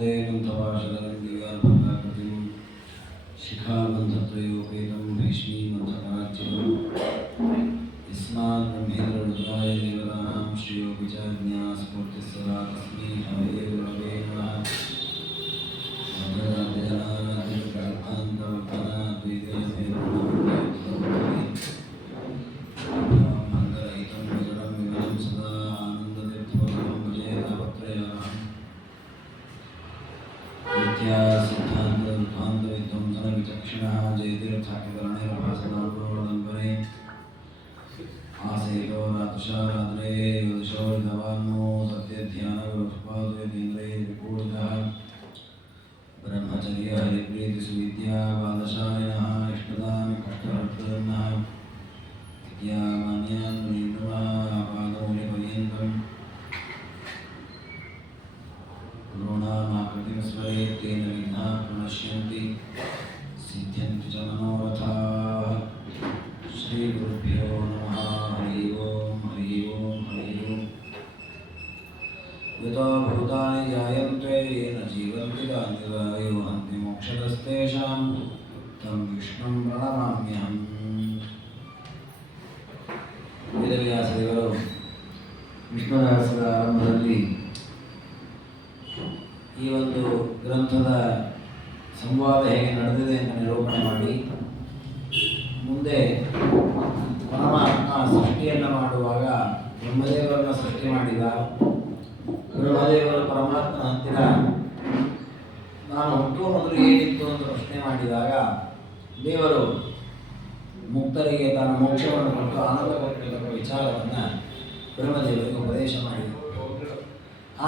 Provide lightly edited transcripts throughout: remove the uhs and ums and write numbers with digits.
वन्दे मन्थभाषदरङ्गिव्याभङ्गाकृतिं शिखाबन्धत्रयोपेतं भीष्मीमन्थकार्चितम् यस्मात् ब्रह्मेन्द्ररुद्राय देवतानां श्रियोऽपि च ज्ञास्फूर्तिः सदा तस्मै हरये गुरवे नमः। ब्रह्मचर्य हरिप्रीति सुविद्या बालशालिनः इष्टदान कष्टहर्तृन्नः विद्यामान्यान् पादौलिपर्यन्तं ऋणामाकृतिं स्मरेत् तेन विघ्नाः प्रणश्यन्ति सिद्ध्यन्ति च मनोरथाः। श्रीगुरुभ्यो नमः। हरि ओं हरि ओं हरि ओं। यतो भूतानि जायन्ते येन जीवन्ति तानि वायो हन्ति मोक्षदस्तेषां तं विष्णुं प्रणमाम्यहम्। ವೇದವ್ಯಾಸದೇವರು ವಿಷ್ಣುರಹಸ್ಯದ ಆರಂಭದಲ್ಲಿ ಈ ಒಂದು ಗ್ರಂಥದ ಸಂವಾದ ಹೇಗೆ ನಡೆದಿದೆ ಅಂತ ನಿರೂಪಣೆ ಮಾಡಿ, ಮುಂದೆ ಪರಮಾತ್ಮ ಸೃಷ್ಟಿಯನ್ನು ಮಾಡುವಾಗ ಬ್ರಹ್ಮದೇವರನ್ನು ಸೃಷ್ಟಿ ಮಾಡಿದ. ಬ್ರಹ್ಮದೇವರು ಪರಮಾತ್ಮನ ಹತ್ತಿರ ನಾನು ಹುಟ್ಟುವ ಮೊದಲು ಏನಿತ್ತು ಅಂತ ಪ್ರಶ್ನೆ ಮಾಡಿದಾಗ ದೇವರು ಮುಕ್ತರಿಗೆ ತಾನು ಮೋಕ್ಷವನ್ನು ಕೊಟ್ಟು ಆನಂದ ಕೊಟ್ಟಿರುವ ವಿಚಾರವನ್ನು ಬ್ರಹ್ಮದೇವರಿಗೆ ಉಪದೇಶ ಮಾಡಿದರು.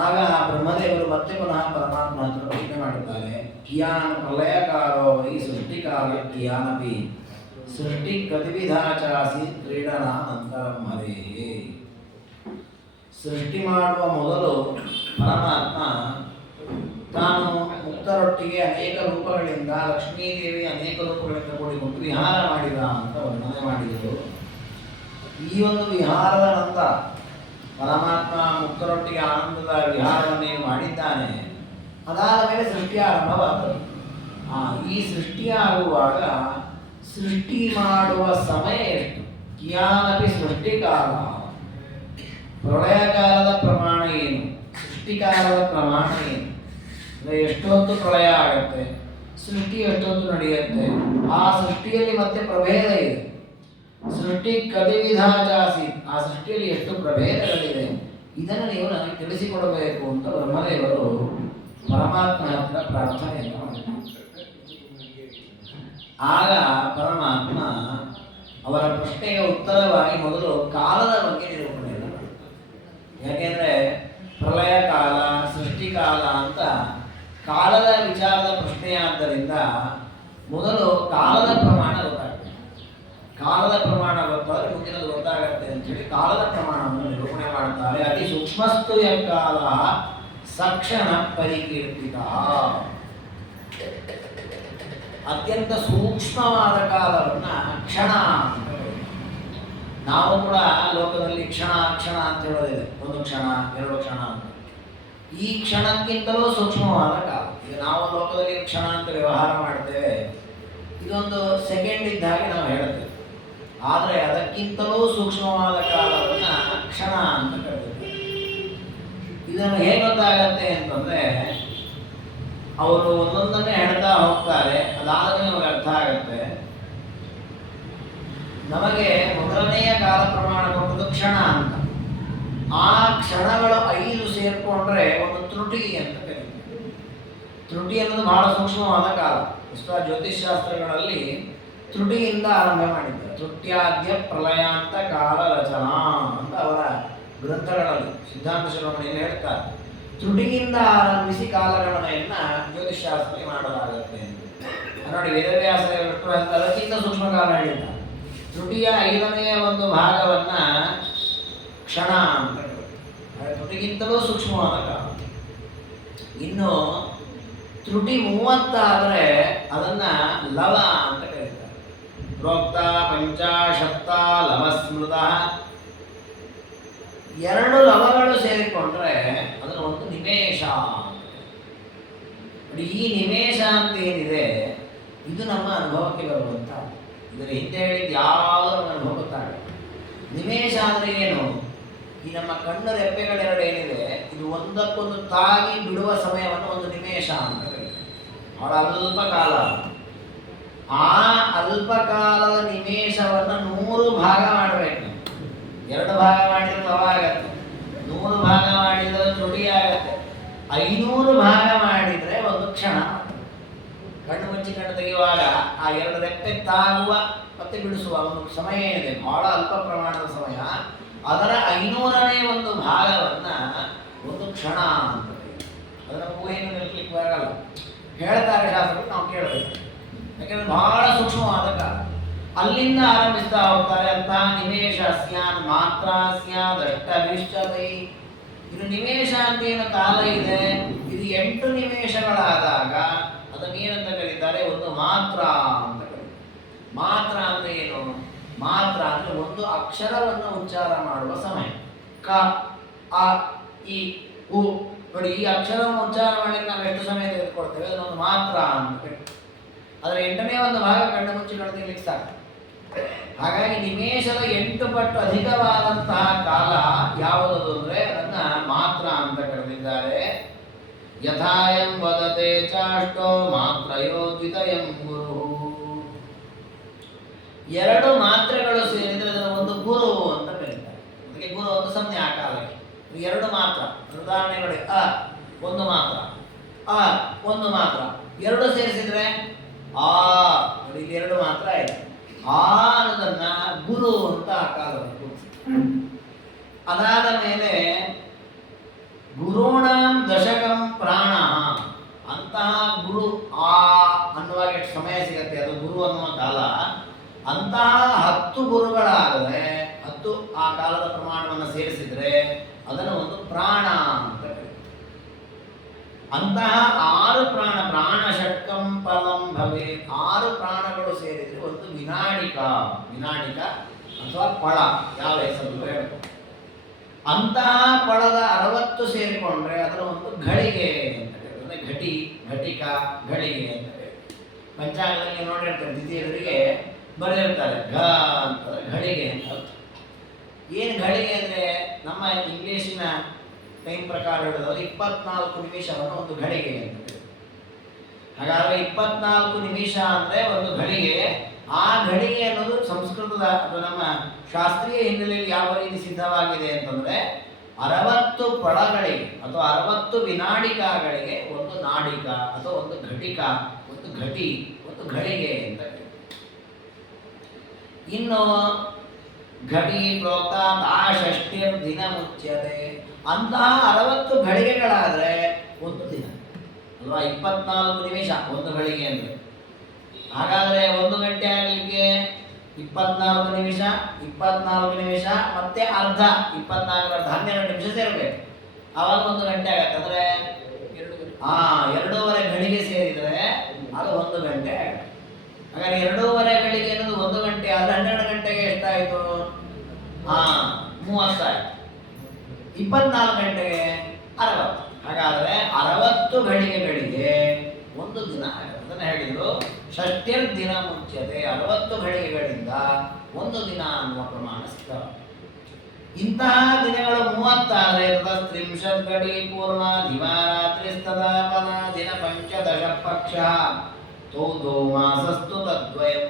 ಆಗ ಬ್ರಹ್ಮದೇವರು ಮತ್ತೆ ಪುನಃ ಪರಮಾತ್ಮ ಹತ್ರ ಪ್ರಶ್ನೆ ಮಾಡುತ್ತಾರೆ. ಕಿಯಾನ್ ಪ್ರಳಯಕಾರೋ ವೈ ಸೃಷ್ಟಿಕಾಲ ಕಿಯಾನಪಿ ಸೃಷ್ಟಿ ಗತಿವಿಧಾಚಾಸಿ ಕ್ರೀಡನಾನಂತರಂ ಹರೇಹೇ. ಸೃಷ್ಟಿ ಮಾಡುವ ಮೊದಲು ಪರಮಾತ್ಮ ತಾನು ಮುಕ್ತರೊಟ್ಟಿಗೆ ಅನೇಕ ರೂಪಗಳಿಂದ, ಲಕ್ಷ್ಮೀದೇವಿ ಅನೇಕ ರೂಪಗಳಿಂದ ಕೂಡಿಕೊಂಡು ವಿಹಾರ ಮಾಡಿದ ಅಂತ ವರ್ಣನೆ ಮಾಡಿದರು. ಈ ಒಂದು ವಿಹಾರದ ನಂತರ ಪರಮಾತ್ಮ ಮುಕ್ತರೊಟ್ಟಿಗೆ ಆನಂದದ ವಿಹಾರವನ್ನೇ ಮಾಡಿದ್ದಾನೆ. ಅದಾದ ಮೇಲೆ ಸೃಷ್ಟಿ ಆರಂಭವಾದದ್ದು. ಈ ಸೃಷ್ಟಿಯಾಗುವಾಗ ಸೃಷ್ಟಿ ಮಾಡುವ ಸಮಯ ಎಷ್ಟು? ಕಿಯಾನಪಿ ಸೃಷ್ಟಿಕಾಲ. ಪ್ರಳಯಕಾಲದ ಪ್ರಮಾಣ ಏನು, ಸೃಷ್ಟಿಕಾಲದ ಪ್ರಮಾಣ ಏನು? ಅಂದರೆ ಎಷ್ಟೊತ್ತು ಪ್ರಳಯ ಆಗುತ್ತೆ, ಸೃಷ್ಟಿ ಎಷ್ಟೊತ್ತು ನಡೆಯುತ್ತೆ, ಆ ಸೃಷ್ಟಿಯಲ್ಲಿ ಮತ್ತೆ ಪ್ರಭೇದ ಇದೆ. ಸೃಷ್ಟಿ ಕದಿವಿಧಾಚಾಸಿ, ಆ ಸೃಷ್ಟಿಯಲ್ಲಿ ಎಷ್ಟು ಪ್ರಭೇದಗಳಿದೆ, ಇದನ್ನು ನೀವು ನನಗೆ ತಿಳಿಸಿಕೊಡಬೇಕು ಅಂತ ಬ್ರಹ್ಮದೇವರು ಪರಮಾತ್ಮ ಹತ್ರ ಪ್ರಾರ್ಥನೆಯನ್ನು ಮಾಡಿದರು. ಆಗ ಪರಮಾತ್ಮ ಅವರ ಪ್ರಶ್ನೆಗೆ ಉತ್ತರವಾಗಿ ಮೊದಲು ಕಾಲದ ಬಗ್ಗೆ ನಿರೂಪಣೆಯನ್ನು ಮಾಡ್ತಾರೆ. ಯಾಕೆಂದರೆ ಪ್ರಳಯ ಕಾಲ, ಸೃಷ್ಟಿಕಾಲ ಅಂತ ಕಾಲದ ವಿಚಾರದ ಪ್ರಶ್ನೆಯಾದ್ದರಿಂದ ಮೊದಲು ಕಾಲದ ಪ್ರಮಾಣ ಗೊತ್ತಾಗುತ್ತೆ. ಕಾಲದ ಪ್ರಮಾಣ ಗೊತ್ತಾದರೆ ಮುಂದಿನದು ಗೊತ್ತಾಗತ್ತೆ ಅಂತೇಳಿ ಕಾಲದ ಪ್ರಮಾಣವನ್ನು ನಿರೂಪಣೆ ಮಾಡುತ್ತಾರೆ. ಅತಿ ಸೂಕ್ಷ್ಮಸ್ತು ಕಾಲ ಸಕ್ಷಣ ಪರಿಕೀರ್ತಿತ. ಅತ್ಯಂತ ಸೂಕ್ಷ್ಮವಾದ ಕಾಲವನ್ನ ಕ್ಷಣ ಅಂತ ಹೇಳ್ತಾರೆ. ನಾವು ಕೂಡ ಲೋಕದಲ್ಲಿ ಕ್ಷಣ ಕ್ಷಣ ಅಂತ ಹೇಳೋದಿದೆ. ಒಂದು ಕ್ಷಣ, ಎರಡು ಕ್ಷಣ ಅಂತ. ಈ ಕ್ಷಣಕ್ಕಿಂತಲೂ ಸೂಕ್ಷ್ಮವಾದ ಕಾಲ. ಈಗ ನಾವು ಲೋಕದಲ್ಲಿ ಕ್ಷಣ ಅಂತ ವ್ಯವಹಾರ ಮಾಡ್ತೇವೆ, ಇದೊಂದು ಸೆಕೆಂಡ್ ಇದ್ದ ಹಾಗೆ ನಾವು ಹೇಳ್ತೇವೆ. ಆದರೆ ಅದಕ್ಕಿಂತಲೂ ಸೂಕ್ಷ್ಮವಾದ ಕಾಲವನ್ನ ಕ್ಷಣ ಅಂತ ಕರೀತಾರೆ. ಇದನ್ನು ಹೇಗೆ ಗೊತ್ತಾಗತ್ತೆ ಅಂತಂದ್ರೆ, ಅವರು ಒಂದೊಂದನ್ನೇ ಹೇಳ್ತಾ ಹೋಗ್ತಾರೆ. ಅದಾದ ನಮಗೆ ಅರ್ಥ ಆಗುತ್ತೆ. ನಮಗೆ ಮೊದಲನೆಯ ಕಾಲ ಪ್ರಮಾಣ ಕೊಟ್ಟದ್ದು ಕ್ಷಣ ಅಂತ. ಆ ಕ್ಷಣಗಳು 5 ಸೇರ್ಕೊಂಡ್ರೆ ಒಂದು ತ್ರುಟಿ ಅಂತ ಕರೀತಾರೆ. ತ್ರುಟಿ ಅನ್ನೋದು ಬಹಳ ಸೂಕ್ಷ್ಮವಾದ ಕಾಲ. ಜ್ಯೋತಿಷ್ಶಾಸ್ತ್ರಗಳಲ್ಲಿ ತ್ರುಟಿಯಿಂದ ಆರಂಭ ಮಾಡಿದ್ದಾರೆ. ತ್ರುಟ್ಯಾದ್ಯ ಪ್ರಳಯಾಂತ ಕಾಲ ರಚನಾ ಅಂತ ಅವರ ಗ್ರಂಥಗಳಲ್ಲಿ ಸಿದ್ಧಾಂತ ಶಿರೋಮಣಿಯಲ್ಲಿ ಹೇಳ್ತಾರೆ. ತ್ರುಟಿಯಿಂದ ಆರಂಭಿಸಿ ಕಾಲಗಣನೆಯನ್ನ ಜ್ಯೋತಿಷ್ಶಾಸ್ತ್ರ ಮಾಡಲಾಗುತ್ತೆ ಅಂತ ನೋಡಿ. ವೇದವ್ಯಾಸ ಅದಕ್ಕಿಂತ ಸೂಕ್ಷ್ಮ ಕಾಲ ಹೇಳಿದ್ದಾರೆ. ತ್ರುಟಿಯ 5ನೇ ಒಂದು ಭಾಗವನ್ನ ಕ್ಷಣ ಅಂತ ಹೇಳ್ತಾರೆ. ತ್ರುಟಿಗಿಂತಲೂ ಸೂಕ್ಷ್ಮವಾದ ಕಾಲ. ಇನ್ನು ತ್ರುಟಿ 30 ಆದರೆ ಅದನ್ನ ಲವ ಅಂತ ಕರೀತಾರೆ. ಪ್ರೋಕ್ತ ಪಂಚಾಶತ್ತ ಲವಸ್ಮೃತ. 2 ಲವಗಳು ಸೇರಿಕೊಂಡ್ರೆ ಅದನ್ನು ಒಂದು ನಿಮೇಷ. ಈ ನಿಮೇಷ ಅಂತ ಏನಿದೆ ಇದು ನಮ್ಮ ಅನುಭವಕ್ಕೆ ಬರುವಂತ, ಇದರ ಹಿಂದೆ ಹೇಳಿದ್ದು ಯಾವುದೋ ಅನುಭವ ಗೊತ್ತಾಗಲ್ಲ. ನಿಮೇಷ ಅಂದರೆ ಏನು? ಈ ನಮ್ಮ ಕಣ್ಣು ರೆಪ್ಪೆಗಳೆರಡು ಏನಿದೆ ಇದು ಒಂದಕ್ಕೊಂದು ತಾಗಿ ಬಿಡುವ ಸಮಯವನ್ನು ಒಂದು ನಿಮೇಷ ಅಂತ ಕರೀತಾರೆ. ಬಹಳ ಅಲ್ಪ ಕಾಲ. ಆ ಅಲ್ಪ ಕಾಲದ ನಿಮೇಷವನ್ನು 100 ಭಾಗ ಮಾಡಬೇಕು. 2 ಭಾಗ ಮಾಡಿದ್ರೆ ಲವ ಆಗತ್ತೆ, 100 ಭಾಗ ಮಾಡಿದ್ರೆ ತ್ರುಟಿ ಆಗತ್ತೆ, 500 ಭಾಗ ಮಾಡಿದ್ರೆ ಒಂದು ಕ್ಷಣ. ಕಣ್ಣು ಮುಚ್ಚಿ ಕಣ್ಣು ತೆಗೆಯುವಾಗ ಆ 2 ರೆಪ್ಪೆ ತಾಗುವ ಮತ್ತೆ ಬಿಡಿಸುವ ಒಂದು ಸಮಯ ಏನಿದೆ, ಬಹಳ ಅಲ್ಪ ಪ್ರಮಾಣದ ಸಮಯ, ಅದರ 500ನೇ ಒಂದು ಭಾಗವನ್ನ ಒಂದು ಕ್ಷಣ ಅಂತ. ಅದರ ಊಹೆಯನ್ನು ನಿಲ್ಲಿಕ್ಕೆ ಬರಲ್ಲ, ಹೇಳ್ತಾರೆ ಶಾಸ್ತ್ರಗಳು, ನಾವು ಕೇಳಬೇಕು. ಯಾಕಂದ್ರೆ ಬಹಳ ಸೂಕ್ಷ್ಮವಾದ ಕಾಲ. ಅಲ್ಲಿಂದ ಆರಂಭಿಸ್ತಾ ಹೋಗ್ತಾರೆ. ಅಂತ ನಿಮೇಷ ಸ್ಯಾನ್ ಮಾತ್ರ ಸ್ಯಾದಷ್ಟವಿಷ್ಟತೆ. ಇದು ನಿಮೇಷ ಅಂತ ಏನು ಕಾಲ ಇದೆ, ಇದು 8 ನಿಮೇಷಗಳಾದಾಗ ಅದನ್ನೇನಂತ ಕರೀತಾರೆ? ಒಂದು ಮಾತ್ರ ಅಂತ ಕರೀತಾರೆ. ಮಾತ್ರ ಅಂದ್ರೆ ಏನು? ಮಾತ್ರ ಅಂದ್ರೆ ಒಂದು ಅಕ್ಷರವನ್ನು ಉಚ್ಚಾರ ಮಾಡುವ ಸಮಯ. ಕ ಅ ಇ ಉ. ನೋಡಿ, ಈ ಅಕ್ಷರವನ್ನು ಉಚ್ಚಾರ ಮಾಡಲಿಕ್ಕೆ ನಾವು ಎಷ್ಟು ಸಮಯ ತೆಗೆದುಕೊಳ್ತೇವೆ? ಅದನ್ನೊಂದು ಮಾತ್ರ ಅಂತ ಕರೀತಾರೆ. ಅದರ 8ನೇ ಒಂದು ಭಾಗ ಕಣ್ಣು ಮುಚ್ಚಿ ಕಣ್ಣು ತೆಗಿಲಿಕ್ಕೆ ಸಾಕು. ಹಾಗಾಗಿ ನಿಮೇಷದ 8 ಪಟ್ಟು ಅಧಿಕವಾದಂತಹ ಕಾಲ ಯಾವುದದು ಅಂದ್ರೆ ಅದನ್ನ ಮಾತ್ರ ಅಂತ ಕರೆದಿದ್ದಾರೆ. ಯಥಾಯಂ ವದತೆ ಚಾಷ್ಟೋ ಮಾತ್ರಯೋ ದ್ವಿತಯಂ ಗುರು. 2 ಮಾತ್ರೆಗಳು ಸೇರಿದ್ರೆ ಅದನ್ನು ಒಂದು ಗುರು ಅಂತ ಕರೀತಾರೆ. ಅದಕ್ಕೆ ಗುರು ಒಂದು ಸಂಜ್ಞೆ ಆ ಕಾಲಕ್ಕೆ. 2 ಮಾತ್ರ. ಉದಾಹರಣೆಗಳು ಅ ಒಂದು ಮಾತ್ರ, ಅ ಒಂದು ಮಾತ್ರ, 2 ಸೇರಿಸಿದ್ರೆ ಆ. ನೋಡಿ, 2 ಮಾತ್ರ ಇದೆ. ಆ ಅನ್ನೋದನ್ನ ಗುರು ಅಂತ ಆ ಕಾಲಕ್ಕೆ. ಅದಾದ ಮೇಲೆ ಗುರುಣಾಂ ದಶಕಂ ಪ್ರಾಣ. ಅಂತಹ ಗುರು ಆ ಅನ್ನುವಾಗ ಎಷ್ಟು ಸಮಯ ಸಿಗತ್ತೆ, ಅದು ಗುರು ಅನ್ನುವ ಕಾಲ. ಅಂತಹ 10 ಗುರುಗಳಾದರೆ 10 ಆ ಕಾಲದ ಪ್ರಮಾಣವನ್ನು ಸೇರಿಸಿದ್ರೆ ಅದನ್ನು ಒಂದು ಪ್ರಾಣ ಅಂತ ಕರೀತಾರೆ. ಅಂತಹ 6 ಪ್ರಾಣ, ಪ್ರಾಣ ಷಟ್ಕಂ ಫಲಂ ಭವೆ. 6 ಪ್ರಾಣಗಳು ಸೇರಿದ್ರೆ ಒಂದು ವಿನಾಡಿಕ. ವಿನಾಡಿಕ ಅಥವಾ ಫಳ, ಯಾವ ಹೆಸರು ಹೇಳ್ಬೋದು. ಅಂತಹ ಫಳದ 60 ಸೇರಿಕೊಂಡ್ರೆ ಅದರ ಒಂದು ಘಳಿಗೆ ಅಂತ ಕರೀತಾರೆ. ಘಟಿ, ಘಟಿಕ, ಘಳಿಗೆ ಅಂತ ಕರೀತಾರೆ. ಪಂಚಾಂಗದಲ್ಲಿ ನೋಡಿರ್ತಾರೆ, ದ್ವಿತೀಯರಿಗೆ ಬರೆದಿರ್ತಾರೆ ಘ ಅಂತ, ಘಳಿಗೆ ಅಂತ ಅರ್ಥ. ಏನು ಘಳಿಗೆ ಅಂದರೆ ನಮ್ಮ ಇಂಗ್ಲೀಷಿನ ಟೈಮ್ ಪ್ರಕಾರ ಹೇಳಿದ್ರೆ 24 ನಿಮಿಷವನ್ನು ಒಂದು ಘಳಿಗೆ ಅಂತ. ಹಾಗಾದ್ರೆ 24 ನಿಮಿಷ ಅಂದರೆ ಒಂದು ಘಳಿಗೆ. ಆ ಘಳಿಗೆ ಅನ್ನೋದು ಸಂಸ್ಕೃತದ ಅಥವಾ ನಮ್ಮ ಶಾಸ್ತ್ರೀಯ ಹಿನ್ನೆಲೆಯಲ್ಲಿ ಯಾವ ರೀತಿ ಸಿದ್ಧವಾಗಿದೆ ಅಂತಂದ್ರೆ 60 ಫಳಗಳಿಗೆ ಅಥವಾ 60 ವಿನಾಡಿಕಗಳಿಗೆ ಒಂದು ನಾಡಿಕ ಅಥವಾ ಒಂದು ಘಟಿಕ, ಒಂದು ಘಟಿ, ಒಂದು ಘಳಿಗೆ ಅಂತ. ಇನ್ನು ಘಟಿ ಪ್ರೋಕ್ತ ಷಷ್ಠಿರ್ ದಿನ ಮುಚ್ಯತೆ. ಅಂತಹ 60 ಘಳಿಗೆಗಳಾದ್ರೆ ಒಂದು ದಿನ ಅಲ್ವಾ? 24 ನಿಮಿಷ ಒಂದು ಘಳಿಗೆ ಅಂದ್ರೆ. ಹಾಗಾದ್ರೆ 1 ಗಂಟೆ ಆಗಲಿಕ್ಕೆ 24 ನಿಮಿಷ, 24 ನಿಮಿಷ ಮತ್ತೆ ಅರ್ಧ, 24 ಅರ್ಧ 12 ನಿಮಿಷ ಸೇರಬೇಕು. ಆವಾಗ 1 ಗಂಟೆ ಆಗತ್ತೆ. ಅಂದ್ರೆ 2.5 ಘಳಿಗೆ ಸೇರಿದ್ರೆ ಅದು 1 ಗಂಟೆ ಆಗುತ್ತೆ. ಹಾಗಾದ್ರೆ 2.5 ಘಳಿಗೆ ಅನ್ನೋದು 1 ಗಂಟೆ ಆದ್ರೆ 12 ಗಂಟೆಗೆ ಎಷ್ಟಾಯ್ತು? 30 ಆಯ್ತು. 24 ಗಂಟೆಗೆ 60. ಹಾಗಾದ್ರೆ 60 ಘಳಿಗೆಗಳಿಗೆ ಒಂದು ದಿನ ಆಗುತ್ತೆ. ಅದನ್ನ ಹೇಳಿದ್ರು ಷಷ್ಠಿರ್ ದಿನ ಮುಚ್ಯತೆ. 60 ಘಳಿಗೆಗಳಿಂದ ಒಂದು ದಿನ ಅನ್ನುವ ಪ್ರಮಾಣ ಸಿಗ್ತವೆ. ಇಂತಹ ದಿನಗಳು 30 ಆದರೆ 30 ಘಟಿ ಪೂರ್ವ ದಿವಾರಾತ್ರಿಸ್ತದಾ ಪದ ದಿನ 15 ಪಕ್ಷ ತೌದೋ ಮಾಸಸ್ತು ತದ್ವಯಂ.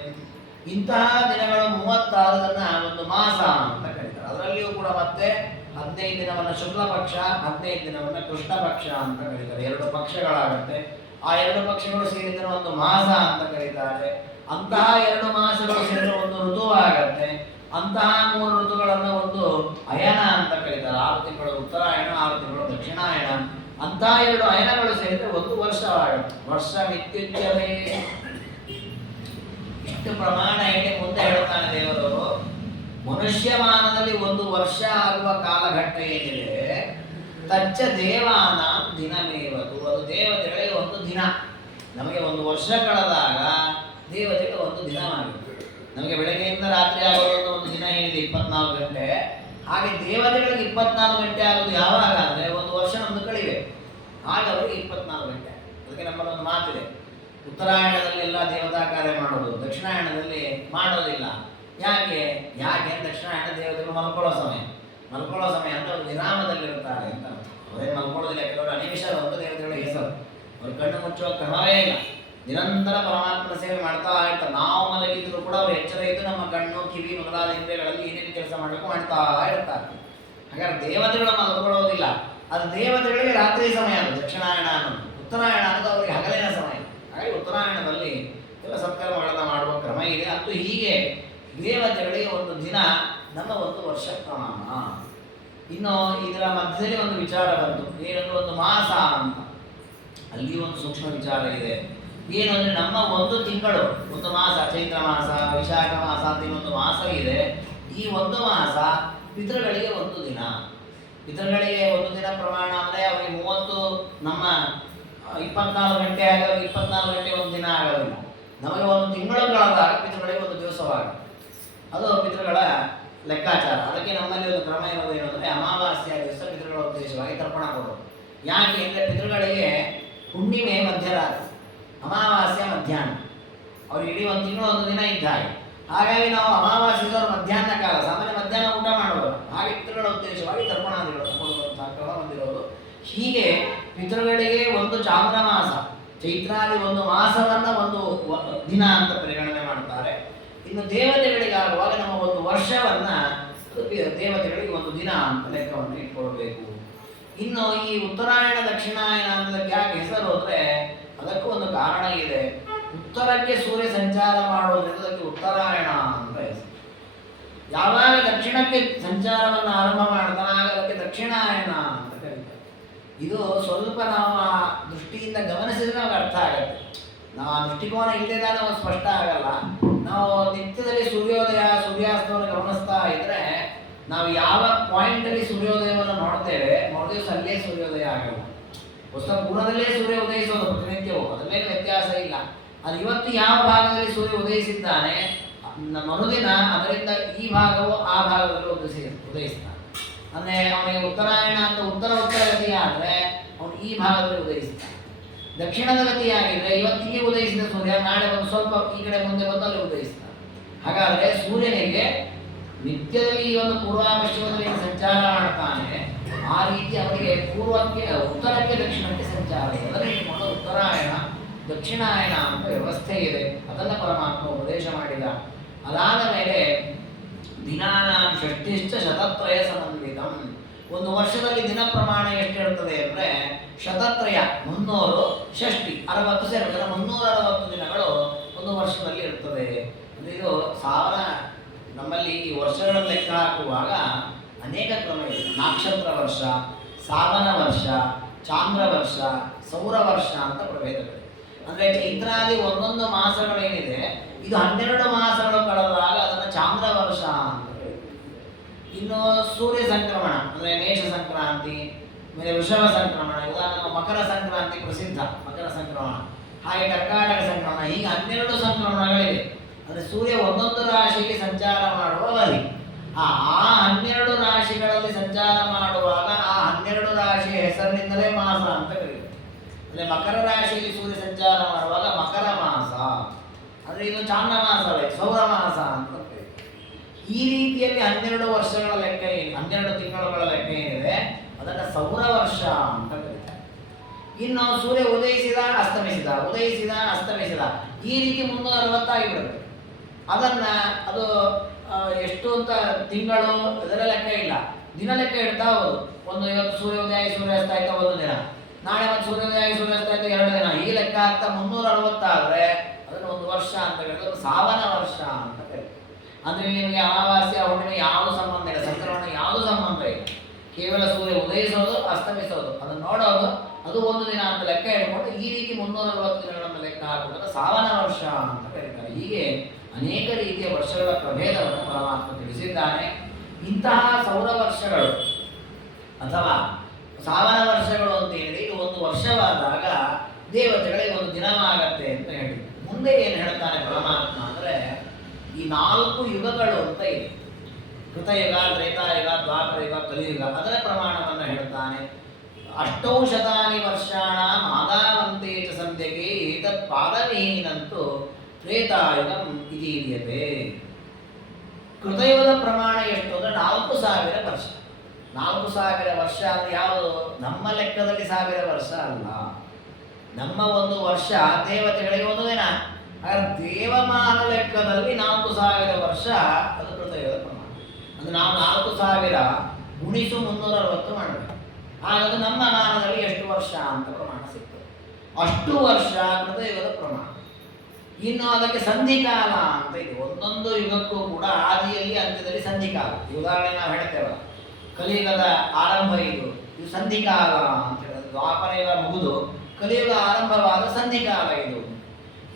ಇಂತಹ ದಿನಗಳು 30 ಆದದನ್ನ ಒಂದು ಮಾಸ ಅಂತ ಕರೀತಾರೆ. ಅದರಲ್ಲಿಯೂ ಕೂಡ ಮತ್ತೆ 15 ದಿನವನ್ನು ಶುಕ್ಲ ಪಕ್ಷ, 15 ದಿನವನ್ನು ಕೃಷ್ಣ ಪಕ್ಷ ಅಂತ ಕರೀತಾರೆ. 2 ಪಕ್ಷಗಳಾಗುತ್ತೆ. ಆ 2 ಪಕ್ಷಗಳು ಸೇರಿದರೆ ಒಂದು ಮಾಸ ಅಂತ ಕರೀತಾರೆ. ಅಂತಹ 2 ಮಾಸಗಳು ಸೇರಿದರೆ ಒಂದು ಋತು ಆಗತ್ತೆ. ಅಂತಹ 3 ಋತುಗಳನ್ನು ಒಂದು ಅಯನ ಅಂತ ಕರೀತಾರೆ. 6 ತಿಂಗಳು ಉತ್ತರಾಯಣ, 6 ತಿಂಗಳು ದಕ್ಷಿಣಾಯಣ. ಅಂತಹ 2 ಅಯನಗಳು ಸೇರಿದರೆ ಒಂದು ವರ್ಷವಾಗುತ್ತೆ. ವರ್ಷ ಮಿತ್ಯುಚ್ಯತೆ. ಇಷ್ಟು ಪ್ರಮಾಣ ಹೇಳಿ ಮುಂದೆ ಹೇಳ್ತಾನೆ ದೇವರು. ಮನುಷ್ಯಮಾನದಲ್ಲಿ ಒಂದು ವರ್ಷ ಆಗುವ ಕಾಲಘಟ್ಟ ಏನಿದೆ, ತಚ್ಚ ದೇವಾನ ದಿನಮೇವದು. ಅದು ದೇವತೆಗಳಿಗೆ ಒಂದು ದಿನ. ನಮಗೆ ಒಂದು ವರ್ಷ ಕಳೆದಾಗ ದೇವತೆಗೆ ಒಂದು ದಿನವಾಗುತ್ತೆ. ನಮಗೆ ಬೆಳಗ್ಗೆಯಿಂದ ರಾತ್ರಿ ಆಗೋದು ಒಂದು ದಿನ ಏನಿದೆ 24 ಗಂಟೆ. ಹಾಗೆ ದೇವತೆಗಳಿಗೆ 24 ಗಂಟೆ ಆಗೋದು ಯಾವಾಗ ಅಂದರೆ ಒಂದು ವರ್ಷ ನಮ್ದು ಕಳಿಬೇಕು. ಆಗ ಅವರಿಗೆ 24 ಗಂಟೆ. ಅದಕ್ಕೆ ನಮ್ಮಲ್ಲೊಂದು ಮಾತಿದೆ, ಉತ್ತರಾಯಣದಲ್ಲಿ ಎಲ್ಲ ದೇವತಾ ಕಾರ್ಯ ಮಾಡೋದು, ದಕ್ಷಿಣಾಯಣದಲ್ಲಿ ಮಾಡೋದಿಲ್ಲ. ಯಾಕೆ ಯಾಕೆ ದಕ್ಷಿಣಾಯಣ ದೇವತೆಗಳು ಮಲ್ಕೊಳ್ಳೋ ಸಮಯ ಅಂತ ಅವರು ವಿರಾಮದಲ್ಲಿರ್ತಾರೆ ಅಂತ. ಅವರೇನು ಮಲ್ಕೊಳ್ಳೋದಿಲ್ಲ, ಕೆಲವರು ಅನಿಮಿಷರು ಅಂತ ದೇವತೆಗಳ ಹೆಸರು. ಅವ್ರು ಕಣ್ಣು ಮುಚ್ಚುವ ಕ್ರಮವೇ ಇಲ್ಲ, ನಿರಂತರ ಪರಮಾತ್ಮನ ಸೇವೆ ಮಾಡ್ತಾ ಇರ್ತಾರೆ. ನಾವು ಮಲಗಿದ್ರು ಕೂಡ ಅವರು ಎಚ್ಚರ ಇದ್ದು ನಮ್ಮ ಕಣ್ಣು ಕಿವಿ ಮೊದಲಾದ ಇಂದ್ರಿಯಗಳಲ್ಲಿ ಏನೇನು ಕೆಲಸ ಮಾಡಬೇಕು ಮಾಡ್ತಾ ಇರ್ತಾರೆ. ಹಾಗಾದ್ರೆ ದೇವತೆಗಳು ಮಲ್ಕೊಳ್ಳೋದಿಲ್ಲ, ಅದು ದೇವತೆಗಳಿಗೆ ರಾತ್ರಿ ಸಮಯ ಅದು ದಕ್ಷಿಣಾಯಣ ಅನ್ನೋದು. ಉತ್ತರಾಯಣ ಅನ್ನೋದು ಅವರಿಗೆ ಹಗಲಿನ ಸಮಯ. ಹಾಗಾಗಿ ಉತ್ತರಾಯಣದಲ್ಲಿ ಎಲ್ಲ ಸತ್ಕರ್ಮಗಳನ್ನು ಮಾಡುವ ಕ್ರಮ ಇದೆ. ಅದು ಹೀಗೆ ದೇವತೆಗಳಿಗೆ ಒಂದು ದಿನ ನಮ್ಮ ಒಂದು ವರ್ಷ ಪ್ರಮಾಣ. ಇನ್ನು ಇದರ ಮಧ್ಯದಲ್ಲಿ ಒಂದು ವಿಚಾರ ಬಂತು, ಏನಂದ್ರೆ ಒಂದು ಮಾಸ ಅಂತ. ಅಲ್ಲಿ ಒಂದು ಸೂಕ್ಷ್ಮ ವಿಚಾರ ಇದೆ. ಏನು ಅಂದರೆ ನಮ್ಮ ಒಂದು ತಿಂಗಳು, ಒಂದು ಮಾಸ, ಚೈತ್ರ ಮಾಸ, ವಿಶಾಖ ಮಾಸ ಅಂತ ಇನ್ನೊಂದು ಮಾಸ ಇದೆ. ಈ ಒಂದು ಮಾಸ ಪಿತೃಗಳಿಗೆ ಒಂದು ದಿನ. ಪಿತೃಗಳಿಗೆ ಒಂದು ದಿನ ಪ್ರಮಾಣ ಅಂದರೆ ಅವರಿಗೆ 30 ನಮ್ಮ 24 ಗಂಟೆ ಆಗೋದು, 24 ಗಂಟೆ ಒಂದು ದಿನ ಆಗೋದಿಲ್ಲ. ನಮಗೆ ಒಂದು ತಿಂಗಳು ಕಳೆದಾಗ ಪಿತೃಗಳಿಗೆ ಒಂದು ದಿವಸವಾಗ, ಅದು ಪಿತೃಗಳ ಲೆಕ್ಕಾಚಾರ. ಅದಕ್ಕೆ ನಮ್ಮಲ್ಲಿ ಒಂದು ಕ್ರಮ ಇರೋದು ಏನು ಅಂದರೆ ಅಮಾವಾಸ್ಯೆಯ ದಿವಸ ಪಿತೃಗಳ ಉದ್ದೇಶವಾಗಿ ತರ್ಪಣ ಕೊಡೋದು. ಯಾಕೆ ಅಂದರೆ ಪಿತೃಗಳಿಗೆ ಹುಣ್ಣಿಮೆ ಮಧ್ಯರಾತ್ರಿ, ಅಮಾವಾಸ್ಯ ಮಧ್ಯಾಹ್ನ, ಅವ್ರು ಇಡೀ ಒಂದು ತಿಂಗಳು ಒಂದು ದಿನ ಇದ್ದ ಹಾಗೆ. ಹಾಗಾಗಿ ನಾವು ಅಮಾವಾಸ್ಯದವರು ಮಧ್ಯಾಹ್ನ ಕಾಲ, ಸಾಮಾನ್ಯ ಮಧ್ಯಾಹ್ನ ಊಟ ಮಾಡೋದು. ಹಾಗೆ ಪಿತೃಗಳ ಉದ್ದೇಶವಾಗಿ ತರ್ಪಣಾದಿಗಳು ಕೊಡುವಂತಹ ಕ್ರಮ ಹೊಂದಿರೋದು. ಹೀಗೆ ಪಿತೃಗಳಿಗೆ ಒಂದು ಚಾಂದ್ರಮಾಸ, ಚೈತ್ರಾದಿ ಒಂದು ಮಾಸವನ್ನು ಒಂದು ದಿನ ಅಂತ ಪರಿಗಣನೆ ಮಾಡ್ತಾರೆ. ಇನ್ನು ದೇವತೆಗಳಿಗಾಗುವಾಗ ನಮ್ಮ ಒಂದು ವರ್ಷವನ್ನ ದೇವತೆಗಳಿಗೆ ಒಂದು ದಿನ ಅಂತ ಲೆಕ್ಕವನ್ನು ಇಟ್ಕೊಳ್ಬೇಕು. ಇನ್ನು ಈ ಉತ್ತರಾಯಣ ದಕ್ಷಿಣಾಯನ ಅನ್ನೋದಕ್ಕೆ ಯಾಕೆ ಹೆಸರು ಅಂದರೆ ಅದಕ್ಕೂ ಒಂದು ಕಾರಣ ಇದೆ. ಉತ್ತರಕ್ಕೆ ಸೂರ್ಯ ಸಂಚಾರ ಮಾಡೋದ್ರಿಂದ ಅದಕ್ಕೆ ಉತ್ತರಾಯಣ ಅಂತ ಹೆಸರು. ಯಾವಾಗ ದಕ್ಷಿಣಕ್ಕೆ ಸಂಚಾರವನ್ನು ಆರಂಭ ಮಾಡ್ತಾನೆ ಆಗ ಅದಕ್ಕೆ ದಕ್ಷಿಣಾಯನ ಅಂತ ಕರೀತಾರೆ. ಇದು ಸ್ವಲ್ಪ ನಾವು ಆ ದೃಷ್ಟಿಯಿಂದ ಗಮನಿಸಿದ್ರೆ ನಮಗೆ ಅರ್ಥ ಆಗುತ್ತೆ. ನಾವು ಆ ದೃಷ್ಟಿಕೋನ ಇಲ್ಲದೆ ನಾವು ಸ್ಪಷ್ಟ ಆಗಲ್ಲ. ನಾವು ನಿತ್ಯದಲ್ಲಿ ಸೂರ್ಯೋದಯ ಸೂರ್ಯಾಸ್ತವನ್ನು ಗಮನಿಸ್ತಾ ಇದ್ರೆ ನಾವು ಯಾವ ಪಾಯಿಂಟಲ್ಲಿ ಸೂರ್ಯೋದಯವನ್ನು ನೋಡ್ತೇವೆ, ಮರುದಿವಸ ಅಲ್ಲೇ ಸೂರ್ಯೋದಯ ಆಗಲ್ಲ. ಹೊಸ ಪೂರ್ವದಲ್ಲೇ ಸೂರ್ಯ ಉದಯಿಸೋದು ಪ್ರತಿನಿತ್ಯವೂ, ಅದರಲ್ಲೇನು ವ್ಯತ್ಯಾಸ ಇಲ್ಲ. ಅದು ಇವತ್ತು ಯಾವ ಭಾಗದಲ್ಲಿ ಸೂರ್ಯ ಉದಯಿಸಿದ್ದಾನೆ, ಮರುದಿನ ಅದರಿಂದ ಈ ಭಾಗವು ಆ ಭಾಗದಲ್ಲಿ ಉದಯಿಸ್ತಾನೆ. ಅಂದರೆ ಅವನಿಗೆ ಉತ್ತರಾಯಣ ಅಂತ ಉತ್ತರ ಗತಿ ಆದರೆ ಅವನು ಈ ಭಾಗದಲ್ಲಿ ಉದಯಿಸ್ತಾನೆ. ದಕ್ಷಿಣದ ಗತಿಯಾಗಿದ್ರೆ ಇವತ್ತಿಗೆ ಉದಯಿಸಿದ ಸೂರ್ಯ ನಾಳೆ ಒಂದು ಸ್ವಲ್ಪ ಈ ಕಡೆ ಮುಂದೆ ಬಂದು ಅಲ್ಲಿ ಉದಯಿಸ್ತಾನೆ. ಹಾಗಾದರೆ ಸೂರ್ಯನಿಗೆ ನಿತ್ಯದಲ್ಲಿ ಈ ಒಂದು ಪೂರ್ವ ಪಶ್ಚಿಮದಲ್ಲಿ ಸಂಚಾರ ಮಾಡ್ತಾನೆ, ಆ ರೀತಿ ಅವರಿಗೆ ಪೂರ್ವಕ್ಕೆ ಉತ್ತರಕ್ಕೆ ದಕ್ಷಿಣಕ್ಕೆ ಸಂಚಾರ ಇದೆ. ಅದರಲ್ಲಿ ಉತ್ತರಾಯಣ ದಕ್ಷಿಣಾಯನ ಅಂತ ವ್ಯವಸ್ಥೆ ಇದೆ. ಅದನ್ನು ಪರಮಾತ್ಮ ಉಪದೇಶ ಮಾಡಿದ. ಅದಾದ ಮೇಲೆ ದಿನಾನಾಂ ಷಷ್ಠಿಶ್ಚ ಶತತ್ರಯ ಸಮನ್ವಿತಂ. ಒಂದು ವರ್ಷದಲ್ಲಿ ದಿನ ಪ್ರಮಾಣ ಎಷ್ಟಿರ್ತದೆ ಅಂದರೆ ಶತತ್ರಯ 300, ಷಷ್ಠಿ 60 ಸೇರಿದ್ರೆ 360 ದಿನಗಳು ಒಂದು ವರ್ಷದಲ್ಲಿ ಇರ್ತದೆ. ಅಂದರೆ ಇದು ಸಾವಿರ. ನಮ್ಮಲ್ಲಿ ಈ ವರ್ಷಗಳನ್ನು ಲೆಕ್ಕ ಹಾಕುವಾಗ ಅನೇಕ ಕ್ರಮ ಇದೆ. ನಕ್ಷತ್ರ ವರ್ಷ, ಸಾವನ ವರ್ಷ, ಚಾಂದ್ರ ವರ್ಷ, ಸೌರ ವರ್ಷ ಅಂತ ಪ್ರಭೇದಗಳಿವೆ. ಅಂದರೆ ಚೈತ್ರಾದಿ ಒಂದೊಂದು ಮಾಸಗಳೇನಿದೆ ಇದು 12 ಮಾಸಗಳು ಕಳೆದಾಗ ಅದನ್ನು ಚಾಂದ್ರ ವರ್ಷ ಅಂತ ಹೇಳ್ತೀವಿ. ಇನ್ನು ಸೂರ್ಯ ಸಂಕ್ರಮಣ ಅಂದರೆ ಮೇಷ ಸಂಕ್ರಾಂತಿ, ಆಮೇಲೆ ವೃಷಭ ಸಂಕ್ರಮಣ, ಉದಾಹರಣೆ ಮಕರ ಸಂಕ್ರಾಂತಿ ಪ್ರಸಿದ್ಧ, ಮಕರ ಸಂಕ್ರಮಣ, ಹಾಗೆ ಕರ್ಕಾಟಕ ಸಂಕ್ರಮಣ, ಹೀಗೆ 12 ಸಂಕ್ರಮಣಗಳಿವೆ. ಅಂದರೆ ಸೂರ್ಯ ಒಂದೊಂದು ರಾಶಿಯಲ್ಲಿ ಸಂಚಾರ ಮಾಡುವ ಅವಧಿ. ಆ 12 ರಾಶಿಗಳಲ್ಲಿ ಸಂಚಾರ ಮಾಡುವಾಗ ಆ 12 ರಾಶಿಯ ಹೆಸರಿನಿಂದಲೇ ಮಾಸ ಅಂತ ಕರೀತಾರೆ. ಅಂದರೆ ಮಕರ ರಾಶಿಯಲ್ಲಿ ಸೂರ್ಯ ಸಂಚಾರ ಮಾಡುವಾಗ ಮಕರ ಮಾಸ, ಅಂದರೆ ಇದು ಚಾಂದ್ರ ಮಾಸವೇ, ಸೌರ ಮಾಸ ಅಂತ ಕರೀತಾರೆ. ಈ ರೀತಿಯಲ್ಲಿ 12 ವರ್ಷಗಳ ಲೆಕ್ಕ ಏನು, 12 ತಿಂಗಳುಗಳ ಲೆಕ್ಕ ಏನಿದೆ ಅದನ್ನು ಸೌರ ವರ್ಷ ಅಂತ ಕರೀತಾರೆ. ಇನ್ನು ಸೂರ್ಯ ಉದಯಿಸಿದ ಅಸ್ತಮಿಸಿದ, ಉದಯಿಸಿದ ಅಸ್ತಮಿಸಿದ, ಈ ರೀತಿ 360 ಆಗಿಬಿಡುತ್ತೆ. ಅದು ಎಷ್ಟು ಅಂತ ತಿಂಗಳು ಅದರ ಲೆಕ್ಕ ಇಲ್ಲ, ದಿನ ಲೆಕ್ಕ ಇಡ್ತಾ ಹೋಗೋದು. ಒಂದು ಇವತ್ತು ಸೂರ್ಯೋದಯ ಸೂರ್ಯಾಸ್ತ ಆಯ್ತಾ ಒಂದು ದಿನ, ನಾಳೆ ಒಂದು ಸೂರ್ಯೋದಯ ಸೂರ್ಯಾಸ್ತ ಆಯ್ತಾ 2 ದಿನ, ಈ ಲೆಕ್ಕ ಆಗ್ತಾ 360 ಆದರೆ ಅದನ್ನು ಒಂದು ವರ್ಷ ಅಂತ ಕರೀತಾರೆ, ಸಾವನ ವರ್ಷ ಅಂತ ಕರೀತಾರೆ. ಅಂದರೆ ನಿಮಗೆ ಅಮಾವಾಸ್ಯ ಹುಣ್ಣಿಮೆ ಯಾವುದು ಸಂಬಂಧ ಇಲ್ಲ, ಸಂಕ್ರಮಣ ಯಾವುದು ಸಂಬಂಧ ಇಲ್ಲ, ಕೇವಲ ಸೂರ್ಯ ಉದಯಿಸೋದು ಅಸ್ತಮಿಸೋದು ಅದನ್ನು ನೋಡೋದು, ಅದು ಒಂದು ದಿನ ಅಂತ ಲೆಕ್ಕ ಇಟ್ಕೊಂಡು ಈ ರೀತಿ 360 ದಿನಗಳನ್ನು ಲೆಕ್ಕ ಹಾಕುವುದನ್ನು ಸಾವನ ವರ್ಷ ಅಂತ ಕರೀತಾರೆ. ಹೀಗೆ ಅನೇಕ ರೀತಿಯ ವರ್ಷಗಳ ಪ್ರಭೇದವನ್ನು ಪರಮಾತ್ಮ ತಿಳಿಸಿದ್ದಾನೆ. ಇಂತಹ ಸೌರ ವರ್ಷಗಳು ಅಥವಾ ಸಾವನ ವರ್ಷಗಳು ಅಂತ ಹೇಳಿದ್ರೆ ಇದು ಒಂದು ವರ್ಷವಾದಾಗ ದೇವತೆಗಳಿಗೆ ಒಂದು ದಿನವಾಗತ್ತೆ ಅಂತ ಹೇಳಿ ಮುಂದೆ ಏನು ಹೇಳ್ತಾನೆ ಪರಮಾತ್ಮ ಅಂದರೆ ಈ 4 ಯುಗಗಳು ಅಂತ ಇದೆ. ಕೃತಯುಗ, ತ್ರೇತಾಯುಗ, ದ್ವಾಪರಯುಗ, ಕಲಿಯುಗ, ಅದರ ಪ್ರಮಾಣವನ್ನು ಹೇಳ್ತಾನೆ. 8 ಶತಾನಿ ವರ್ಷಾಣ ಮಾದಾವಂತೆ ಚ ಪಾದವಿಹೀನಂತೂ ತ್ರೇತಾಯುಗಂ ಇದೀರ್ಯತೆ. ಕೃತಯುಗದ ಪ್ರಮಾಣ ಎಷ್ಟು ಅಂದರೆ 4000 ವರ್ಷ. 4000 ವರ್ಷ ಅಂದರೆ ಯಾವುದು? ನಮ್ಮ ಲೆಕ್ಕದಲ್ಲಿ 1000 ವರ್ಷ ಅಲ್ಲ. ನಮ್ಮ ಒಂದು ವರ್ಷ ದೇವತೆಗಳಿಗೆ ಒಂದು ದಿನ. ಹಾಗಾದ್ರೆ ದೇವಮಾನ ಲೆಕ್ಕದಲ್ಲಿ 4000 ವರ್ಷ ಅದು ಕೃತಯುಗದ ಪ್ರಮಾಣ. ಅಂದರೆ ನಾವು 4000 ಗುಣಿಸು 360 ಮಾಡಬೇಕು. ಹಾಗಾದ್ರೆ ನಮ್ಮ ಮಾನದಲ್ಲಿ ಎಷ್ಟು ವರ್ಷ ಅಂತ ಪ್ರಮಾಣ ಸಿಗ್ತದೆ. ಅಷ್ಟು ವರ್ಷ ಕೃತಯುಗದ ಪ್ರಮಾಣ. ಇನ್ನು ಅದಕ್ಕೆ ಸಂಧಿಕಾಲ ಅಂತ ಇದೆ. ಒಂದೊಂದು ಯುಗಕ್ಕೂ ಕೂಡ ಆದಿಯಲ್ಲಿ ಅಂತ್ಯದಲ್ಲಿ ಸಂಧಿಕಾಲ. ಉದಾಹರಣೆ ನಾವು ಹೇಳ್ತೇವೆ, ಕಲಿಯುಗದ ಆರಂಭ ಇದು ಸಂಧಿಕಾಲ ಅಂತ ಹೇಳಿದ್ರೆ, ದ್ವಾಪರ ಯುಗ ಮುಗಿದು ಕಲಿಯುಗ ಆರಂಭವಾದ ಸಂಧಿಕಾಲ ಇದು.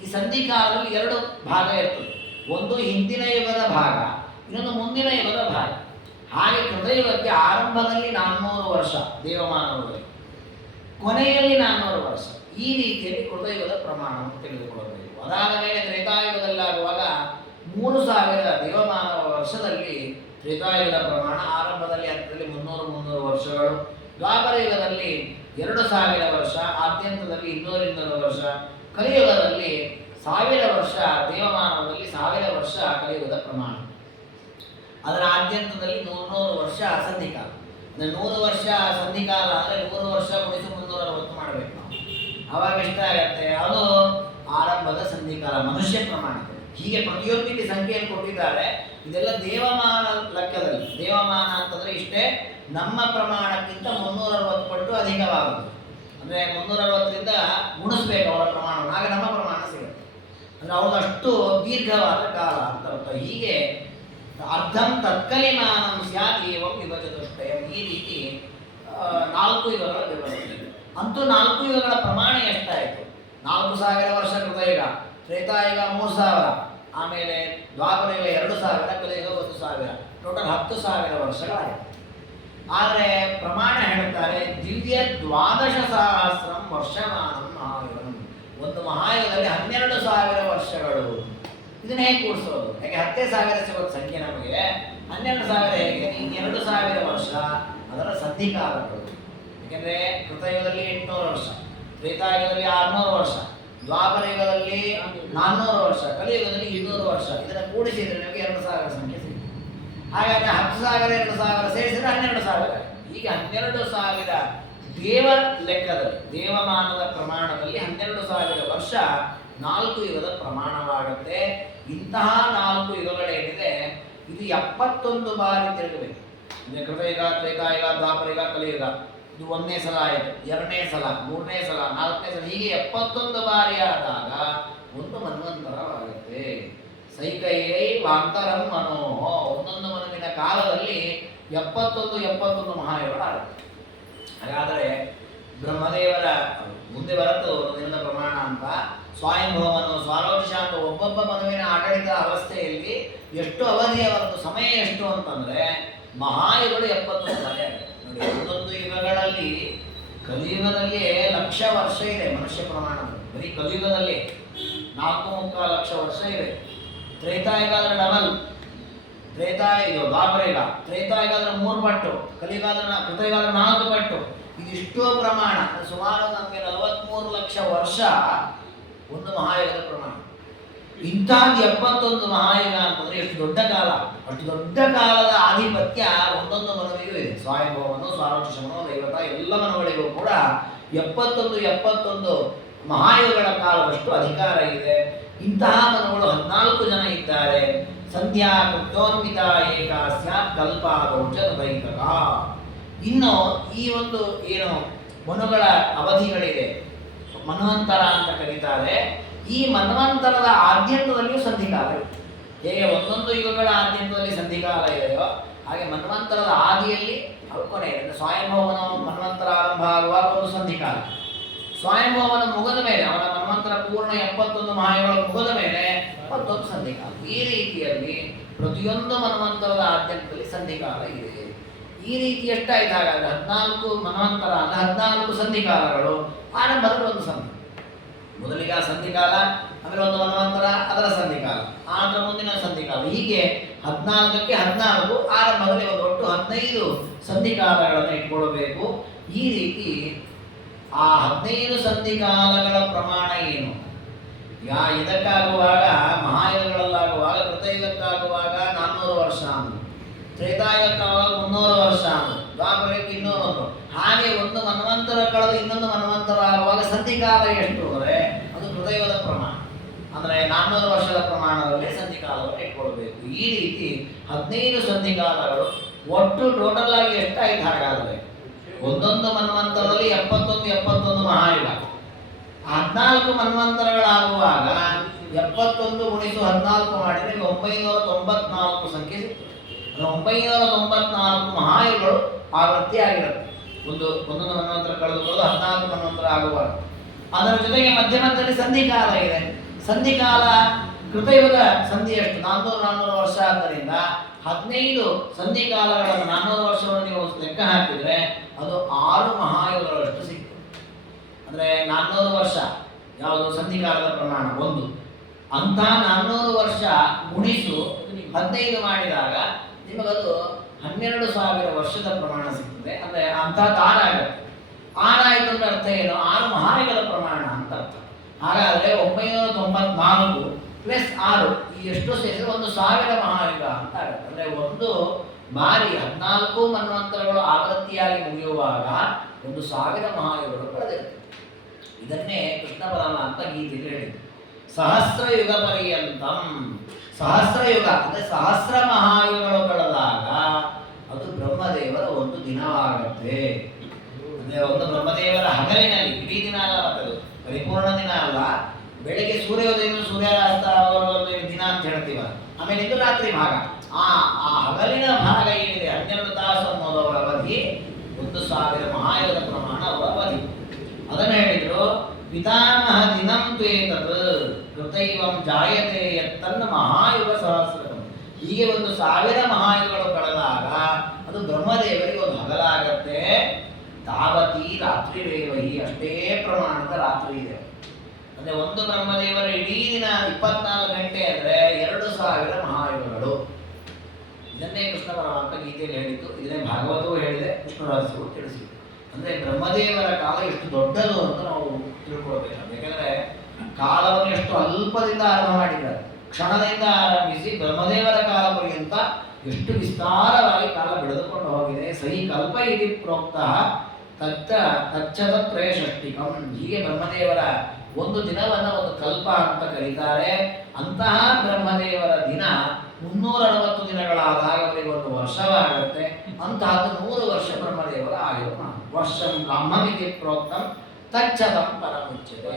ಈ ಸಂಧಿಕಾಲದಲ್ಲಿ 2 ಭಾಗ ಇರ್ತದೆ. ಒಂದು ಹಿಂದಿನ ಯುಗದ ಭಾಗ, ಇನ್ನೊಂದು ಮುಂದಿನ ಯುಗದ ಭಾಗ. ಹಾಗೆ ಕೃತಯುಗಕ್ಕೆ ಆರಂಭದಲ್ಲಿ 400 ವರ್ಷ ದೇವಮಾನವರಲ್ಲಿ, ಕೊನೆಯಲ್ಲಿ 400 ವರ್ಷ. ಈ ರೀತಿಯಲ್ಲಿ ಕೃತಯುಗದ ಪ್ರಮಾಣವನ್ನು ತಿಳಿದುಕೊಳ್ಳಬೇಕು. ಅದಾದ ಮೇಲೆ ತ್ರೇತಾಯುಗದಲ್ಲಾಗುವಾಗ 3000 ದೇವಮಾನವ ವರ್ಷದಲ್ಲಿ ತ್ರೇತಾಯುಗದ ಪ್ರಮಾಣ. ಆರಂಭದಲ್ಲಿ ಅಂತ್ಯದಲ್ಲಿ 300 ವರ್ಷಗಳು. ದ್ವಾಪರ ಯುಗದಲ್ಲಿ 2000 ವರ್ಷ, ಆದ್ಯಂತದಲ್ಲಿ 200 ವರ್ಷ. ಕಲಿಯುಗದಲ್ಲಿ 1000 ವರ್ಷ ದೇವಮಾನವದಲ್ಲಿ 1000 ವರ್ಷ ಕಲಿಯುಗದ ಪ್ರಮಾಣ. ಅದರ ಆದ್ಯಂತದಲ್ಲಿ 100 ವರ್ಷ ಸಂಧಿಕಾಲ. 100 ವರ್ಷ ಸಂಧಿಕಾಲ ಅಂದರೆ 100 ವರ್ಷ ಗುಣಿಸು 360 ಮಾಡಬೇಕು ನಾವು. ಅವಾಗ ಎಷ್ಟಾಗತ್ತೆ? ಅದು ಆರಂಭದ ಸಂಧಿಕಾಲ, ಮನುಷ್ಯ ಪ್ರಮಾಣ. ಹೀಗೆ ಪ್ರತಿಯೊಂದಕ್ಕೆ ಸಂಖ್ಯೆಯನ್ನು ಕೊಟ್ಟಿದ್ದಾರೆ. ಇದೆಲ್ಲ ದೇವಮಾನ ಲೆಕ್ಕದಲ್ಲಿ. ದೇವಮಾನ ಅಂತಂದರೆ ಇಷ್ಟೇ, ನಮ್ಮ ಪ್ರಮಾಣಕ್ಕಿಂತ 360 ಪಟ್ಟು ಅಧಿಕವಾಗುತ್ತೆ. ಅಂದರೆ 360ರಿಂದ ಗುಣಿಸ್ಬೇಕು ಅವರ ಪ್ರಮಾಣವನ್ನು, ಆಗ ನಮ್ಮ ಪ್ರಮಾಣ ಸಿಗುತ್ತೆ. ಅಂದರೆ ಅವರಷ್ಟು ದೀರ್ಘವಾದ ಕಾಲ ಅಂತ ಅರ್ಥ. ಹೀಗೆ ಅರ್ಧಂ ತತ್ಕಲಿಮಾನಂ ಸ್ಯಾತ್ ಏವಂ ವಿಭಜತುಷ್ಟಯಂ. ಈ ರೀತಿ 4 ಯುಗಗಳ ವ್ಯವಸ್ಥೆ. ಅಂತೂ 4 ಯುಗಗಳ ಪ್ರಮಾಣ ಎಷ್ಟಾಯಿತು? 4000 ವರ್ಷ ಕೃತಯುಗ, ತ್ರೇತಾಯುಗ 3000, ಆಮೇಲೆ ದ್ವಾಪರ ಯುಗ 2000, ಕಲಿಯುಗ 1000. ಟೋಟಲ್ 10,000 ವರ್ಷಗಳಾಯಿತು. ಆದರೆ ಪ್ರಮಾಣ ಹೇಳ್ತಾರೆ, ದಿವ್ಯ 12,000 ವರ್ಷಮಾನಂ ಮಹಾಯುಗಂ. ಒಂದು ಮಹಾಯುಗದಲ್ಲಿ 12,000 ವರ್ಷಗಳು. ಇದನ್ನ ಹೇಗೆ ಕೂಡಿಸೋದು? ಯಾಕೆ 10,000 ಸಿಗೋದು ಸಂಖ್ಯೆ ನಮಗೆ, 12,000 ಹೇಗೆ? 2,000 ವರ್ಷ ಅದರ ಸಂಧಿಕಾಲಗಳು. ಯಾಕೆಂದರೆ ಕೃತಯುಗದಲ್ಲಿ 800 ವರ್ಷ, ತ್ರೇತಾಯುಗದಲ್ಲಿ 600 ವರ್ಷ, ದ್ವಾಪರ ಯುಗದಲ್ಲಿ 400 ವರ್ಷ, ಕಲಿಯುಗದಲ್ಲಿ 200 ವರ್ಷ. ಇದನ್ನು ಕೂಡಿಸಿದರೆ ನಿಮಗೆ 2,000 ಸಂಖ್ಯೆ ಸಿಗುತ್ತೆ. ಹಾಗಾಗಿ 10,000 2,000 ಸೇರಿಸಿದರೆ 12,000. ಈಗ 12,000 ದೇವ ಲೆಕ್ಕದಲ್ಲಿ, ದೇವಮಾನದ ಪ್ರಮಾಣದಲ್ಲಿ 12,000 ವರ್ಷ 4 ಯುಗದ ಪ್ರಮಾಣವಾಗುತ್ತೆ. ಇಂತಹ 4 ಯುಗಗಳೇನಿದೆ, ಇದು 71 ಬಾರಿ ತಿರುಗಬೇಕು. ಕೃತಯುಗ, ತ್ರೇತಾಯುಗ, ದ್ವಾಪರ ಯುಗ, ಕಲಿಯುಗ. ಇದು 1ನೇ ಸಲ ಆಯಿತು, 2ನೇ ಸಲ, 3ನೇ ಸಲ, 4ನೇ ಸಲ, ಹೀಗೆ 71 ಬಾರಿ ಆದಾಗ ಒಂದು ಮನ್ವಂತರವಾಗುತ್ತೆ. ಸೈಕೈಯೈ ವಾಂತರಂ ಮನೋಹ. ಒಂದೊಂದು ಮನುವಿನ ಕಾಲದಲ್ಲಿ 71 ಮಹಾಯುಗಗಳಾಗುತ್ತೆ. ಹಾಗಾದರೆ ಬ್ರಹ್ಮದೇವರ ಮುಂದೆ ಬರತ್ತು ದಿನದ ಪ್ರಮಾಣ ಅಂತ. ಸ್ವಯಂಭವನು, ಸ್ವಾರೋಚಿಷ ಅಂತ ಒಬ್ಬೊಬ್ಬ ಮನುವಿನ ಆಡಳಿತ ಅವಸ್ಥೆಯಲ್ಲಿ ಎಷ್ಟು ಅವಧಿಯ ಹೊರತು ಸಮಯ ಎಷ್ಟು ಅಂತಂದರೆ ಮಹಾಯುಗಗಳು 71 ಬಾರಿ ಆಗುತ್ತೆ. ನೋಡಿ, ಒಂದೊಂದು ಯುಗಗಳಲ್ಲಿ ಕಲಿಯುಗದಲ್ಲಿ 1,00,000 ವರ್ಷ ಇದೆ ಮನುಷ್ಯ ಪ್ರಮಾಣ. ಬರೀ ಕಲಿಯುಗದಲ್ಲಿ 4.25 ಲಕ್ಷ ವರ್ಷ ಇದೆ. ತ್ರೇತಾಯುಗ ಆದರೆ ಡಬಲ್. ತ್ರೇತಾಯುಗ, ದ್ವಾಪರಯುಗ, ತ್ರೇತಾಯುಗ ಆದರೆ 3 ಪಟ್ಟು, ಕಲಿಯುಗ ಆದರೆ ಕೃತಯುಗ ಆದರೆ 4 ಪಟ್ಟು. ಇದಿಷ್ಟೋ ಪ್ರಮಾಣ ಸುಮಾರು ನಮಗೆ 43 ಲಕ್ಷ ವರ್ಷ ಒಂದು ಮಹಾಯುಗದ ಪ್ರಮಾಣ. ಇಂಥದ್ದು 71 ಮಹಾಯುಗ ಅಂತಂದ್ರೆ ಎಷ್ಟು ದೊಡ್ಡ ಕಾಲ. ಅಷ್ಟು ದೊಡ್ಡ ಕಾಲದ ಆಧಿಪತ್ಯ ಒಂದೊಂದು ಮನವಿಗೂ ಇದೆ. ಸ್ವಯಂಭವನು, ಸ್ವಾರೋಚಿಷಮನು, ದೈವತ ಎಲ್ಲ ಮನಗಳಿಗೂ ಕೂಡ 71 ಮಹಾಯುಗಗಳ ಕಾಲದಷ್ಟು ಅಧಿಕಾರ ಇದೆ. ಇಂತಹ ಮನಗಳು 14 ಜನ ಇದ್ದಾರೆ. ಸಂಧ್ಯಾ ಕೃತ್ಯೋನ್ವಿತ ಏಕ ಸ್ಯಾತ್ ಕಲ್ಪಾದೌಚ ದೈತಕ. ಇನ್ನು ಈ ಒಂದು ಏನು ಮನುಗಳ ಅವಧಿಗಳಿದೆ, ಮನ್ವಂತರ ಅಂತ ಕರೀತಾರೆ. ಈ ಮನ್ವಂತರದ ಆದ್ಯಂತದಲ್ಲಿಯೂ ಸಂಧಿಕಾಲ ಇದೆ. ಹೇಗೆ ಒಂದೊಂದು ಯುಗಗಳ ಆದ್ಯಂತದಲ್ಲಿ ಸಂಧಿಕಾಲ ಇದೆಯೋ ಹಾಗೆ ಮನ್ವಂತರದ ಆದಿಯಲ್ಲಿ ಕೊನೆ ಇದೆ. ಸ್ವಯಂಭವನ ಮನ್ವಂತರ ಆರಂಭ ಆಗುವಾಗ ಒಂದು ಸಂಧಿಕಾಲ, ಸ್ವಯಂಭವನ ಮುಗಿದ ಮೇಲೆ ಅವನ ಮನ್ವಂತರ ಪೂರ್ಣ 71 ಮಹಾಯುಗಗಳು ಮುಗಿದ ಮೇಲೆ ಮತ್ತೊಂದು ಸಂಧಿಕಾಲ. ಈ ರೀತಿಯಲ್ಲಿ ಪ್ರತಿಯೊಂದು ಮನ್ವಂತರದ ಆದ್ಯಂತದಲ್ಲಿ ಸಂಧಿಕಾಲ ಇದೆ. ಈ ರೀತಿ ಎಷ್ಟಾಯ್ತು? ಹಾಗಾದ್ರೆ 14 ಮನ್ವಂತರ ಅಂದರೆ 14 ಸಂಧಿಕಾಲಗಳು. ಆರಂಭದಲ್ಲಿ ಒಂದು ಸಂಧಿ, ಮೊದಲಿಗೆ ಆ ಸಂಧಿಕಾಲ, ಆಮೇಲೆ ಒಂದು ಮನ್ವಂತರ, ಅದರ ಸಂಧಿಕಾಲ, ಆನಂತರ ಮುಂದಿನ ಸಂಧಿಕಾಲ. ಹೀಗೆ 14ಕ್ಕೆ 14 ಆರಂಭದಲ್ಲಿ ಒಂದು ಒಟ್ಟು 15 ಸಂಧಿಕಾಲಗಳನ್ನು ಇಟ್ಕೊಳ್ಬೇಕು. ಈ ರೀತಿ ಆ 15 ಸಂಧಿಕಾಲಗಳ ಪ್ರಮಾಣ ಏನು? ಈಗ ಇದಕ್ಕಾಗುವಾಗ ಮಹಾಯುಗಗಳಲ್ಲಾಗುವಾಗ ಕೃತಯುಗಕ್ಕಾಗುವಾಗ 400 ವರ್ಷ ಅಂದರು, ತ್ರೇತಾಯುಗಕ್ಕಾಗುವಾಗ 300 ವರ್ಷ ಅಂದರು, ದ್ವಾಪರಕ್ಕೆ 200 ಹಾಗೆ ಒಂದು ಮನ್ವಂತರ ಕಳೆದು ಇನ್ನೊಂದು ಮನ್ವಂತರ ಆಗುವಾಗ ಸಂಧಿಕಾಲ ಎಷ್ಟು ಅಂದರೆ ಅದು ಕೃತಯುಗದ ಪ್ರಮಾಣ. ಅಂದರೆ 400 ವರ್ಷದ ಪ್ರಮಾಣದಲ್ಲಿ ಸಂಧಿಕಾಲವನ್ನು ಇಟ್ಕೊಳ್ಬೇಕು. ಈ ರೀತಿ 15 ಸಂಧಿಕಾಲಗಳು ಒಟ್ಟು ಟೋಟಲ್ ಆಗಿ ಎಷ್ಟಾಯ್ತು ಹಾಗಾದರೆ? ಒಂದೊಂದು ಮನ್ವಂತರದಲ್ಲಿ 71 ಮಹಾಯುಗ, 14 ಮನ್ವಂತರಗಳಾಗುವಾಗ 71 ಗುಣಿಸು 14 ಮಾಡಿದರೆ 994 ಸಂಖ್ಯೆ ಸಿಗ್ತದೆ. 994 ಮಹಾಯುಗಗಳು ಆವೃತ್ತಿಯಾಗಿರುತ್ತೆ. ಒಂದೊಂದು ಮನ್ವಂತರ ಕಳೆದು 14 ಮನ್ವಂತರ ಆಗುವಾಗ. ಅದರ ಜೊತೆಗೆ ಮಧ್ಯ ಮಧ್ಯದಲ್ಲಿ ಸಂಧಿಕಾಲ ಇದೆ. ಸಂಧಿಕಾಲ ಕೃತಯುಗದ ಸಂಧಿ ಎಷ್ಟು? 400 ವರ್ಷ. ಆದ್ದರಿಂದ 15 ಸಂಧಿಕಾಲಗಳನ್ನು 400 ವರ್ಷವನ್ನು ನೀವು ಲೆಕ್ಕ ಹಾಕಿದರೆ ಅದು 6 ಮಹಾಯುಗಗಳಷ್ಟು ಸಿಗ್ತದೆ. ಅಂದರೆ 400 ವರ್ಷ ಯಾವುದು ಸಂಧಿಕಾಲದ ಪ್ರಮಾಣ ಒಂದು. ಅಂಥ 400 ವರ್ಷ ಗುಣಿಸು 15 ಮಾಡಿದಾಗ ನಿಮಗದು 12,000 ವರ್ಷದ ಪ್ರಮಾಣ ಸಿಗ್ತದೆ. ಅಂದರೆ ಅಂಥ ತಾರ ಆಗುತ್ತೆ. ಆರಾಯಿತು ಅಂದ್ರೆ ಅರ್ಥ ಏನು? 6 ಮಹಾಯುಗದ ಪ್ರಮಾಣ ಅಂತ ಅರ್ಥ. ಹಾಗಾದರೆ 994 ಪ್ಲಸ್ 6 ಈ ಎಷ್ಟು ಸೇರಿದ್ರೆ 1,000 ಮಹಾಯುಗ ಅಂತ ಆಗುತ್ತೆ. ಅಂದರೆ ಒಂದು ಬಾರಿ 14 ಮನ್ವಂತರಗಳು ಆವೃತ್ತಿಯಾಗಿ ಮುಗಿಯುವಾಗ 1,000 ಮಹಾಯುಗಗಳು ಕಳೆದಿರ್ತವೆ. ಇದನ್ನೇ ಕೃಷ್ಣ ಪರಮಾತ್ಮ ಗೀತೆಯಲ್ಲಿ ಹೇಳಿದರು. ಸಹಸ್ರಯುಗ ಪರ್ಯಂತಂ. ಸಹಸ್ರಯುಗ ಅಂದರೆ ಸಹಸ್ರ ಮಹಾಯುಗಗಳು ಕಳೆದಾಗ ಅದು ಬ್ರಹ್ಮದೇವರ ಒಂದು ದಿನವಾಗುತ್ತೆ. ಅಂದರೆ ಒಂದು ಬ್ರಹ್ಮದೇವರ ಹಗಲಿನಲ್ಲಿ ಇಡೀ ದಿನ ಅಲ್ಲ, ಅದು ಪರಿಪೂರ್ಣ ದಿನ ಅಲ್ಲ. ಬೆಳಿಗ್ಗೆ ಸೂರ್ಯೋದಯದಿಂದ ಸೂರ್ಯಾಸ್ತ ದಿನ ಅಂತ ಹೇಳ್ತೀವ. ಆಮೇಲೆ ಇದು ರಾತ್ರಿ ಭಾಗ. ಆ ಹಗಲಿನ ಭಾಗ ಏನಿದೆ 12 ತಾಸು ಅನ್ನೋದವರ ಅವಧಿ 1,000 ಮಹಾಯುಗದ ಪ್ರಮಾಣ ಅವರ ಅವಧಿ. ಅದನ್ನು ಹೇಳಿದ್ರು. ಪಿತಾಮಹ ದಿನಂ ತ್ವೇತತ್ ಕೃತೈವಂ ಜಾಯತೆ ಯತ್ತನ್ನ ಮಹಾಯುಗ ಸಹಸ್ರಕಂ. ಹೀಗೆ 1,000 ಮಹಾಯುಗಗಳು ಕಳೆದಾಗ ಅದು ಬ್ರಹ್ಮದೇವರಿಗೆ ಒಂದು ಹಗಲಾಗತ್ತೆ. ತಾವತಿ ರಾತ್ರಿ ರೇವಹಿ, ಅಷ್ಟೇ ಪ್ರಮಾಣದ ರಾತ್ರಿ ಇದೆ. ಅಂದರೆ ಒಂದು ಬ್ರಹ್ಮದೇವರ ಇಡೀ ದಿನ 24 ಗಂಟೆ ಅಂದರೆ 2,000 ಮಹಾಯುಗಗಳು. ಇದನ್ನೇ ಕೃಷ್ಣ ಪರಮಾತ್ಮ ಗೀತೆಯಲ್ಲಿ ಹೇಳಿದ್ದು. ಇದನ್ನೇ ಭಾಗವತವೂ ಹೇಳಿದೆ, ಕೃಷ್ಣ ರಹಸ್ಯವು ತಿಳಿಸಿದೆ. ಅಂದರೆ ಬ್ರಹ್ಮದೇವರ ಕಾಲ ಎಷ್ಟು ದೊಡ್ಡದು ಅಂತ ನಾವು ತಿಳ್ಕೊಳ್ಬೇಕು. ಯಾಕಂದರೆ ಕಾಲವನ್ನು ಎಷ್ಟು ಅಲ್ಪದಿಂದ ಆರಂಭ ಮಾಡಿದ್ದಾರೆ. ಕ್ಷಣದಿಂದ ಆರಂಭಿಸಿ ಬ್ರಹ್ಮದೇವರ ಕಾಲ ಪರ್ಯಂತ ಎಷ್ಟು ವಿಸ್ತಾರವಾಗಿ ಕಾಲ ಬೆಳೆದುಕೊಂಡು ಹೋಗಿದೆ. ಸಹಿ ಕಲ್ಪ ಇತಿ ಪ್ರೋಕ್ತ ತಚ್ಚತತ್ರಯ ಷಷ್ಟಿಕಂ. ಹೀಗೆ ಬ್ರಹ್ಮದೇವರ ಒಂದು ದಿನವನ್ನು ಒಂದು ಕಲ್ಪ ಅಂತ ಕರೀತಾರೆ. ಅಂತಹ ಬ್ರಹ್ಮದೇವರ ದಿನ 360 ದಿನಗಳಾದಾಗ ಅವರಿಗೆ ಒಂದು ವರ್ಷವಾಗುತ್ತೆ. ಅಂತಹದ್ದು 100 ವರ್ಷ ಬ್ರಹ್ಮದೇವರ ಆಯುರ್ ವರ್ಷಂ ಬ್ರಹ್ಮಮಿತಿ ಪ್ರೋಕ್ತಂ ತಚ್ಚತಂ ಪರಮುಚ್ಯತೆ.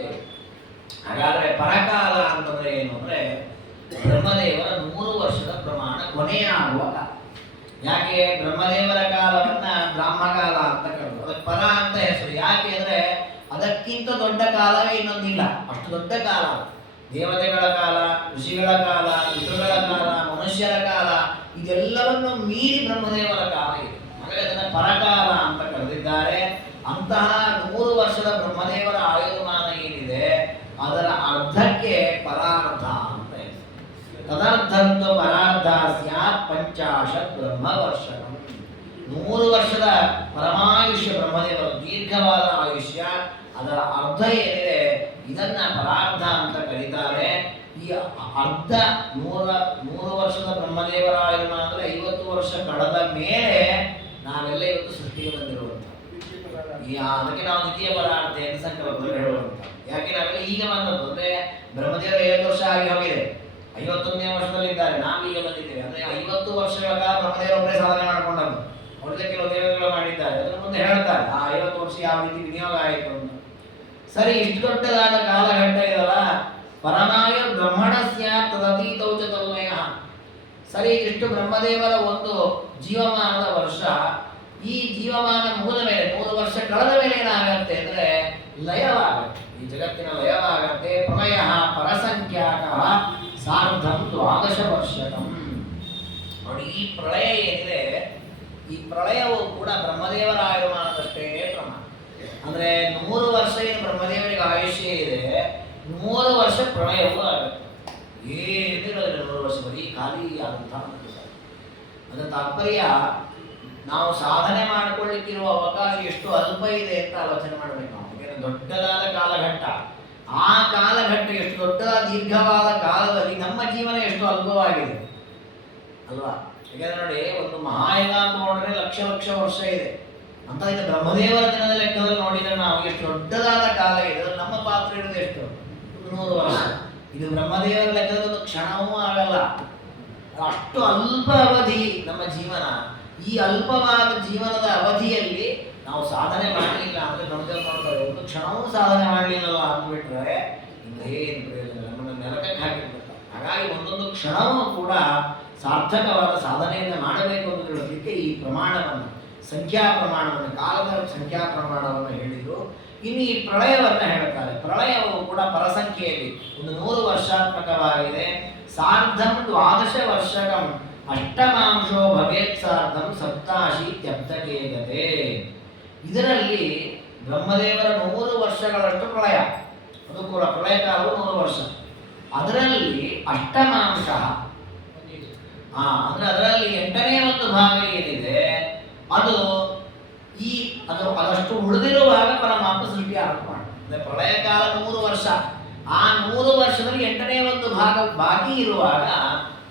ಹಾಗಾದರೆ ಪರಕಾಲ ಅಂತಂದ್ರೆ ಏನು ಅಂದರೆ ಬ್ರಹ್ಮದೇವರ 100 ವರ್ಷದ ಪ್ರಮಾಣ ಕೊನೆಯಾಗುವ ಕಾಲ. ಯಾಕೆ ಬ್ರಹ್ಮದೇವರ ಕಾಲವನ್ನ ಬ್ರಾಹ್ಮಕಾಲ ಅಂತ ಕರೆದು ಅದಕ್ಕೆ ಪರ ಅಂತ ಹೆಸರು. ಯಾಕೆ ಅಂದರೆ ಅದಕ್ಕಿಂತ ದೊಡ್ಡ ಕಾಲವೇ ಇನ್ನೊಂದಿಲ್ಲ. ಅಷ್ಟು ದೊಡ್ಡ ಕಾಲ. ದೇವತೆಗಳ ಕಾಲ, ಋಷಿಗಳ ಕಾಲ, ಪಿತೃಗಳ ಕಾಲ, ಮನುಷ್ಯರ ಕಾಲ, ಇದೆಲ್ಲವನ್ನು ಮೀರಿ ಬ್ರಹ್ಮದೇವರ ಕಾಲ ಇದೆ. ಹಾಗಾಗಿ ಅದನ್ನು ಪರಕಾಲ ಅಂತ ಕರೆದಿದ್ದಾರೆ. ಅಂತಹ 100 ವರ್ಷದ ಬ್ರಹ್ಮದೇವರ ಆಯುರ್ಮಾನ ಏನಿದೆ ಅದರ ಅರ್ಧಕ್ಕೆ ಪರಾರ್ಧ ಅಂತ ಹೆಸರು. ತದರ್ಥಂತ ಪರಾರ್ಧ ಸ್ಯಾತ್ 50 ಬ್ರಹ್ಮವರ್ಷಕಂ. 100 ವರ್ಷದ ಪರಮಾಯುಷ್ಯ ಬ್ರಹ್ಮದೇವರ ದೀರ್ಘವಾದ ಆಯುಷ್ಯ, ಅದರ ಅರ್ಧ ಏನಿದೆ ಇದನ್ನ ಪರಾರ್ಧ ಅಂತ ಕರೀತಾರೆ. ಈ ಅರ್ಧ 100 ವರ್ಷದ ಬ್ರಹ್ಮದೇವರ ಆಯುರ್ಮಾನ ಅಂದರೆ 50 ವರ್ಷ ಕಳೆದ ಮೇಲೆ ನಾವೆಲ್ಲ ಇವತ್ತು ಸೃಷ್ಟಿಗೆ ಬಂದಿರುವಂಥ. ಅದಕ್ಕೆ ನಾವು ದ್ವಿತೀಯ ಪರಾರ್ಥ ಎಂದು ಸಂಕಲ್ಪದಲ್ಲಿ ಹೇಳುವಂಥ. ಯಾಕೆ ನಾವೆಲ್ಲ ಈಗ ಬಂದದ್ದು ಅಂದರೆ ಬ್ರಹ್ಮದೇವರು 50 ವರ್ಷ ಆಗಿ ಹೋಗಿದೆ, 51ನೇ ವರ್ಷದಲ್ಲಿದ್ದಾರೆ, ನಾವು ಈಗ ಬಂದಿದ್ದೇವೆ. ಅಂದರೆ 50 ವರ್ಷಗಳ ಕಾಲ ಬ್ರಹ್ಮದೇವರೊಬ್ಬರೇ ಸಾಧನೆ ಮಾಡಿಕೊಂಡದ್ದು. ಅವ್ರದ್ದು ಕೆಲವು ದೇವರುಗಳು ಮಾಡಿದ್ದಾರೆ. ಅದರ ಮುಂದೆ ಹೇಳ್ತಾರೆ ಆ 50 ವರ್ಷ ಯಾವ ರೀತಿ ವಿನಿಯೋಗ ಆಯಿತು ಅಂತ. ಸರಿ, ಇಷ್ಟು ದೊಡ್ಡದಾದ ಕಾಲಘಟ್ಟ ಇದಲ್ಲ, ಪರಮಾಯು ಬ್ರಹ್ಮಣಸ್ಯ ತದತೀತೌಚ ತನ್ಮಯ. ಸರಿ, ಇಷ್ಟು ಬ್ರಹ್ಮದೇವರ ಒಂದು ಜೀವಮಾನದ ವರ್ಷ. ಈ ಜೀವಮಾನ ಮುಗಿದ ಮೇಲೆ 100 ವರ್ಷ ಕಳೆದ ಮೇಲೆ ಏನಾಗತ್ತೆ ಅಂದರೆ ಲಯವಾಗತ್ತೆ. ಈ ಜಗತ್ತಿನ ಲಯವಾಗತ್ತೆ. ಪ್ರಳಯ ಪರಸಂಖ್ಯಾಕ ಸಾರ್ಧಂ 12 ವರ್ಷಕಂ. ನೋಡಿ, ಈ ಪ್ರಳಯ ಏನಿದೆ, ಈ ಪ್ರಳಯವು ಕೂಡ ಬ್ರಹ್ಮದೇವರ ಆಯುರ್ಮಾನದಷ್ಟೇ ಪ್ರಮಾಣ. ಅಂದರೆ 100 ವರ್ಷ ಏನು ಬ್ರಹ್ಮದೇವರಿಗೆ ಆಯುಷ್ಯ ಇದೆ, 100 ವರ್ಷ ಪ್ರಳಯವೂ ಆಗುತ್ತೆ. ಏನಿರೋದಿಲ್ಲ 100 ವರ್ಷ, ಬರೀ ಖಾಲಿ ಆದಂಥ. ಅದರ ತಾತ್ಪರ್ಯ ನಾವು ಸಾಧನೆ ಮಾಡಿಕೊಳ್ಳಿಕ್ಕಿರುವ ಅವಕಾಶ ಎಷ್ಟು ಅಲ್ಪ ಇದೆ ಅಂತ ಆಲೋಚನೆ ಮಾಡಬೇಕು ನಾವು. ದೊಡ್ಡದಾದ ಕಾಲಘಟ್ಟ, ಆ ಕಾಲಘಟ್ಟ ಎಷ್ಟು ದೊಡ್ಡ ದೀರ್ಘವಾದ ಕಾಲದಲ್ಲಿ ನಮ್ಮ ಜೀವನ ಎಷ್ಟು ಅಲ್ಪವಾಗಿದೆ ಅಲ್ವಾ? ಯಾಕಂದ್ರೆ ನೋಡಿ, ಒಂದು ಮಹಾಯುಗ ಅಂತ ನೋಡಿದ್ರೆ ಲಕ್ಷ ಲಕ್ಷ ವರ್ಷ ಇದೆ ಅಂತ. ಇದು ಬ್ರಹ್ಮದೇವರ ದಿನದ ಲೆಕ್ಕದಲ್ಲಿ ನೋಡಿದ್ರೆ ನಾವು ಎಷ್ಟು ದೊಡ್ಡದಾದ ಕಾಲ ಇದೆ. ನಮ್ಮ ಪಾತ್ರ ಇರೋದು ಎಷ್ಟು? 100 ವರ್ಷ. ಇದು ಬ್ರಹ್ಮದೇವರ ಲೆಕ್ಕದಲ್ಲಿ ಒಂದು ಕ್ಷಣವೂ ಆಗಲ್ಲ. ಅಷ್ಟು ಅಲ್ಪ ಅವಧಿ ನಮ್ಮ ಜೀವನ. ಈ ಅಲ್ಪವಾದ ಜೀವನದ ಅವಧಿಯಲ್ಲಿ ನಾವು ಸಾಧನೆ ಮಾಡಲಿಲ್ಲ ಅಂದ್ರೆ ಬ್ರಹ್ಮದೇವರು ನೋಡ್ತಾರೆ, ಒಂದು ಕ್ಷಣವೂ ಸಾಧನೆ ಮಾಡಲಿಲ್ಲಲ್ಲ ಅಂದ್ಬಿಟ್ರೆ ಏನು ಪ್ರಯೋಜನ, ನಮ್ಮನ್ನು ನೆಲಕಕ್ಕೆ ಹಾಕಿರ್ತಾರೆ. ಹಾಗಾಗಿ ಒಂದೊಂದು ಕ್ಷಣವೂ ಕೂಡ ಸಾರ್ಥಕವಾದ ಸಾಧನೆಯನ್ನು ಮಾಡಬೇಕು ಅಂತ ಹೇಳೋದಕ್ಕೆ ಈ ಪ್ರಮಾಣವನ್ನು, ಸಂಖ್ಯಾ ಪ್ರಮಾಣವನ್ನು, ಕಾಲದ ಸಂಖ್ಯಾ ಪ್ರಮಾಣವನ್ನು ಹೇಳಿದರು. ಇನ್ನು ಈ ಪ್ರಳಯವನ್ನು ಹೇಳ್ತಾರೆ. ಪ್ರಳಯವು ಕೂಡ ಪರಸಂಖ್ಯೆಯಲ್ಲಿ ಒಂದು 100 ವರ್ಷಾತ್ಮಕವಾಗಿದೆ. ಸಾರ್ಧಂ 12 ವರ್ಷಕಂ ಅಷ್ಟಮಾಂಶೋ ಭವೇತ್ ಸಾರ್ಧಂ ಸಪ್ತಾಶೀತ್ಯಬ್ಧಕೇಗತೆ. ಇದರಲ್ಲಿ ಬ್ರಹ್ಮದೇವರ 100 ವರ್ಷಗಳಷ್ಟು ಪ್ರಳಯ, ಅದು ಕೂಡ ಪ್ರಳಯ ಕಾಲವು 100 ವರ್ಷ. ಅದರಲ್ಲಿ ಅಷ್ಟಮಾಂಶ ಅಂದ್ರೆ ಅದರಲ್ಲಿ 8ನೇ ಒಂದು ಭಾಗ ಏನಿದೆ ಅದು ಅದಷ್ಟು ಉಳಿದಿರುವಾಗ ಪರಮಾತ್ಮ ಸೃಷ್ಟಿ ಆರಂಭ ಮಾಡ್ತಾರೆ. ಪ್ರಳಯ ಕಾಲ 100 ವರ್ಷ. ಆ 100 ವರ್ಷದಲ್ಲಿ 8ನೇ ಒಂದು ಭಾಗ ಬಾಕಿ ಇರುವಾಗ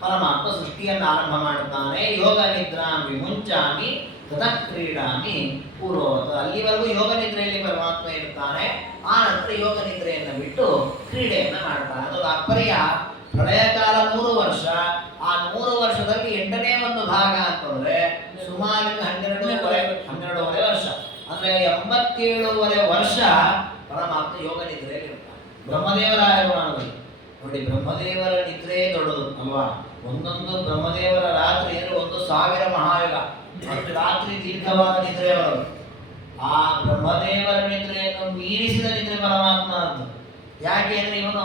ಪರಮಾತ್ಮ ಸೃಷ್ಟಿಯನ್ನು ಆರಂಭ ಮಾಡುತ್ತಾನೆ. ಯೋಗ ನಿದ್ರಾಂ ವಿಮುಂಚಾಮಿ ತತಃ ಕ್ರೀಡಾಮಿ ಪೂರ್ವವತ್. ಅಲ್ಲಿವರೆಗೂ ಯೋಗ ನಿದ್ರೆಯಲ್ಲಿ ಪರಮಾತ್ಮ ಇರ್ತಾನೆ. ಆ ನಂತರ ಯೋಗ ನಿದ್ರೆಯನ್ನು ಬಿಟ್ಟು ಕ್ರೀಡೆಯನ್ನು ಮಾಡ್ತಾನೆ. ಅದು ತಾತ್ಪರ್ಯ. ಪ್ರಳಯ ಕಾಲ 100 ವರ್ಷ. ಆ 100 ವರ್ಷದಲ್ಲಿ 8ನೇ ಒಂದು ಭಾಗ ಅಂತಂದ್ರೆ ಸುಮಾರು 12.5 ವರ್ಷ, ಅಂದ್ರೆ 87.5 ವರ್ಷ ಪರಮಾತ್ಮ ಯೋಗ ನಿದ್ರೆಯಲ್ಲಿ ಇರ್ತಾನೆ. ಬ್ರಹ್ಮದೇವರ ಆಯುರ್ಮಾನದಲ್ಲಿ ನೋಡಿ, ಬ್ರಹ್ಮದೇವರ ನಿದ್ರೆ ದೊಡ್ಡದು ಅಲ್ವಾ? ಒಂದೊಂದು ಬ್ರಹ್ಮದೇವರ ರಾತ್ರಿ ಅಂದ್ರೆ 1,000 ಮಹಾಯುಗ. ಮತ್ತು ರಾತ್ರಿ ದೀರ್ಘವಾದ ನಿದ್ರೆ ಬರೋದು. ಆ ಬ್ರಹ್ಮದೇವರ ನಿದ್ರೆಯನ್ನು ಮೀರಿಸಿದ ನಿದ್ರೆ ಪರಮಾತ್ಮನದ್ದು. ಯಾಕೆ ಅಂದ್ರೆ ಇವನು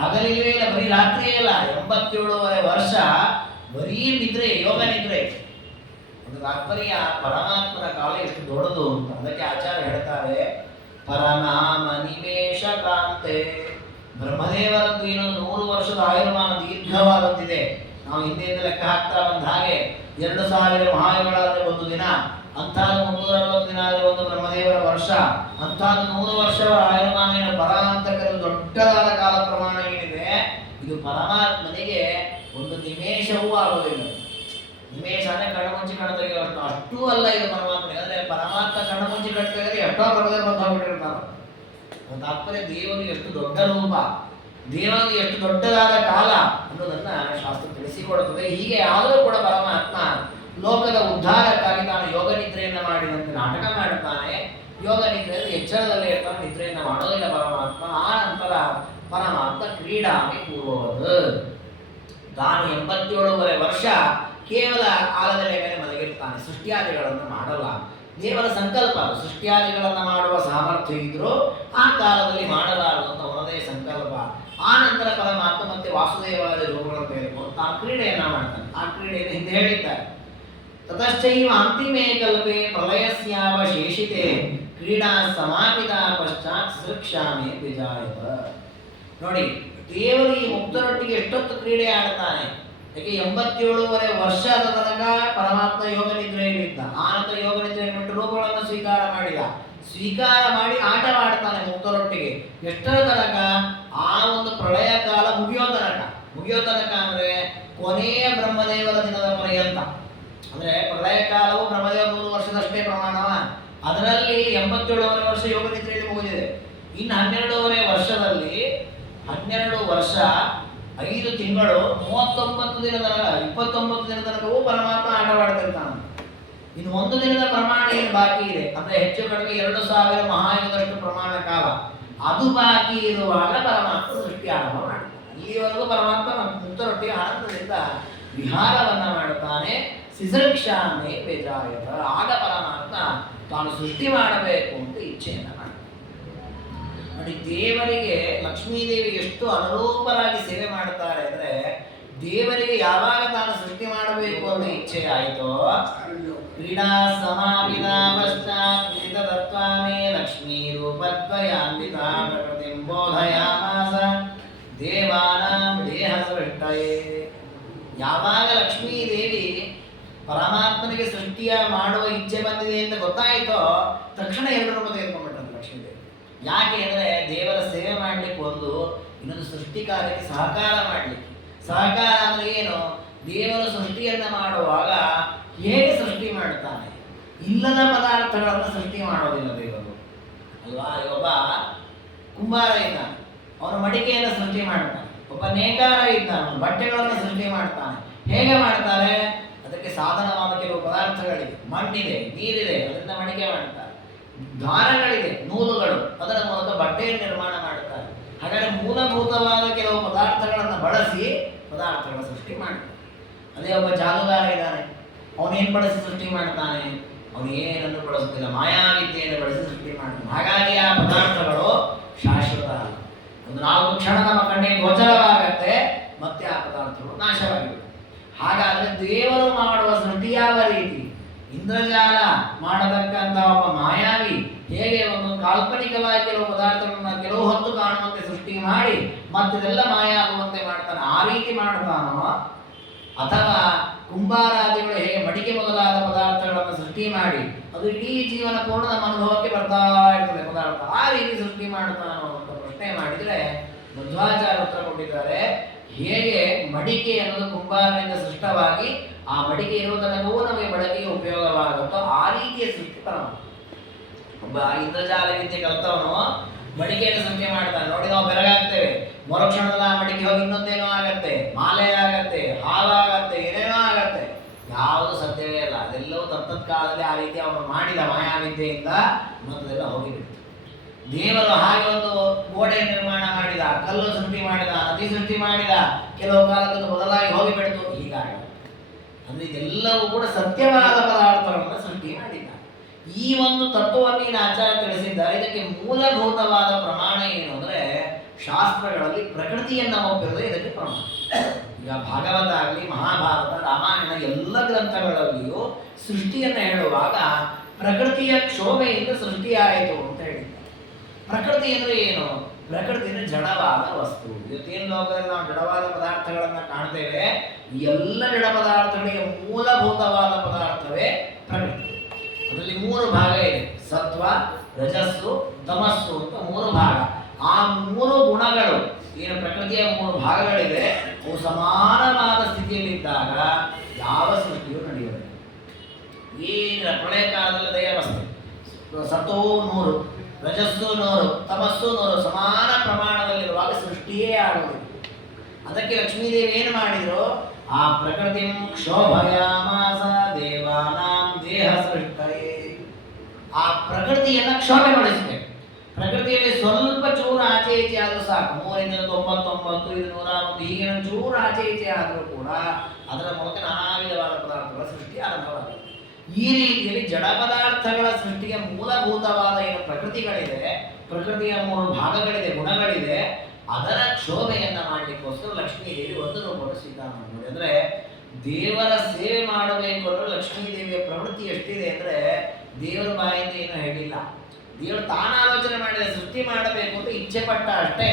ಹಗಲಿಲ್ವೇ ಇಲ್ಲ, ಬರೀ ರಾತ್ರಿಯೇ ಇಲ್ಲ, 87.5 ವರ್ಷ ಬರೀ ನಿದ್ರೆ, ಯೋಗ ನಿದ್ರೆ. ಒಂದು ತಾತ್ಪರ್ಯ ಪರಮಾತ್ಮನ ಕಾಲ ಎಷ್ಟು ದೊಡ್ಡದು ಅಂತ. ಅದಕ್ಕೆ ಆಚಾರ್ಯ ಹೇಳ್ತಾರೆ, ಪರನಾಮ ನಿವೇಶ ಕಾಂತೆ. ಬ್ರಹ್ಮದೇವರದ್ದು ಇನ್ನೊಂದು 100 ವರ್ಷದ ಆಯುರ್ಮಾನ ದೀರ್ಘವಾದದ್ದಿದೆ. ನಾವು ಹಿಂದೆಯಿಂದ ಲೆಕ್ಕ ಹಾಕ್ತಾ ಬಂದ ಹಾಗೆ 2,000 ಮಹಾಯುಗಳಾದ್ರೆ ಒಂದು ದಿನ, ಅಂಥದ್ದು 360 ದಿನ ಆದರೆ ಒಂದು ಬ್ರಹ್ಮದೇವರ ವರ್ಷ, ಅಂಥದ್ದು 100 ವರ್ಷಗಳ ಆಯುರ್ಮಾನ ಪರಾಂತಕರ ದೊಡ್ಡದಾದ ಕಾಲ ಪ್ರಮಾಣ ಏನಿದೆ, ಇದು ಪರಮಾತ್ಮನಿಗೆ ಒಂದು ನಿಮೇಷವೂ ಆಗೋದಿಲ್ಲ. ನಿಮೇಷ ಅಂದ್ರೆ ಕಣ್ಣು ಮುಂಚಿ ಕಣ್ಣು ತೆಗೆಯೋಷ್ಟು, ಅಷ್ಟೂ ಅಲ್ಲ ಇದು ಪರಮಾತ್ಮನಿಗೆ. ಅಂದ್ರೆ ಪರಮಾತ್ಮ ಕಣ್ಣು ಮುಂಚಿ ಕಣ್ಣು ತೆಗೆದ್ರೆ ಎಷ್ಟೋ ಬ್ರಹ್ಮದೇವರು ಬಂದು ಹೋಗ್ಬಿಟ್ಟಿರ್ತಾರೆ. ತಾತ್ಪರ್ಯ ದೇವರಿಗೆ ಎಷ್ಟು ದೊಡ್ಡ ರೂಪ, ದೇವರಿಗೆ ಎಷ್ಟು ದೊಡ್ಡದಾದ ಕಾಲ ಅನ್ನೋದನ್ನ ಶಾಸ್ತ್ರ ತಿಳಿಸಿಕೊಡುತ್ತದೆ. ಹೀಗೆ ಆದರೂ ಕೂಡ ಪರಮಾತ್ಮ ಲೋಕದ ಉದ್ಧಾರಕ್ಕಾಗಿ ತಾನು ಯೋಗ ನಿದ್ರೆಯನ್ನು ಮಾಡಿದಂತೆ ನಾಟಕ ಮಾಡುತ್ತಾನೆ. ಯೋಗ ನಿದ್ರೆಯಲ್ಲಿ ಎಚ್ಚರದಲ್ಲೇ ಇರ್ತಾನೆ, ನಿದ್ರೆಯನ್ನು ಮಾಡೋದಿಲ್ಲ ಪರಮಾತ್ಮ. ಆ ನಂತರ ಪರಮಾತ್ಮ ಕ್ರೀಡಾಮಿ ಪೂರ್ವವತ್. ತಾನು 87.5 ವರ್ಷ ಕೇವಲ ಆಲದೆಲೆ ಮೇಲೆ ಮಲಗಿರ್ತಾನೆ, ಸೃಷ್ಟಿಯಾದಿಗಳನ್ನು ಮಾಡಲ್ಲ. ದೇವರ ಸಂಕಲ್ಪ ಅದು. ಸೃಷ್ಟಿಯಾದಿಗಳನ್ನು ಮಾಡುವ ಸಾಮರ್ಥ್ಯ ಇದ್ರೂ ಆ ಕಾಲದಲ್ಲಿ ಮಾಡಲಾರದು ಅಂತ ಅವನದೇ ಸಂಕಲ್ಪ. ಆ ನಂತರ ಪರಮಾತ್ಮ ಮತ್ತೆ ವಾಸುದೇವಾದಿ ರೂಪಗಳನ್ನು ತೆಗೆದುಕೊಂಡು ತಾನು ಕ್ರೀಡೆಯನ್ನ ಮಾಡ್ತಾನೆ. ಆ ಕ್ರೀಡೆಯನ್ನು ಹಿಂದೆ ಹೇಳಿದ್ದಾರೆ. ತತಶ್ಚೈವ ಅಂತಿಮೇ ಕಲ್ಪೆ ಪ್ರಳಯಸ್ಯಾವಶೇಷಿತೆ ಕ್ರೀಡಾ ಸಮಾಪಿತ ಪಶ್ಚಾತ್ ಸೃಕ್ಷಾಮಿ ವಿಜಾಯತ. ನೋಡಿ, ದೇವರು ಈ ಮುಕ್ತರೊಟ್ಟಿಗೆ ಎಷ್ಟೊತ್ತು ಕ್ರೀಡೆ ಆಡ್ತಾನೆ. ಯಾಕೆ 87.5 ವರ್ಷದ ತನಕ ಪರಮಾತ್ಮ ಯೋಗ ನಿದ್ರೆಯಲ್ಲಿದ್ದ. ಆನಂತರ ಯೋಗ ನಿದ್ರೆಯನ್ನು ಬಿಟ್ಟು ರೂಪಗಳನ್ನು ಸ್ವೀಕಾರ ಮಾಡಿ ಆಟವಾಡ್ತಾನೆ ಮುಕ್ತರೊಟ್ಟಿಗೆ. ಎಷ್ಟರ ತನಕ? ಆ ಒಂದು ಪ್ರಳಯ ಕಾಲ ಮುಗಿಯೋ ತನಕ ಅಂದ್ರೆ ಕೊನೆಯ ಬ್ರಹ್ಮದೇವರ ದಿನದ ಪರ್ಯಂತ. ಅಂದ್ರೆ ಪ್ರಳಯ ಕಾಲವು ಬ್ರಹ್ಮದೇವ 100 ವರ್ಷದಷ್ಟೇ ಪ್ರಮಾಣವ. ಅದರಲ್ಲಿ 87.5 ವರ್ಷ ಯೋಗ ನಿದ್ರೆಯಲ್ಲಿ ಮುಗಿದಿದೆ. ಇನ್ನು 12.5 ವರ್ಷದಲ್ಲಿ 12 ವರ್ಷ 5 ತಿಂಗಳು 39 ದಿನ ತನಕ 29 ದಿನ ತನಕವೂ ಪರಮಾತ್ಮ ಆಟವಾಡ್ತಿರ್ತಾನೆ. ಇನ್ನು 1 ದಿನದ ಪ್ರಮಾಣ ಏನು ಬಾಕಿ ಇದೆ ಅಂದ್ರೆ ಹೆಚ್ಚು ಕಡಿಮೆ 2,000 ಮಹಾಯುಗದಷ್ಟು ಪ್ರಮಾಣ ಕಾಲ ಅದು ಬಾಕಿ ಇರುವಾಗ ಪರಮಾತ್ಮ ಸೃಷ್ಟಿ ಆರಂಭ ಮಾಡ್ತಾನೆ. ಇಲ್ಲಿವರೆಗೂ ಪರಮಾತ್ಮ ಮುಕ್ತರೊಟ್ಟಿಗೆ ಆನಂದದಿಂದ ವಿಹಾರವನ್ನ ಮಾಡುತ್ತಾನೆ. ಸಿಸೃಕ್ಷಾಮಿ ವಿಜಾಯತ. ಆಗ ಪರಮಾತ್ಮ ತಾನು ಸೃಷ್ಟಿ ಮಾಡಬೇಕು ಅಂತ ಇಚ್ಛೆಯನ್ನ ಮಾಡ್ತಾನೆ. ನೋಡಿ, ದೇವರಿಗೆ ಲಕ್ಷ್ಮೀದೇವಿ ಎಷ್ಟು ಅನುರೂಪರಾಗಿ ಸೇವೆ ಮಾಡ್ತಾರೆ ಅಂದ್ರೆ, ದೇವರಿಗೆ ಯಾವಾಗ ತಾನು ಸೃಷ್ಟಿ ಮಾಡಬೇಕು ಅನ್ನೋ ಇಚ್ಛೆ ಆಯಿತೋ, ಕ್ರೀಡಾ ಸಮಾಪಿತ ಪಶ್ಚಾತ್ ತತ್ವಾಮೇ ಲಕ್ಷ್ಮೀ ರೂಪದ್ವಯಾನ್ವಿತ ಪ್ರಕೃತಿಂ ಬೋಧಯಾಮಾಸ ದೇವಾನಾಂ ದೇಹ ಸೃಷ್ಟಯೇ. ಯಾವಾಗ ಲಕ್ಷ್ಮೀ ದೇವಿ ಪರಮಾತ್ಮನಿಗೆ ಸೃಷ್ಟಿಯ ಮಾಡುವ ಇಚ್ಛೆ ಬಂದಿದೆ ಅಂತ ಗೊತ್ತಾಯಿತೋ, ತಕ್ಷಣ 2 ರೂಪ ತೆಗೆದುಕೊಂಡ್ಬಿಟ್ಟಂತೆ ಲಕ್ಷ್ಮೀದೇವಿ. ಯಾಕೆ ಅಂದ್ರೆ ದೇವರ ಸೇವೆ ಮಾಡ್ಲಿಕ್ಕೆ ಎಂಬುದು ಇನ್ನೊಂದು ಸೃಷ್ಟಿ ಕಾರ್ಯಕ್ಕೆ ಸಹಕಾರ ಮಾಡಲಿಕ್ಕೆ. ಸಹಕಾರ ಅಂದರೆ ಏನು? ದೇವರು ಸೃಷ್ಟಿಯನ್ನು ಮಾಡುವಾಗ ಹೇಗೆ ಸೃಷ್ಟಿ ಮಾಡ್ತಾನೆ? ಇಲ್ಲದ ಪದಾರ್ಥಗಳನ್ನು ಸೃಷ್ಟಿ ಮಾಡೋದಿಲ್ಲ ದೇವರು ಅಲ್ವಾ. ಒಬ್ಬ ಕುಂಬಾರ ಇದ್ದಾನೆ, ಅವನು ಮಡಿಕೆಯನ್ನು ಸೃಷ್ಟಿ ಮಾಡ್ತಾನೆ. ಒಬ್ಬ ನೇಕಾರ ಇದ್ದಾನೆ, ಬಟ್ಟೆಗಳನ್ನು ಸೃಷ್ಟಿ ಮಾಡ್ತಾನೆ. ಹೇಗೆ ಮಾಡ್ತಾರೆ? ಅದಕ್ಕೆ ಸಾಧನವಾದ ಕೆಲವು ಪದಾರ್ಥಗಳಿದೆ, ಮಣ್ಣಿದೆ, ನೀರಿದೆ, ಅದರಿಂದ ಮಡಿಕೆ ಮಾಡ್ತಾರೆ. ದಾರಗಳಿದೆ, ನೂಲುಗಳು, ಅದರ ಮೂಲಕ ಬಟ್ಟೆಯನ್ನು ನಿರ್ಮಾಣ ಮಾಡುತ್ತಾರೆ. ಹಾಗಾದರೆ ಮೂಲಭೂತವಾದ ಕೆಲವು ಪದಾರ್ಥಗಳನ್ನು ಬಳಸಿ ಪದಾರ್ಥಗಳ ಸೃಷ್ಟಿ ಮಾಡ್ತಾರೆ. ಅದೇ ಒಬ್ಬ ಜಾದುಗಾರ ಇದ್ದಾನೆ, ಅವನೇನು ಬಳಸಿ ಸೃಷ್ಟಿ ಮಾಡ್ತಾನೆ? ಅವನು ಏನನ್ನು ಬಳಸುತ್ತಿಲ್ಲ, ಮಾಯಾವಿದ್ಯೆಯನ್ನು ಬಳಸಿ ಸೃಷ್ಟಿ ಮಾಡ್ತಾನೆ. ಹಾಗಾಗಿ ಆ ಪದಾರ್ಥಗಳು ಶಾಶ್ವತ ಅಲ್ಲ. ಒಂದು 4 ಕ್ಷಣ ನಮ್ಮ ಕಣ್ಣಿಗೆ ಗೋಚರವಾಗತ್ತೆ, ಮತ್ತೆ ಆ ಪದಾರ್ಥಗಳು ನಾಶವಾಗಿವೆ. ಹಾಗಾದರೆ ದೇವರು ಮಾಡುವ ಸೃಷ್ಟಿ ಯಾವ ರೀತಿ? ಇಂದ್ರಜಾಲ ಮಾಡತಕ್ಕಂಥ ಒಬ್ಬ ಮಾಯಾವಿ ಹೇಗೆ ಒಂದು ಕಾಲ್ಪನಿಕವಾಗಿ ಕೆಲವು ಪದಾರ್ಥಗಳನ್ನ ಕೆಲವು ಹೊತ್ತು ಕಾಣುವಂತೆ ಸೃಷ್ಟಿ ಮಾಡಿ ಮತ್ತೆಲ್ಲ ಮಾಯ ಆಗುವಂತೆ ಮಾಡ್ತಾನೆ, ಆ ರೀತಿ ಮಾಡ್ತಾನೋ, ಅಥವಾ ಕುಂಬಾರಾದಿಗಳು ಹೇಗೆ ಮಡಿಕೆ ಮೊದಲಾದ ಪದಾರ್ಥಗಳನ್ನು ಸೃಷ್ಟಿ ಮಾಡಿ ಅದು ಇಡೀ ಜೀವನ ಪೂರ್ಣ ನಮ್ಮ ಅನುಭವಕ್ಕೆ ಬರ್ತಾ ಇರ್ತದೆ ಪದಾರ್ಥ, ಆ ರೀತಿ ಸೃಷ್ಟಿ ಮಾಡ್ತಾನೋ ಅಂತ ಪ್ರಶ್ನೆ ಮಾಡಿದರೆ ಮಧ್ವಾಚಾರ್ಯ ಉತ್ತರ ಕೊಟ್ಟಿದ್ದಾರೆ. ಹೇಗೆ ಮಡಿಕೆ ಅನ್ನೋದು ಕುಂಬಾರನಿಂದ ಸೃಷ್ಟವಾಗಿ ಆ ಮಡಿಕೆ ಇರುವ ತನಕವೂ ನಮಗೆ ಬಳಕೆಗೆ ಉಪಯೋಗವಾಗುತ್ತೋ ಆ ರೀತಿಯ ಸೃಷ್ಟಿ ಪರಮಾತ್ಮ. ಒಬ್ಬ ಇಂದ್ರಜಾಲ ವಿದ್ಯೆ ಕಲ್ತವನು ಮಡಿಕೆಯನ್ನು ಸೃಷ್ಟಿ ಮಾಡ್ತಾನೆ. ನೋಡಿ, ನಾವು ಬೆರಗಾಗ್ತೇವೆ, ಮರುಕ್ಷಣದಲ್ಲಿ ಆ ಮಡಿಕೆ ಹೋಗಿ ಇನ್ನೊಂದೇನೋ ಆಗತ್ತೆ, ಮಾಲೆ ಆಗತ್ತೆ, ಹಾವಾಗತ್ತೆ, ಏನೇನೋ ಆಗತ್ತೆ. ಯಾವುದು ಸತ್ಯವೇ ಇಲ್ಲ. ಅದೆಲ್ಲವೂ ತತ್ತತ್ಕಾಲದಲ್ಲಿ ಆ ರೀತಿ ಅವನು ಮಾಡಿದ ಮಾಯಾವಿದ್ಯೆಯಿಂದ ಮತ್ತದೆಲ್ಲ ಹೋಗಿಬಿಡ್ತು. ದೇವರು ಹಾಗೆ ಒಂದು ಗೋಡೆ ನಿರ್ಮಾಣ ಮಾಡಿದ, ಕಲ್ಲು ಸೃಷ್ಟಿ ಮಾಡಿದ, ನದಿ ಸೃಷ್ಟಿ ಮಾಡಿದ, ಕೆಲವು ಕಾಲದಲ್ಲಿ ಬದಲಾಗಿ ಹೋಗಿಬಿಡ್ತು. ಹೀಗಾಗಿ ಅಂದ್ರೆ ಇದೆಲ್ಲವೂ ಕೂಡ ಸತ್ಯವಾದ ಪದಾರ್ಥಗಳನ್ನು ಸೃಷ್ಟಿ ಮಾಡಿದ. ಈ ಒಂದು ತತ್ವವನ್ನು ಈ ಆಚಾರ್ಯ ತಿಳಿಸಿದ್ದಾರೆ. ಇದಕ್ಕೆ ಮೂಲಭೂತವಾದ ಪ್ರಮಾಣ ಏನು ಅಂದರೆ ಶಾಸ್ತ್ರಗಳಲ್ಲಿ ಪ್ರಕೃತಿಯನ್ನು ಒಪ್ಪಿರೋದು ಇದಕ್ಕೆ ಪ್ರಮಾಣ. ಈಗ ಭಾಗವತ ಆಗಲಿ, ಮಹಾಭಾರತ, ರಾಮಾಯಣ ಎಲ್ಲ ಗ್ರಂಥಗಳಲ್ಲಿಯೂ ಸೃಷ್ಟಿಯನ್ನು ಹೇಳುವಾಗ ಪ್ರಕೃತಿಯ ಕ್ಷೋಭೆಯಿಂದ ಸೃಷ್ಟಿಯಾಯಿತು ಅಂತ ಹೇಳಿದ್ದಾರೆ. ಪ್ರಕೃತಿ ಅಂದರೆ ಏನು? ಪ್ರಕೃತಿ ಅಂದರೆ ಜಡವಾದ ವಸ್ತು. ಇವತ್ತೇನು ಲೋಕದಲ್ಲಿ ನಾವು ಜಡವಾದ ಪದಾರ್ಥಗಳನ್ನು ಕಾಣ್ತೇವೆ, ಎಲ್ಲ ಜಡ ಪದಾರ್ಥಗಳಿಗೆ ಮೂಲಭೂತವಾದ ಪದಾರ್ಥವೇ ಪ್ರಕೃತಿ. ಅದರಲ್ಲಿ 3 ಭಾಗ ಇದೆ, ಸತ್ವ, ರಜಸ್ಸು, ತಮಸ್ಸು ಅಂತ 3 ಭಾಗ. ಆ 3 ಗುಣಗಳು ಏನು ಪ್ರಕೃತಿಯ 3 ಭಾಗಗಳಿದೆ, ಅವು ಸಮಾನವಾದ ಸ್ಥಿತಿಯಲ್ಲಿದ್ದಾಗ ಯಾವ ಸೃಷ್ಟಿಯೂ ನಡೆಯುವುದಿಲ್ಲ. ಏನಿಲ್ಲ, ಪ್ರಳಯ ಕಾಲದಲ್ಲಿ ದಯಾವಸ್ಥೆ, ಸತ್ವವು 100, ರಜಸ್ಸು 100, ತಮಸ್ಸು 100 ಸಮಾನ ಪ್ರಮಾಣದಲ್ಲಿರುವಾಗ ಸೃಷ್ಟಿಯೇ ಆಗುವುದಿಲ್ಲ. ಅದಕ್ಕೆ ಲಕ್ಷ್ಮೀದೇವಿ ಏನು ಮಾಡಿದ್ರು? ಆ ಪ್ರಕೃತಿ ಕ್ಷೋಭಯಾಮಾಸ ದೇವಾನಾಂ ದೇಹ ಸೃಷ್ಟಯೇ. ಆ ಪ್ರಕೃತಿಯನ್ನು ಕ್ಷೋಭೆಗೊಳಿಸಬೇಕು. ಪ್ರಕೃತಿಯಲ್ಲಿ ಸ್ವಲ್ಪ ಚೂರು ಆಚೆ ಈಚೆ ಆದರೂ ಸಾಕು, 199, ಇದು 101, ಹೀಗೆ ಚೂರು ಆಚೆ ಈಚೆ ಆದರೂ ಕೂಡ ಅದರ ಮೂಲಕ ನಾನಾ ವಿಧವಾದ ಪದಾರ್ಥಗಳ ಸೃಷ್ಟಿ ಆರಂಭವಾಗಿದೆ. ಈ ರೀತಿಯಲ್ಲಿ ಜಡ ಪದಾರ್ಥಗಳ ಸೃಷ್ಟಿಗೆ ಮೂಲಭೂತವಾದ ಏನು ಪ್ರಕೃತಿಗಳಿದೆ, ಪ್ರಕೃತಿಯ 3 ಭಾಗಗಳಿದೆ, ಗುಣಗಳಿದೆ, ಅದರ ಕ್ಷೋಭೆಯನ್ನ ಮಾಡಲಿಕ್ಕೋಸ್ಕರ ಲಕ್ಷ್ಮೀದೇವಿ ಒಂದು ರೂಪವನ್ನು ಸ್ವೀಕಾರ ಮಾಡಿ. ಅಂದರೆ ದೇವರ ಸೇವೆ ಮಾಡಬೇಕು ಅಂದ್ರೆ ಲಕ್ಷ್ಮೀದೇವಿಯ ಪ್ರವೃತ್ತಿ ಎಷ್ಟಿದೆ ಅಂದರೆ ದೇವರ ಬಾಯಿಂದ ಏನು ಹೇಳಿಲ್ಲ. ದೇವರು ತಾನು ಆಲೋಚನೆ ಮಾಡಿದ, ಸೃಷ್ಟಿ ಮಾಡಬೇಕು ಅಂತ ಇಚ್ಛೆ ಪಟ್ಟ ಅಷ್ಟೇ.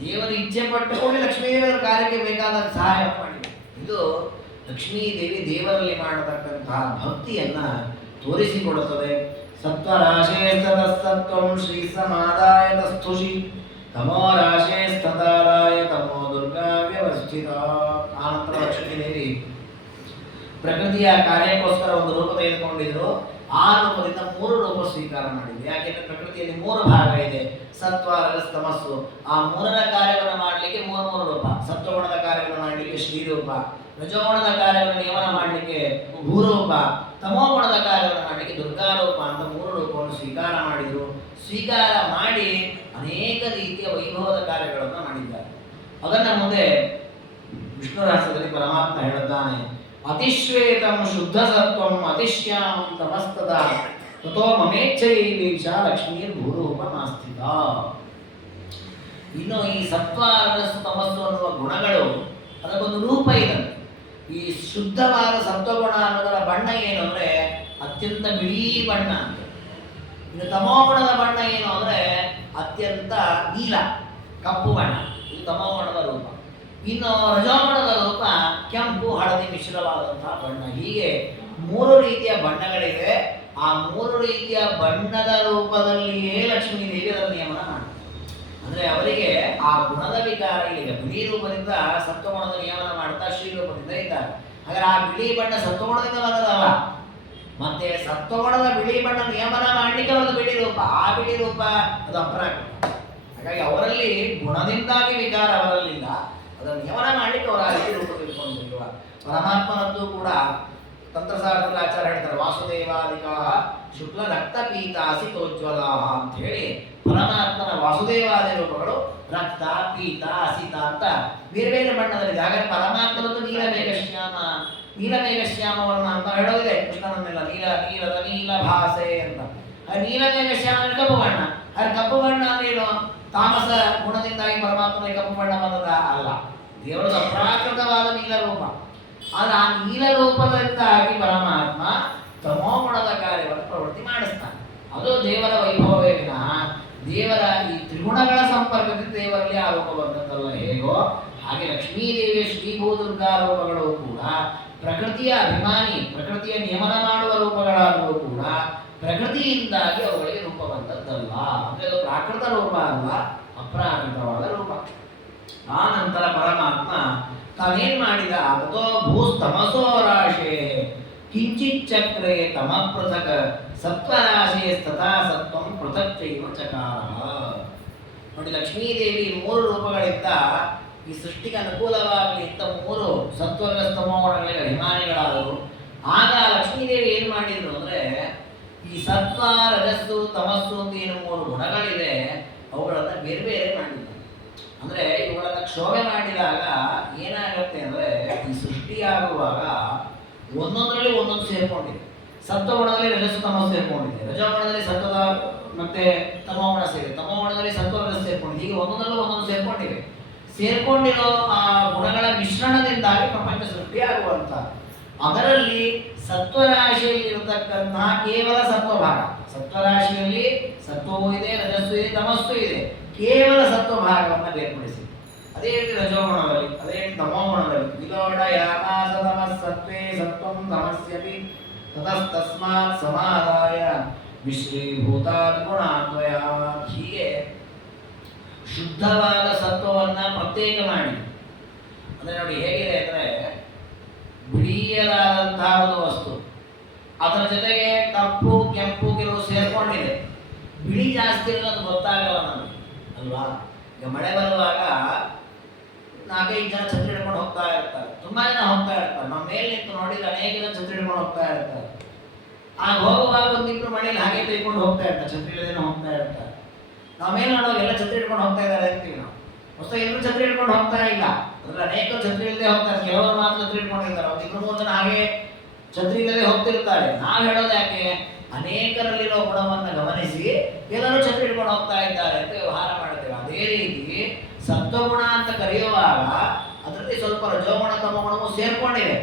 ದೇವರು ಇಚ್ಛೆ ಪಟ್ಟುಕೊಂಡು ಲಕ್ಷ್ಮೀದೇವಿಯ ಕಾರ್ಯಕ್ಕೆ ಬೇಕಾದ ಸಹಾಯ ಮಾಡಿದೆ. ಇದು ಲಕ್ಷ್ಮೀದೇವಿ ದೇವರಲ್ಲಿ ಮಾಡತಕ್ಕಂತಹ ಭಕ್ತಿಯನ್ನ ತೋರಿಸಿಕೊಡುತ್ತದೆ. ಸತ್ವರಾಶೇ ಸತಸ್ತತ್ವಂ ಶ್ರೀ ಸಮಾದಾಯ ತಸ್ಥುಷಿ ತಮೋ ರಾಶೇ ಸ್ಥತಾರಾಯ ತಮೋ ದುರ್ಗಾ ವ್ಯವಸ್ಥಿತ. ಆನಂತರ ಲಕ್ಷ್ಮೀದೇವಿ ಪ್ರಕೃತಿಯ ಕಾರ್ಯಕ್ಕೋಸ್ಕರ ಒಂದು ರೂಪ ತೆಗೆದುಕೊಂಡಿದ್ರು. ಆ ರೂಪದಿಂದ 3 ರೂಪ ಸ್ವೀಕಾರ ಮಾಡಿದ್ರು. ಯಾಕೆಂದ್ರೆ ಪ್ರಕೃತಿಯಲ್ಲಿ 3 ಭಾಗ ಇದೆ, ಸತ್ವ, ರಜಸ್, ತಮಸ್ಸು. ಆ 3ರ ಕಾರ್ಯವನ್ನು ಮಾಡಲಿಕ್ಕೆ 3 ರೂಪ. ಸತ್ವಗುಣದ ಕಾರ್ಯವನ್ನು ಮಾಡಲಿಕ್ಕೆ ಶ್ರೀರೂಪ, ರಜೋಗುಣದ ಕಾರ್ಯವನ್ನು ನಿಯಮನ ಮಾಡಲಿಕ್ಕೆ ಭೂರೂಪ, ತಮೋಗುಣದ ಕಾರ್ಯವನ್ನು ಮಾಡಲಿಕ್ಕೆ ದುರ್ಗಾರೂಪ ಅಂತ 3 ರೂಪವನ್ನು ಸ್ವೀಕಾರ ಮಾಡಿದರು. ಸ್ವೀಕಾರ ಮಾಡಿ ಅನೇಕ ರೀತಿಯ ವೈಭವದ ಕಾರ್ಯಗಳನ್ನು ಮಾಡಿದ್ದಾರೆ. ಅದನ್ನು ಮುಂದೆ ವಿಷ್ಣು ರಹಸ್ಯದಲ್ಲಿ ಪರಮಾತ್ಮ ಹೇಳುತ್ತಾನೆ, ಅತಿಶ್ವೇತಂ ಶುದ್ಧ ಸತ್ವಂ ಅತಿಶ್ಯಾಮಂ ತಮಸ್ತದ ತಥೋ ಮಮೇಚ್ಛೈವೀಶ ಲಕ್ಷ್ಮೀರ್ ಭೂರೂಪ ನಾಸ್ತಿತ. ಇನ್ನು ಈ ಸತ್ವ, ರಜಸ್ಸು, ತಮಸ್ಸು ಅನ್ನುವ ಗುಣಗಳು ಅದಕ್ಕೊಂದು ರೂಪ ಇದೆ. ಈ ಶುದ್ಧವಾದ ಸತ್ವಗುಣ ಅನ್ನೋದರ ಬಣ್ಣ ಏನು ಅಂದರೆ ಅತ್ಯಂತ ಬಿಳಿ ಬಣ್ಣ ಅಂತ. ಇನ್ನು ತಮೋಗುಣದ ಬಣ್ಣ ಏನು ಅಂದರೆ ಅತ್ಯಂತ ನೀಲ, ಕಪ್ಪು ಬಣ್ಣ. ಇದು ತಮೋಗುಣದ ರೂಪ. ಇನ್ನು ರಜೋಗುಣದ ರೂಪ ಕೆಂಪು, ಹಳದಿ ಮಿಶ್ರವಾದಂತಹ ಬಣ್ಣ. ಹೀಗೆ 3 ರೀತಿಯ ಬಣ್ಣಗಳಿವೆ. ಆ 3 ರೀತಿಯ ಬಣ್ಣದ ರೂಪದಲ್ಲಿಯೇ ಲಕ್ಷ್ಮೀದೇವಿ ಅದರ ನಿಯಮನ ಮಾಡ್ತಾರೆ. ಅಂದ್ರೆ ಅವರಿಗೆ ಆ ಗುಣದ ವಿಕಾರ ಈಗ ಬಿಳಿ ರೂಪದಿಂದ ಸತ್ವಗುಣದ ನಿಯಮನ ಮಾಡ್ತಾ ಶ್ರೀ ರೂಪದಿಂದ ಇದ್ದಾರೆ. ಹಾಗಾದ್ರೆ ಆ ಬಿಳಿ ಬಣ್ಣ ಸತ್ವಗುಣದಿಂದ ಬಂದದಲ್ಲ, ಮತ್ತೆ ಸತ್ವಗುಣದ ಬಿಳಿ ಬಣ್ಣ ನಿಯಮನ ಮಾಡ್ಲಿಕ್ಕೆ ಒಂದು ಬಿಳಿ ರೂಪ, ಆ ಬಿಳಿ ರೂಪ ಅದು ಅಪರಾಕೃತ. ಹಾಗಾಗಿ ಅವರಲ್ಲಿ ಗುಣದಿಂದಾಗಿ ವಿಕಾರ ಅವರಲ್ಲಿಲ್ಲ, ಅದನ್ನು ನಿಯಮನ ಮಾಡ್ಲಿಕ್ಕೆ ಅವರ ಆ ರೂಪ ತಿಳ್ಕೊಂಡಿರುವ ಪರಮಾತ್ಮನದ್ದು ಕೂಡ ತಂತ್ರಸಾರದಲ್ಲಿ ಆಚಾರ ಹೇಳ್ತಾರೆ, ವಾಸುದೇವಾದಿಕ ಶುಕ್ಲ ರಕ್ತ ಪೀತಾಸಿ ತೋಜ್ವಲ ಅಂತ ಹೇಳಿ ಪರಮಾತ್ಮನ ವಾಸುದೇವಾದಿ ರೂಪಗಳು ರಕ್ತ ಪೀತ ಅಸಿತ ಅಂತ ಬೇರೆ ಬೇರೆ ಬಣ್ಣದಲ್ಲಿದೆ. ಹಾಗಾದ್ರೆ ಪರಮಾತ್ಮನದ್ದು ನೀಲಮೇಘಶ್ಯಾಮ, ನೀಲಮೇಘಶ್ಯಾಮವರ್ಣ ಅಂತ ಹೇಳೋದಿದೆ ಕೃಷ್ಣನನ್ನೆಲ್ಲ, ನೀಲದ ನೀಲ ಭಾಸೆ ಅಂತ. ನೀಲಮೇಘಶ್ಯಾಮ ಕಪ್ಪು ಬಣ್ಣ. ಅದು ಕಪ್ಪು ಬಣ್ಣ ಅಂದ್ರೇನು? ತಾಮಸ ಗುಣದಿಂದಾಗಿ ಪರಮಾತ್ಮನಿಗೆ ಕಪ್ಪು ಬಣ್ಣ ಬಂದದ ಅಲ್ಲ, ದೇವರದ ಅಪ್ರಾಕೃತವಾದ ನೀಲ ರೂಪ. ಆದ್ರೆ ಆ ನೀಲ ರೂಪದಿಂದಾಗಿ ಪರಮಾತ್ಮ ತಮೋಗುಣದ ಕಾರ್ಯವನ್ನು ಪ್ರವೃತ್ತಿ ಮಾಡಿಸ್ತಾನೆ. ಅದು ದೇವರ ವೈಭವವೇ ವಿನಃ ದೇವರ ಈ ತ್ರಿಗುಣಗಳ ಸಂಪರ್ಕದಿಂದ ದೇವರಲ್ಲಿ ಆ ರೂಪ ಬಂದದ್ದಲ್ಲ. ಹೇಗೋ ಹಾಗೆ ಲಕ್ಷ್ಮೀದೇವಿಯ ಶ್ರೀಭೂದುರ್ಗಾ ರೂಪಗಳು ಕೂಡ ಪ್ರಕೃತಿಯ ಅಭಿಮಾನಿ, ಪ್ರಕೃತಿಯ ನಿಯಮನ ಮಾಡುವ ರೂಪಗಳಾದರೂ ಕೂಡ ಪ್ರಕೃತಿಯಿಂದಾಗಿ ಅವುಗಳಿಗೆ ರೂಪ ಬಂದದ್ದಲ್ಲ. ಅಂದ್ರೆ ಅದು ಪ್ರಾಕೃತ ರೂಪ ಅಲ್ಲ, ಅಪ್ರಾಕೃತವಾದ ರೂಪ. ಆ ನಂತರ ಪರಮಾತ್ಮ ತಾನೇನ್ ಮಾಡಿದ? ಅದೋ ಭೂಸ್ತಮಸೋ ರಾಶೇ ಕಿಂಚಿತ್ ಚಕ್ರೇ ತಮ ಪೃಥಕ್ ಸತ್ವರಾಶೇ ತಥಾ ಸತ್ವಂ ಪೃಥಕ್ ಚೈವ ಚಕಾರ. ನೋಡಿ, ಲಕ್ಷ್ಮೀದೇವಿ 3 ರೂಪಗಳಿಂದ ಈ ಸೃಷ್ಟಿಗೆ ಅನುಕೂಲವಾಗಲಿ ಅಂತ 3 ಸತ್ವಸ್ತಮೋಗುಣಗಳಿಗೆ ಅಭಿಮಾನಿಗಳಾದರು. ಆಗ ಲಕ್ಷ್ಮೀದೇವಿ ಏನು ಮಾಡಿದ್ರು ಅಂದ್ರೆ, ಈ ಸತ್ವ ರಜಸ್ಸು ತಮಸ್ಸು ಅಂತ ಏನು 3 ಗುಣಗಳಿದೆ ಅವುಗಳನ್ನ ಬೇರೆ ಬೇರೆ ಮಾಡಿದ್ರು. ಅಂದ್ರೆ ಇವುಗಳನ್ನ ಕ್ಷೋಭೆ ಮಾಡಿದಾಗ ಏನಾಗುತ್ತೆ ಅಂದ್ರೆ, ಈ ಸೃಷ್ಟಿಯಾಗುವಾಗ ಒಂದೊಂದರಲ್ಲಿ ಒಂದೊಂದು ಸೇರ್ಕೊಂಡಿದೆ. ಸತ್ವಗುಣದಲ್ಲಿ ರಜಸ್ಸು ತಮಸ್ಸು ಸೇರ್ಕೊಂಡಿದೆ, ರಜೋಗುಣದಲ್ಲಿ ಸತ್ವದ ಮತ್ತೆ ತಮೋಗುಣ ಸೇರಿದೆ, ತಮೋಗುಣದಲ್ಲಿ ಸತ್ವ ರಜಸ್ಸು ಸೇರ್ಕೊಂಡಿದೆ. ಹೀಗೆ ಒಂದೊಂದರಲ್ಲೂ ಒಂದೊಂದು ಸೇರ್ಕೊಂಡಿವೆ. ಸೇರ್ಕೊಂಡಿರೋ ಆ ಗುಣಗಳ ಮಿಶ್ರಣದಿಂದಾಗಿ ಪ್ರಪಂಚ ಸೃಷ್ಟಿಯಾಗುವಂತ. ಅದರಲ್ಲಿ ಸತ್ವರಾಶಿಯಲ್ಲಿ ಇರತಕ್ಕಂತಹ ಕೇವಲ ಸತ್ವಭಾಗ, ಸತ್ವರಾಶಿಯಲ್ಲಿ ಸತ್ವವೂ ಇದೆ, ರಜಸ್ಸು ಇದೆ, ತಮಸ್ಸು ಇದೆ, ಕೇವಲ ಸತ್ವ ಭಾಗವನ್ನು ಬೇರ್ಪಡಿಸಿ. ಅದೇ ರೀತಿ ರಜೋಗುಣದಲ್ಲಿ, ಅದೇ ರೀತಿ ತಮೋಗುಣದಲ್ಲಿ ವಿಲೋಢ ಯಾಮಾಸ ತಮಸ್ಸತ್ವೇ ಸತ್ವಂ ತಮಸ್ಯಪಿ ತತಸ್ತಸ್ಮಾತ್ ಸಮಾದಾಯ ವಿಶ್ರೀಭೂತಾತ್ ಗುಣಾನ್ವಯ. ಹೀಗೆ ಶುದ್ಧವಾದ ಸತ್ವವನ್ನ ಪ್ರತ್ಯೇಕ ಮಾಡಿ, ಅಂದ್ರೆ ನೋಡಿ ಹೇಗಿದೆ ಅಂದ್ರೆ, ಬಿಳಿಯಲಾದಂತಹ ಒಂದು ವಸ್ತು, ಅದರ ಜೊತೆಗೆ ಕಪ್ಪು ಕೆಂಪು ಕೆಲವು ಸೇರ್ಕೊಂಡಿದೆ. ಬಿಳಿ ಜಾಸ್ತಿ ಇರೋದು ಗೊತ್ತಾಗಲ್ಲ ನಮಗೆ ಅಲ್ವಾ? ಈಗ ಮಳೆ ಬರುವಾಗ 4-5 ಜನ ಛತ್ರಿ ಹಿಡ್ಕೊಂಡು ಹೋಗ್ತಾ ಇರ್ತಾರೆ, ತುಂಬಾ ಜನ ಹೋಗ್ತಾ ಇರ್ತಾರೆ. ನಾವು ಮೇಲೆ ನಿಂತು ನೋಡಿದ್ರೆ ಅನೇಕ ಜನ ಛತ್ರಿ ಹಿಡ್ಕೊಂಡು ಹೋಗ್ತಾ ಇರ್ತಾರೆ. ಆಗ ಹೋಗುವಾಗ ಒಂದಿಬ್ರು ಮಳೆಯಲ್ಲಿ ಹಾಗೆ ತೆಗೆದುಕೊಂಡು ಹೋಗ್ತಾ ಇರ್ತಾರೆ, ಛತ್ರಿ ಇಲ್ಲದೇನೆ ಹೋಗ್ತಾ ಇರ್ತಾರೆ. ನಾವು ಮೇಲೆ ನೋಡುವಾಗ ಎಲ್ಲ ಛತ್ರಿ ಹಿಡ್ಕೊಂಡು ಹೋಗ್ತಾ ಇದ್ದಾರೆ ಅಂತೀವಿ ನಾವು. ಹೊಸ ಎಲ್ಲರೂ ಛತ್ರಿ ಹಿಡ್ಕೊಂಡು ಹೋಗ್ತಾ ಇಲ್ಲ, ಅದ್ರಲ್ಲಿ ಅನೇಕರು ಛತ್ರಿ ಇಲ್ಲದೆ ಹೋಗ್ತಾರೆ, ಕೆಲವರು ಮಾತ್ರ ಛತ್ರಿ ಹಿಡ್ಕೊಂಡಿರ್ತಾರೆ. ಒಂದು 2-3 ಜನ ಹಾಗೆ ಛತ್ರಿ ಇಲ್ಲದೆ ಹೋಗ್ತಿರ್ತಾರೆ. ನಾವು ಹೇಳೋದು ಯಾಕೆ? ಅನೇಕರಲ್ಲಿರೋ ಗುಣವನ್ನು ಗಮನಿಸಿ ಎಲ್ಲರೂ ಛತ್ರಿ ಹಿಡ್ಕೊಂಡು ಹೋಗ್ತಾ ಇದ್ದಾರೆ ಅಂತ ವ್ಯವಹಾರ ಮಾಡ್ತೇವೆ. ಅದೇ ರೀತಿ ಸತ್ವಗುಣ ಅಂತ ಕರೆಯುವಾಗ ಅದರಲ್ಲಿ ಸ್ವಲ್ಪ ರಜೋಗುಣ ತಮಗುಣವು ಸೇರ್ಕೊಂಡಿವೆ.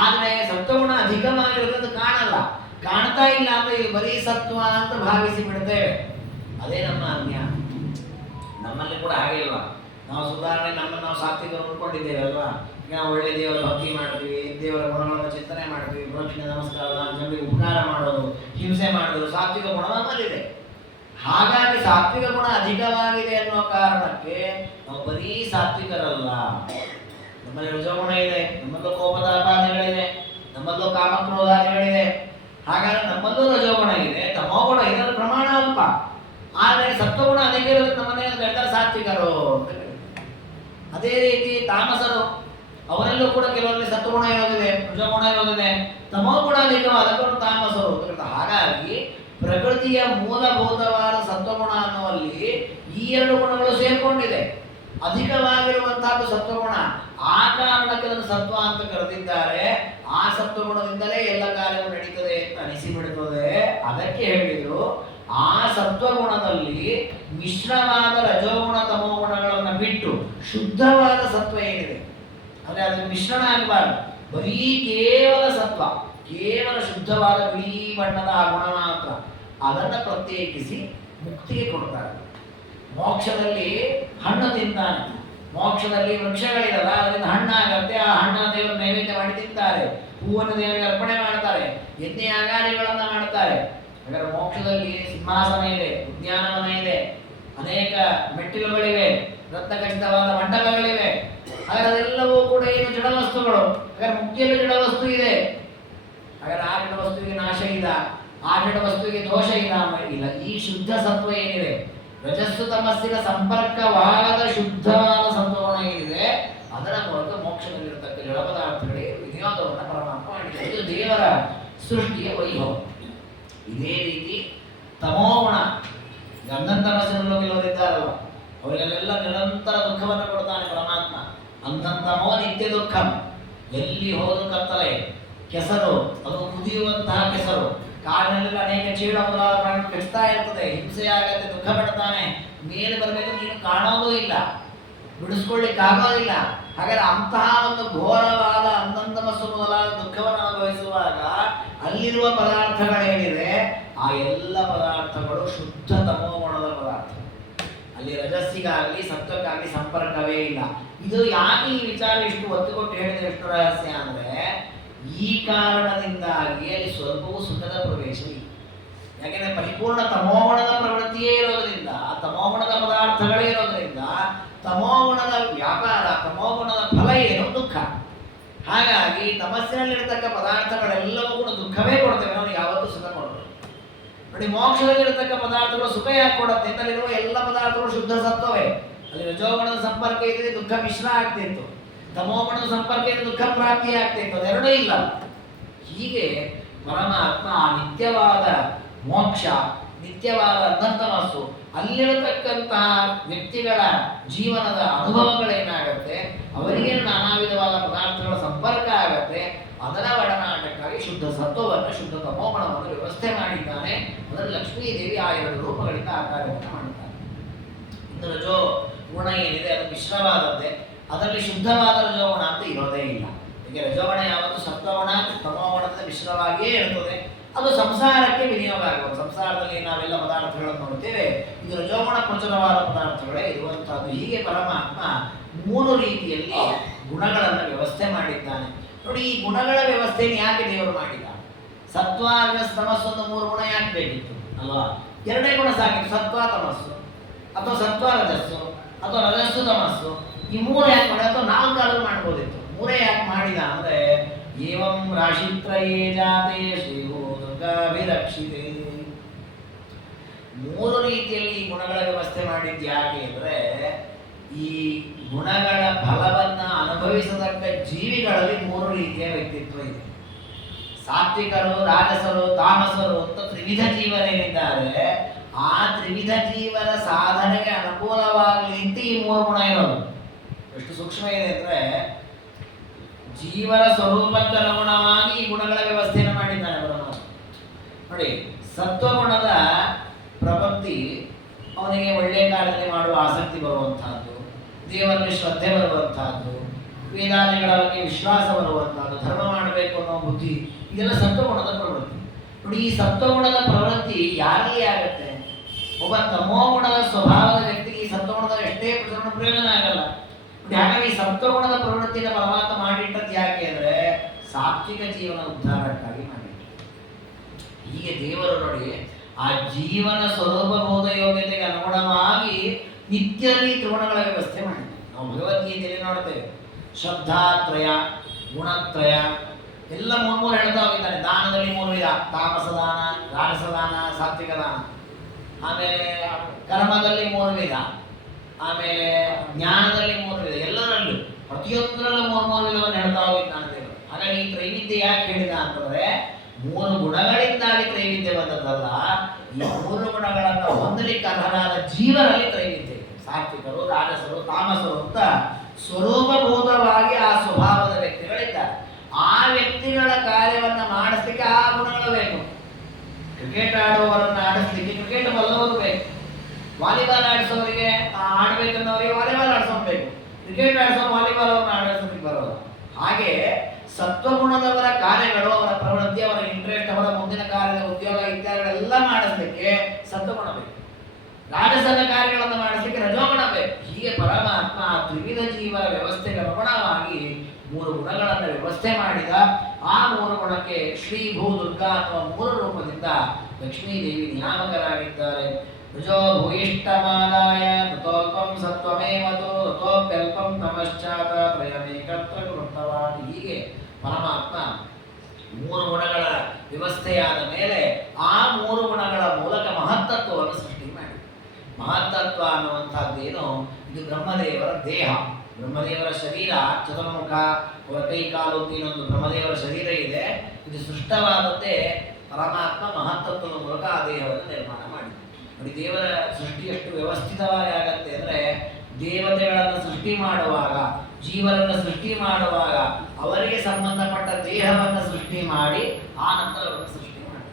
ಆದ್ರೆ ಸತ್ವಗುಣ ಅಧಿಕವಾಗಿರೋದು ಕಾಣಲ್ಲ, ಕಾಣ್ತಾ ಇಲ್ಲ ಅಂದ್ರೆ ಇದು ಬರೀ ಸತ್ವ ಅಂತ ಭಾವಿಸಿ ಬಿಡ್ತೇವೆ. ಅದೇ ನಮ್ಮ ಅಜ್ಞಾನ. ನಮ್ಮಲ್ಲಿ ಕೂಡ ಹಾಗೆ ಇಲ್ಲ. ನಾವು ಸುಧಾರಣೆ ನಮ್ಮನ್ನು ನಾವು ಸಾತ್ವಿಕರು ಉಳ್ಕೊಂಡಿದ್ದೇವೆ ಅಲ್ವಾ? ಈಗ ನಾವು ಒಳ್ಳೆ ದೇವರ ಭಕ್ತಿ ಮಾಡ್ತೀವಿ, ದೇವರ ಗುಣಗಳನ್ನು ಚಿಂತನೆ ಮಾಡ್ತೀವಿ, ಪ್ರದಕ್ಷಿಣೆ ನಮಸ್ಕಾರ, ಜನರಿಗೆ ಉಪಕಾರ ಮಾಡೋದು, ಹಿಂಸೆ ಮಾಡೋದು, ಸಾತ್ವಿಕ ಗುಣ ನಮ್ಮಲ್ಲಿದೆ. ಹಾಗಾಗಿ ಸಾತ್ವಿಕ ಗುಣ ಅಧಿಕವಾಗಿದೆ ಅನ್ನೋ ಕಾರಣಕ್ಕೆ ನಾವು ಬರೀ ಸಾತ್ವಿಕರಲ್ಲ. ನಮ್ಮಲ್ಲಿ ರಜೋಗುಣ ಇದೆ, ನಮ್ಮಲ್ಲೂ ಕೋಪದ ಅಪಾದಗಳಿದೆ, ನಮ್ಮಲ್ಲೂ ಕಾಮಕ್ರೋಧಾದಿಗಳಿದೆ. ಹಾಗಾಗಿ ನಮ್ಮಲ್ಲೂ ರಜೋಗುಣ ಇದೆ, ತಮೋಗುಣ ಇದರ ಪ್ರಮಾಣ ಅಲ್ಪ. ಆದರೆ ಸತ್ವಗುಣ ಅಧಿಕ ಇರೋದು ನಮ್ಮನೆ ಸಾತ್ವಿಕರು ಅಂತ. ಅದೇ ರೀತಿ ತಾಮಸರು, ಅವರಲ್ಲೂ ಕೂಡ ಕೆಲವರಲ್ಲಿ ಸತ್ವಗುಣ ಇರೋದಿದೆ, ರಜೋಗುಣ ಇರೋದಿದೆ, ತಮೋಗುಣ ಅಧಿಕವಾದವರು ತಾಮಸರು ಅಂತ. ಹಾಗಾಗಿ ಪ್ರಕೃತಿಯ ಮೂಲಭೂತವಾದ ಸತ್ವಗುಣ ಅನ್ನುವಲ್ಲಿ ಈ 2 ಗುಣಗಳು ಸೇರ್ಕೊಂಡಿದೆ. ಅಧಿಕವಾಗಿರುವಂತಹದ್ದು ಸತ್ವಗುಣ. ಆ ಕಾರಣಕ್ಕೆ ಅದನ್ನು ಸತ್ವ ಅಂತ ಕರೆದಿದ್ದಾರೆ. ಆ ಸತ್ವಗುಣದಿಂದಲೇ ಎಲ್ಲ ಕಾರ್ಯವು ನಡೀತದೆ ಅಂತ ಅನಿಸಿಬಿಡುತ್ತದೆ. ಅದಕ್ಕೆ ಹೇಳಿದ್ರು, ಆ ಸತ್ವಗುಣದಲ್ಲಿ ಮಿಶ್ರವಾದ ರಜೋಗುಣ ತಮೋಗುಣಗಳನ್ನು ಬಿಟ್ಟು ಶುದ್ಧವಾದ ಸತ್ವ ಏನಿದೆ ಅಂದ್ರೆ ಅದು ಮಿಶ್ರಣ ಆಗಬಾರ್ದು. ಬರೀ ಕೇವಲ ಸತ್ವ, ಕೇವಲ ಶುದ್ಧವಾದ ಬಿಳಿ ಬಣ್ಣದ ಆ ಗುಣ ಮಾತ್ರ, ಅದನ್ನ ಪ್ರತ್ಯೇಕಿಸಿ ಮುಕ್ತಿಗೆ ಕೊಡ್ತಾರೆ. ಮೋಕ್ಷದಲ್ಲಿ ಹಣ್ಣು ತಿಂತಾನೆ, ಮೋಕ್ಷದಲ್ಲಿ ವೃಕ್ಷಗಳಿರಲ್ಲ, ಅದರಿಂದ ಹಣ್ಣಾಗತ್ತೆ. ಆ ಹಣ್ಣನ್ನು ದೇವರು ನೈವೇದ್ಯ ಮಾಡಿ ತಿಂತಾರೆ, ಹೂವನ್ನು ದೇವರಿಗೆ ಅರ್ಪಣೆ ಮಾಡ್ತಾರೆ, ಯಜ್ಞ ಯಾಗಾದಿಗಳನ್ನ ಮಾಡ್ತಾರೆ. ಹಾಗಾದ್ರೆ ಮೋಕ್ಷದಲ್ಲಿ ಸಿಂಹಾಸನ ಇದೆ, ಉದ್ಯಾನವನ ಇದೆ, ಅನೇಕ ಮೆಟ್ಟಿಲುಗಳಿವೆ, ರತ್ನಖಚಿತವಾದ ಮಂಟಪಗಳಿವೆ. ಹಾಗಾದ್ರೆ ಅದೆಲ್ಲವೂ ಕೂಡ ಏನು ಜಡವಸ್ತುಗಳು. ಹಾಗಾದ್ರೆ ಮುಕ್ತಿಯಲ್ಲಿ ಜಡವಸ್ತು ಇದೆ. ಹಾಗಾದ್ರೆ ಆ ಜಡವಸ್ತುವಿಗೆ ನಾಶ ಇಲ್ಲ, ಆ ಜಡವಸ್ತುವಿಗೆ ದೋಷ ಇಲ್ಲ. ಈ ಶುದ್ಧ ಸತ್ವ ಏನಿದೆ, ರಜಸ್ಸು ತಮಸ್ಸಿನ ಸಂಪರ್ಕವಾದ ಶುದ್ಧವಾದ ಸತ್ವಗುಣ ಏನಿದೆ, ಅದರ ಮೂಲಕ ಮೋಕ್ಷದಲ್ಲಿರತಕ್ಕ ಜಡ ಪದಾರ್ಥಗಳಿಗೆ ವಿನಿಯೋಗವನ್ನು ಪರಮಾತ್ಮ ಮಾಡಿದೆ. ಇದು ದೇವರ ಸೃಷ್ಟಿಯ ವೈಭವ. ಇದೇ ರೀತಿ ತಮೋಗುಣ, ಗಂಧನ್ ತಮಸ್ಸಿನಲ್ಲೂ ಕೆಲವರಿದ್ದಾರಲ್ಲ, ಅವರಿಗೆಲ್ಲ ನಿರಂತರ ದುಃಖವನ್ನು ಕೊಡ್ತಾನೆ ಪರಮಾತ್ಮ. ಅಂತಂತಮೋ ನಿತ್ಯ ದುಃಖಂ, ಎಲ್ಲಿ ಹೋದ ಕತ್ತಲೆ, ಕೆಸರು, ಅದು ಕುದಿಯುವಂತಹ ಕೆಸರು, ಕಾಡಿನಲ್ಲಿ ಅನೇಕ ಚೀಳ ಮೊದಲಾದ ಪ್ರಾಣಿಗಳು ಕಚ್ತಾ ಇರ್ತದೆ, ಹಿಂಸೆ ಆಗತ್ತೆ, ದುಃಖ ಪಡ್ತಾನೆ. ಮೇಲೆ ಬರಬೇಕು, ನೀನು ಕಾಣೋದೂ ಇಲ್ಲ, ಬಿಡಿಸ್ಕೊಳ್ಳಿಕ್ಕಾಗೋದಿಲ್ಲ. ಹಾಗಾದ್ರೆ ಅಂತಹ ಒಂದು ಘೋರವಾದ ಅಂತಂತಮಸ್ಸು ಮೊದಲಾದ ದುಃಖವನ್ನು ಅನುಭವಿಸುವಾಗ ಅಲ್ಲಿರುವ ಪದಾರ್ಥಗಳೇನಿದೆ, ಆ ಎಲ್ಲ ಪದಾರ್ಥಗಳು ಶುದ್ಧ ತಮೋಗುಣದ ಪದಾರ್ಥ. ಅಲ್ಲಿ ರಜಸ್ಸಿಗಾಗಲಿ ಸತ್ವಕ್ಕಾಗಲಿ ಸಂಪರ್ಕವೇ ಇಲ್ಲ. ಇದು ಯಾಕೆ ಈ ವಿಚಾರ ಇಷ್ಟು ಒತ್ತು ಕೊಟ್ಟು ಹೇಳಿದ ಎಷ್ಟು ರಹಸ್ಯ ಅಂದ್ರೆ, ಈ ಕಾರಣದಿಂದಾಗಿ ಅಲ್ಲಿ ಸ್ವಲ್ಪವೂ ಸುಖದ ಪ್ರವೇಶ ಇಲ್ಲ. ಯಾಕೆಂದ್ರೆ ಪರಿಪೂರ್ಣ ತಮೋಗುಣದ ಪ್ರವೃತ್ತಿಯೇ ಇರೋದ್ರಿಂದ, ತಮೋಗುಣದ ಪದಾರ್ಥಗಳೇ ಇರೋದ್ರಿಂದ, ತಮೋಗುಣದ ವ್ಯಾಪಾರ, ತಮೋಗುಣದ ಫಲ ಏನು? ದುಃಖ. ಹಾಗಾಗಿ ತಮಸ್ಸಿನಲ್ಲಿರತಕ್ಕ ಪದಾರ್ಥಗಳೆಲ್ಲವೂ ಕೂಡ ದುಃಖವೇ ಕೊಡ್ತೇವೆ, ನಾವು ಯಾವತ್ತೂ ಸುಖ ಕೊಡ್ತೇವೆ. ನೋಡಿ, ಮೋಕ್ಷದಲ್ಲಿರತಕ್ಕ ಪದಾರ್ಥಗಳು ಸುಖ ಯಾಕೆ ಕೊಡುತ್ತೆ? ಅಲ್ಲಿರುವ ಎಲ್ಲ ಪದಾರ್ಥಗಳು ಶುದ್ಧ ಸತ್ವವೇ. ಅಲ್ಲಿ ರಜೋಗುಣದ ಸಂಪರ್ಕ ಇದ್ರೆ ದುಃಖ ಮಿಶ್ರ ಆಗ್ತಿತ್ತು, ತಮೋಗುಣದ ಸಂಪರ್ಕ ಇದ್ರೆ ದುಃಖ ಪ್ರಾಪ್ತಿ ಆಗ್ತಿತ್ತು, ಅದೆರಡೂ ಇಲ್ಲ. ಹೀಗೆ ಪರಮಾತ್ಮ ಆ ನಿತ್ಯವಾದ ಮೋಕ್ಷ, ನಿತ್ಯವಾದ ಅಂತಂತಮಸ್ಸು, ಅಲ್ಲಿರತಕ್ಕಂತಹ ವ್ಯಕ್ತಿಗಳ ಜೀವನದ ಅನುಭವಗಳೇನಾಗತ್ತೆ, ಅವರಿಗೆ ನಾನಾ ವಿಧವಾದ ಪದಾರ್ಥಗಳ ಸಂಪರ್ಕ ಆಗತ್ತೆ. ಅದರ ಒಡನಾಟಕ್ಕಾಗಿ ಶುದ್ಧ ಸತ್ವವನ್ನು, ಶುದ್ಧ ತಮೋಗುಣವನ್ನು ವ್ಯವಸ್ಥೆ ಮಾಡಿದ್ದಾನೆ. ಅದರಲ್ಲಿ ಲಕ್ಷ್ಮೀದೇವಿ ಆ ಎರಡು ರೂಪಗಳಿಂದ ಆ ಕಾರ್ಯವನ್ನು ಮಾಡುತ್ತಾನೆ. ಇನ್ನು ರಜೋ ಗುಣ ಏನಿದೆ ಅದು ಮಿಶ್ರವಾದದ್ದೇ, ಅದರಲ್ಲಿ ಶುದ್ಧವಾದ ರಜೋಗುಣ ಅಂತ ಇರೋದೇ ಇಲ್ಲ. ಹೀಗೆ ರಜೋಗುಣ ಯಾವತ್ತು ಸತ್ವಗುಣ ತಮೋಗುಣದ ಮಿಶ್ರವಾಗಿಯೇ ಇರ್ತದೆ. ಅದು ಸಂಸಾರಕ್ಕೆ ವಿನಿಯೋಗ ಆಗಬಹುದು. ಸಂಸಾರದಲ್ಲಿ ನಾವೆಲ್ಲ ಪದಾರ್ಥಗಳನ್ನು ನೋಡ್ತೇವೆ, ಇದು ರಜೋಗುಣ ಪ್ರಚುರವಾದ ಪದಾರ್ಥಗಳೇ ಇರುವಂತಹದ್ದು. ಹೀಗೆ ಪರಮಾತ್ಮ ಮೂರು ರೀತಿಯಲ್ಲಿ ಗುಣಗಳನ್ನು ವ್ಯವಸ್ಥೆ ಮಾಡಿದ್ದಾನೆ. ನೋಡಿ, ಈ ಗುಣಗಳ ವ್ಯವಸ್ಥೆಯನ್ನು ಯಾಕೆ ದೇವರು ಮಾಡಿದ? ಸತ್ವ ತಮಸ್ಸು ಮೂರು ಗುಣ ಯಾಕೆ ಬೇಕಿತ್ತು ಅಲ್ವಾ? ಎರಡೇ ಗುಣ ಸಾಕಿತ್ತು, ಸತ್ವ ತಮಸ್ಸು, ಅಥವಾ ಸತ್ವ ರಜಸ್ಸು, ಅಥವಾ ರಜಸ್ಸು ತಮಸ್ಸು. ಈ ಮೂರು ಯಾಕೆ ಮಾಡಿದ? ಅಥವಾ ನಾಲ್ಕಾದ್ರೂ ಮಾಡ್ಬೋದಿತ್ತು, ಮೂರೇ ಯಾಕೆ ಮಾಡಿದ ಅಂದ್ರೆ, ಏವಂ ರಾಶಿತ್ರಯೇ ಜಾತೆ ಶ್ರೀಭೂ ದುರ್ಗಾಭಿರಕ್ಷಿತೆ. ಮೂರು ರೀತಿಯಲ್ಲಿ ಈ ಗುಣಗಳ ವ್ಯವಸ್ಥೆ ಮಾಡಿದ್ದು ಯಾಕೆ ಅಂದ್ರೆ, ಈ ಗುಣಗಳ ಫಲವನ್ನ ಅನುಭವಿಸತಕ್ಕ ಜೀವಿಗಳಲ್ಲಿ ಮೂರು ರೀತಿಯ ವ್ಯಕ್ತಿತ್ವ ಇದೆ. ಸಾತ್ವಿಕರು, ರಾಜಸರು, ತಾಮಸರು ಅಂತ ತ್ರಿವಿಧ ಜೀವರೇನಿದ್ದಾರೆ, ಆ ತ್ರಿವಿಧ ಜೀವನ ಸಾಧನೆಗೆ ಅನುಕೂಲವಾಗಲಿ ಅಂತ ಈ ಮೂರು ಗುಣ ಇರೋದು. ಎಷ್ಟು ಸೂಕ್ಷ್ಮ ಇದೆ ಅಂದ್ರೆ, ಜೀವನ ಸ್ವರೂಪಕ್ಕೆ ಅನುಗುಣವಾಗಿ ಈ ಗುಣಗಳ ವ್ಯವಸ್ಥೆಯನ್ನು ಮಾಡಿದ್ದಾನೆ ಪರಮಾತ್ಮ. ನೋಡಿ, ಸತ್ವಗುಣದ ಪ್ರವೃತ್ತಿ ಅವನಿಗೆ ಒಳ್ಳೆಯ ಕಾರ್ಯದಲ್ಲಿ ಮಾಡುವ ಆಸಕ್ತಿ ಬರುವಂತಹದ್ದು, ದೇವರಲ್ಲಿ ಶ್ರದ್ಧೆ ಬರುವಂತಹದ್ದು, ವೇದಾದಿಗಳ ಬಗ್ಗೆ ವಿಶ್ವಾಸ ಬರುವಂತಹದ್ದು, ಧರ್ಮ ಮಾಡಬೇಕು ಅನ್ನೋ ಬುದ್ಧಿ, ಇದೆಲ್ಲ ಸತ್ವಗುಣದ ಪ್ರವೃತ್ತಿ. ನೋಡಿ, ಈ ಸತ್ವಗುಣದ ಪ್ರವೃತ್ತಿ ಯಾರಲ್ಲಿ ಆಗುತ್ತೆ? ಒಬ್ಬ ತಮೋಗುಣದ ಸ್ವಭಾವದ ವ್ಯಕ್ತಿಗೆ ಈ ಸತ್ವಗುಣದ ಎಷ್ಟೇ ಪ್ರಯೋಜನ ಆಗಲ್ಲ. ಹಾಗಾಗಿ ಈ ಸತ್ವಗುಣದ ಪ್ರವೃತ್ತಿನ ಪರಮಾತ್ಮ ಮಾಡಿಟ್ಟದ್ದು ಯಾಕೆ ಅಂದ್ರೆ, ಸಾತ್ವಿಕ ಜೀವನ ಉದ್ಧಾರಕ್ಕಾಗಿ ಮಾಡಿಟ್ಟು. ಹೀಗೆ ದೇವರು ನೋಡಿ, ಆ ಜೀವನ ಸ್ವರೂಪ ಬೋಧ ಯೋಗ್ಯತೆಗೆ ಅನುಗುಣವಾಗಿ ನಿತ್ಯದಲ್ಲಿ ತ್ರಿಗುಣಗಳ ವ್ಯವಸ್ಥೆ ಮಾಡಿದ್ದಾರೆ. ನಾವು ಭಗವದ್ಗೀತೆಯಲ್ಲಿ ನೋಡ್ತೇವೆ, ಶ್ರದ್ಧಾತ್ರಯ, ಗುಣತ್ರಯ ಎಲ್ಲ ಮೂರು ಹೇಳ್ತಾ ಹೋಗಿದ್ದಾನೆ. ದಾನದಲ್ಲಿ ಮೂರು ವಿಧ, ತಾಮಸ ದಾನ, ರಾಜಸದಾನ, ಸಾತ್ವಿಕ ದಾನ. ಆಮೇಲೆ ಕರ್ಮದಲ್ಲಿ ಮೂರು ವಿಧ, ಆಮೇಲೆ ಜ್ಞಾನದಲ್ಲಿ ಮೂರು ವಿಧ. ಎಲ್ಲರಲ್ಲೂ ಪ್ರತಿಯೊಂದರಲ್ಲೂ ಮೂರು ವಿಧವನ್ನು ಹೇಳ್ತಾ ಹೋಗಿದ್ದಾನೆ ದೇವರು. ಹಾಗಾಗಿ ಈ ತ್ರೈವಿಧ್ಯ ಯಾಕೆ ಹೇಳಿದ ಅಂತಂದ್ರೆ, ಮೂರು ಗುಣಗಳಿಂದಾಗಿ ತ್ರೈವಿಧ್ಯ ಬಂದದ್ದಲ್ಲ, ಈ ಮೂರು ಗುಣಗಳನ್ನು ಹೊಂದಲಿಕ್ಕೆ ಅರ್ಹರಾದ ಜೀವನಲ್ಲಿ ತ್ರೈವಿಧ್ಯ ಇದೆ. ಸಾತ್ವಿಕರು, ರಾಜಸರು, ತಾಮಸರು ಅಂತ ಸ್ವರೂಪಭೂತವಾಗಿ ಆ ಸ್ವಭಾವದ ವ್ಯಕ್ತಿಗಳಿದ್ದಾರೆ. ಆ ವ್ಯಕ್ತಿಗಳ ಕಾರ್ಯವನ್ನು ಮಾಡಿಸ್ಲಿಕ್ಕೆ ಆ ಗುಣಗಳು ಬೇಕು. ಕ್ರಿಕೆಟ್ ಆಡುವವರನ್ನು ಆಡಿಸ್ಲಿಕ್ಕೆ ಕ್ರಿಕೆಟ್ ಬಲ್ಲವರು ಬೇಕು. ವಾಲಿಬಾಲ್ ಆಡಿಸೋರಿಗೆ ಆಡ್ಬೇಕನ್ನೋರಿಗೆ ವಾಲಿಬಾಲ್ ಆಡಿಸೋದು ಬೇಕು. ಕ್ರಿಕೆಟ್ ಆಡಿಸೋ ವಾಲಿಬಾಲ್ ಅವ್ರನ್ನ ಆಡಿಸೋದಕ್ಕೆ ಬರೋದು. ಹಾಗೆ ಸತ್ವಗುಣದವರ ಕಾರ್ಯಗಳು, ಅವರ ಪ್ರವೃತ್ತಿ, ಅವರ ಇಂಟ್ರೆಸ್ಟ್, ಅವರ ಮುಂದಿನ ಕಾರ್ಯದ ಉದ್ಯೋಗ ಇತ್ಯಾದಿಗಳೆಲ್ಲ ಮಾಡಿಸ್ಲಿಕ್ಕೆ ಸತ್ವಗುಣ ಬೇಕು. ರಾಜಸದ ಕಾರ್ಯಗಳನ್ನು ಮಾಡಿಸ್ಲಿಕ್ಕೆ ರಜೋಗುಣ ಬೇಕು. ಹೀಗೆ ಪರಮಾತ್ಮ ತ್ರಿವಿಧ ಜೀವನ ವ್ಯವಸ್ಥೆಗೆ ಅನುಗುಣವಾಗಿ ಮೂರು ಗುಣಗಳನ್ನು ವ್ಯವಸ್ಥೆ ಮಾಡಿದ. ಆ ಮೂರು ಗುಣಕ್ಕೆ ಶ್ರೀ ಭೂ ದುರ್ಗಾ ಅಥವಾ ಮೂರು ರೂಪದಿಂದ ಲಕ್ಷ್ಮೀದೇವಿ ನಿಯಾಮಕರಾಗಿದ್ದಾರೆ. ರುಜೋ ಭೂಯಿಷ್ಠಮಾದಾಯ ತಥೋಲ್ಪಂ ಸತ್ವಮೇವತೋ ತಥೋಪ್ಯಲ್ಪಂ ತಮಶ್ಚಾತ ತ್ರಯಮೇಕತ್ರ ಕೃತವಾನ್. ಹೀಗೆ ಪರಮಾತ್ಮ ಮೂರು ಗುಣಗಳ ವ್ಯವಸ್ಥೆಯಾದ ಮೇಲೆ ಆ ಮೂರು ಗುಣಗಳ ಮೂಲಕ ಮಹತ್ತತ್ವವನ್ನು ಸೃಷ್ಟಿ ಮಾಡಿ. ಮಹತ್ತತ್ವ ಅನ್ನುವಂಥದ್ದೇನು, ಇದು ಬ್ರಹ್ಮದೇವರ ದೇಹ, ಬ್ರಹ್ಮದೇವರ ಶರೀರ ಚತುರ್ಮುಖ, ಅವರ ಕೈ ಕಾಲು ಇನ್ನೊಂದು ಬ್ರಹ್ಮದೇವರ ಶರೀರ ಇದೆ. ಇದು ಸೃಷ್ಟವಾದದ್ದೇ ಪರಮಾತ್ಮ ಮಹತ್ತತ್ವದ ಮೂಲಕ ಆ ದೇಹವನ್ನು ನಿರ್ಮಾಣ ಮಾಡಿ. ನೋಡಿ, ದೇವರ ಸೃಷ್ಟಿ ಎಷ್ಟು ವ್ಯವಸ್ಥಿತವಾಗಿ ಆಗತ್ತೆ ಅಂದರೆ, ದೇವತೆಗಳನ್ನು ಸೃಷ್ಟಿ ಮಾಡುವಾಗ, ಜೀವನನ್ನು ಸೃಷ್ಟಿ ಮಾಡುವಾಗ ಅವರಿಗೆ ಸಂಬಂಧಪಟ್ಟ ದೇಹವನ್ನು ಸೃಷ್ಟಿ ಮಾಡಿ ಆ ನಂತರ ಅವರನ್ನು ಸೃಷ್ಟಿ ಮಾಡಿ.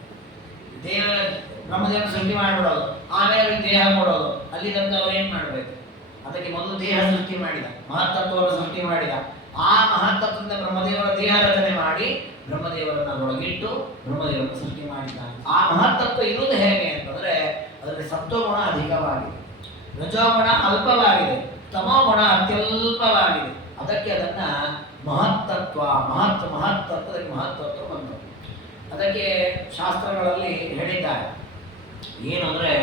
ಬ್ರಹ್ಮದೇವನ ಸೃಷ್ಟಿ ಮಾಡಿಬಿಡೋದು, ಆಮೇಲೆ ಅವ್ರಿಗೆ ದೇಹ ಕೊಡೋದು, ಅಲ್ಲಿ ತನಕ ಅವ್ರೇನು ಮಾಡಬೇಕು? ಅದಕ್ಕೆ ಮೊದಲು ದೇಹ ಸೃಷ್ಟಿ ಮಾಡಿದ, ಮಹತ್ತತ್ವವನ್ನು ಸೃಷ್ಟಿ ಮಾಡಿದ. ಆ ಮಹತ್ತತ್ವದಿಂದ ಬ್ರಹ್ಮದೇವರ ದೇಹ ರಚನೆ ಮಾಡಿ ಬ್ರಹ್ಮದೇವರನ್ನ ಒಳಗಿಟ್ಟು ಬ್ರಹ್ಮದೇವರನ್ನು ಸೃಷ್ಟಿ ಮಾಡಿದ್ದಾನೆ. ಆ ಮಹತ್ತತ್ವ ಇರುವುದು ಹೇಗೆ ಅಂತಂದ್ರೆ, ಅದರಲ್ಲಿ ಸತ್ವಗುಣ ಅಧಿಕವಾಗಿದೆ, ರಜೋಗುಣ ಅಲ್ಪವಾಗಿದೆ, ತಮೋಗುಣ ಅತ್ಯಲ್ಪವಾಗಿದೆ. ಅದಕ್ಕೆ ಅದನ್ನ ಮಹತ್ತತ್ವ ಮಹತ್ತತ್ವದಲ್ಲಿ ಮಹತ್ತತ್ವ ಬಂತು. ಅದಕ್ಕೆ ಶಾಸ್ತ್ರಗಳಲ್ಲಿ ಹೇಳಿದ್ದಾರೆ ಏನು ಅಂದ್ರೆ,